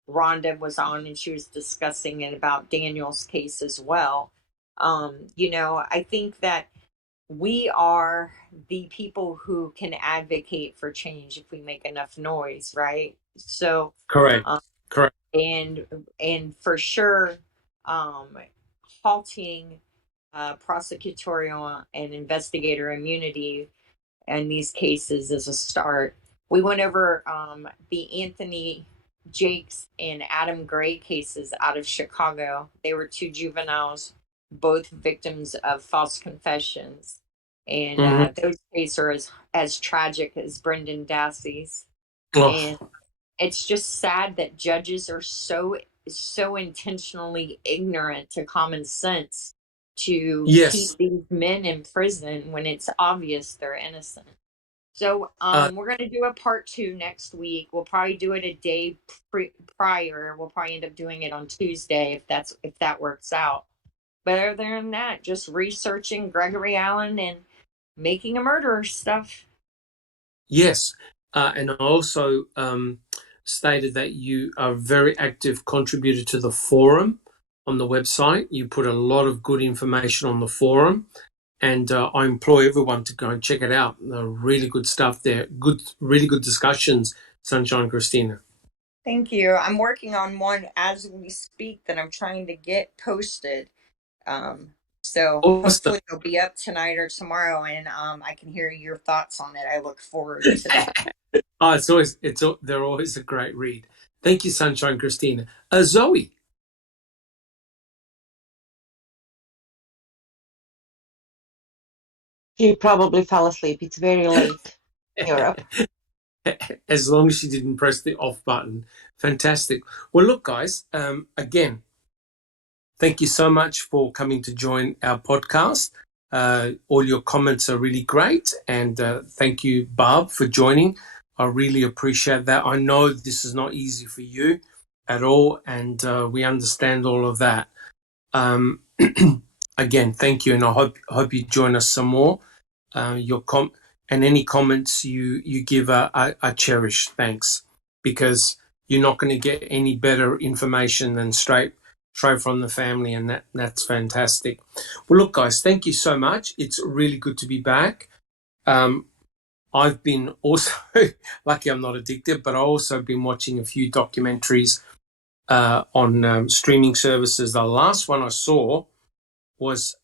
Rhonda was on and she was discussing it about Daniel's case as well. I think that we are the people who can advocate for change if we make enough noise, right? So correct. And for sure, halting prosecutorial and investigator immunity in these cases is a start. We went over the Anthony Jakes and Adam Gray cases out of Chicago. They were 2 juveniles, both victims of false confessions. And those cases are as tragic as Brendan Dassey's. Oh. And it's just sad that judges are so intentionally ignorant to common sense to keep these men in prison when it's obvious they're innocent. So we're going to do a part 2 next week. We'll probably do it a day prior. We'll probably end up doing it on Tuesday if that works out. But other than that, just researching Gregory Allen and making a murderer stuff. Yes. And I also stated that you are a very active contributor to the forum. on the website. You put a lot of good information on the forum, and I implore everyone to go and check it out. Really good stuff there. Really good discussions, Sunshine Christina. Thank you. I'm working on one as we speak that I'm trying to get posted. So awesome. Hopefully it'll be up tonight or tomorrow, and I can hear your thoughts on it. I look forward to that. They're always a great read. Thank you, Sunshine Christina. Zoe. She probably fell asleep. It's very late in Europe. As long as she didn't press the off button. Fantastic. Well, look, guys, again, thank you so much for coming to join our podcast. All your comments are really great. And thank you, Barb, for joining. I really appreciate that. I know this is not easy for you at all, and we understand all of that. Again, thank you, and I hope you join us some more. And any comments you give are cherished. Thanks, because you're not going to get any better information than straight from the family, and that's fantastic. Well, look, guys, thank you so much. It's really good to be back. I've been also lucky I'm not addicted, but I've also been watching a few documentaries on streaming services. The last one I saw was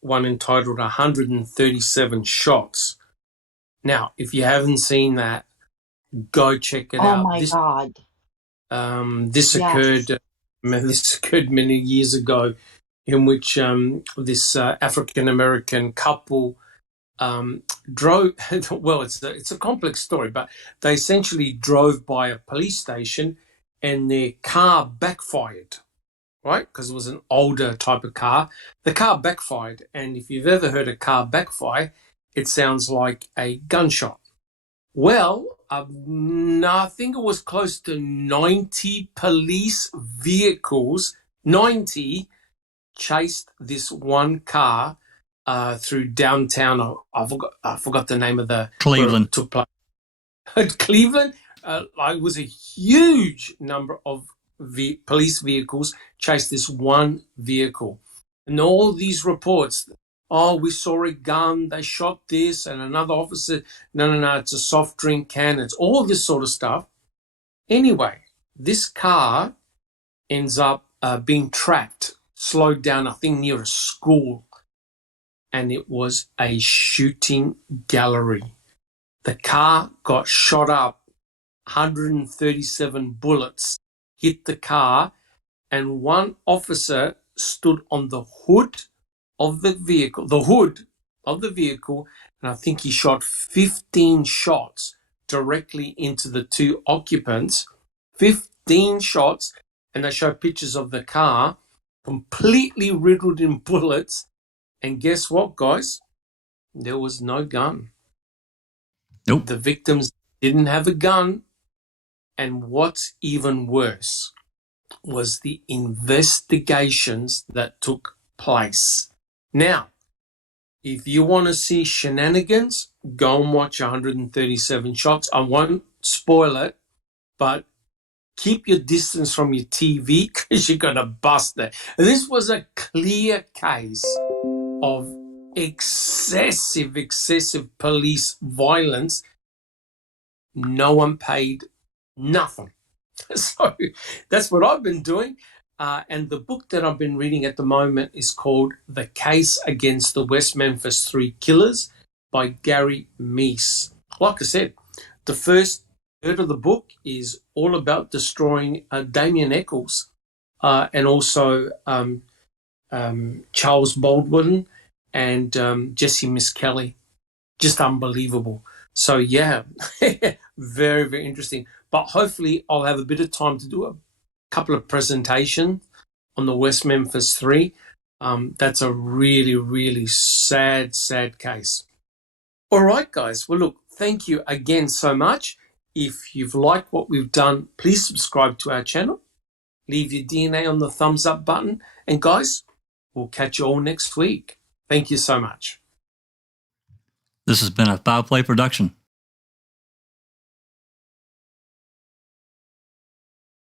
one entitled 137 Shots. Now, if you haven't seen that, go check it out. Oh my God. This occurred many years ago, in which this African-American couple drove, well, it's a complex story, but they essentially drove by a police station and their car backfired, right? Because it was an older type of car. The car backfired, and if you've ever heard a car backfire, it sounds like a gunshot. Well, I think it was close to 90 police vehicles, 90, chased this one car through downtown. I forgot the name of the Cleveland. Took place. Cleveland. It was a huge number of police vehicles chased this one vehicle, and all these reports. Oh, we saw a gun, they shot this, and another officer, no, it's a soft drink can. It's all this sort of stuff. Anyway, this car ends up being tracked, slowed down, I think near a school, and it was a shooting gallery. The car got shot up, 137 bullets hit the car, and one officer stood on the hood of the vehicle, and I think he shot 15 shots directly into the two occupants. 15 shots, and they show pictures of the car completely riddled in bullets. And guess what, guys? There was no gun. Nope. The victims didn't have a gun. And what's even worse was the investigations that took place. Now, if you want to see shenanigans, go and watch 137 Shots. I won't spoil it, but keep your distance from your TV because you're going to bust it. This was a clear case of excessive police violence. No one paid nothing. So that's what I've been doing. And the book that I've been reading at the moment is called The Case Against the West Memphis 3 Killers by Gary Meese. Like I said, the first third of the book is all about destroying Damien Eccles and also Charles Baldwin and Jesse Miss Kelly. Just unbelievable. So, yeah, very, very interesting. But hopefully I'll have a bit of time to do a couple of presentations on the West Memphis 3. That's a really, really sad case. All right, guys. Well, look, thank you again so much. If you've liked what we've done, please subscribe to our channel. Leave your DNA on the thumbs up button. And, guys, we'll catch you all next week. Thank you so much. This has been a Foul Play production.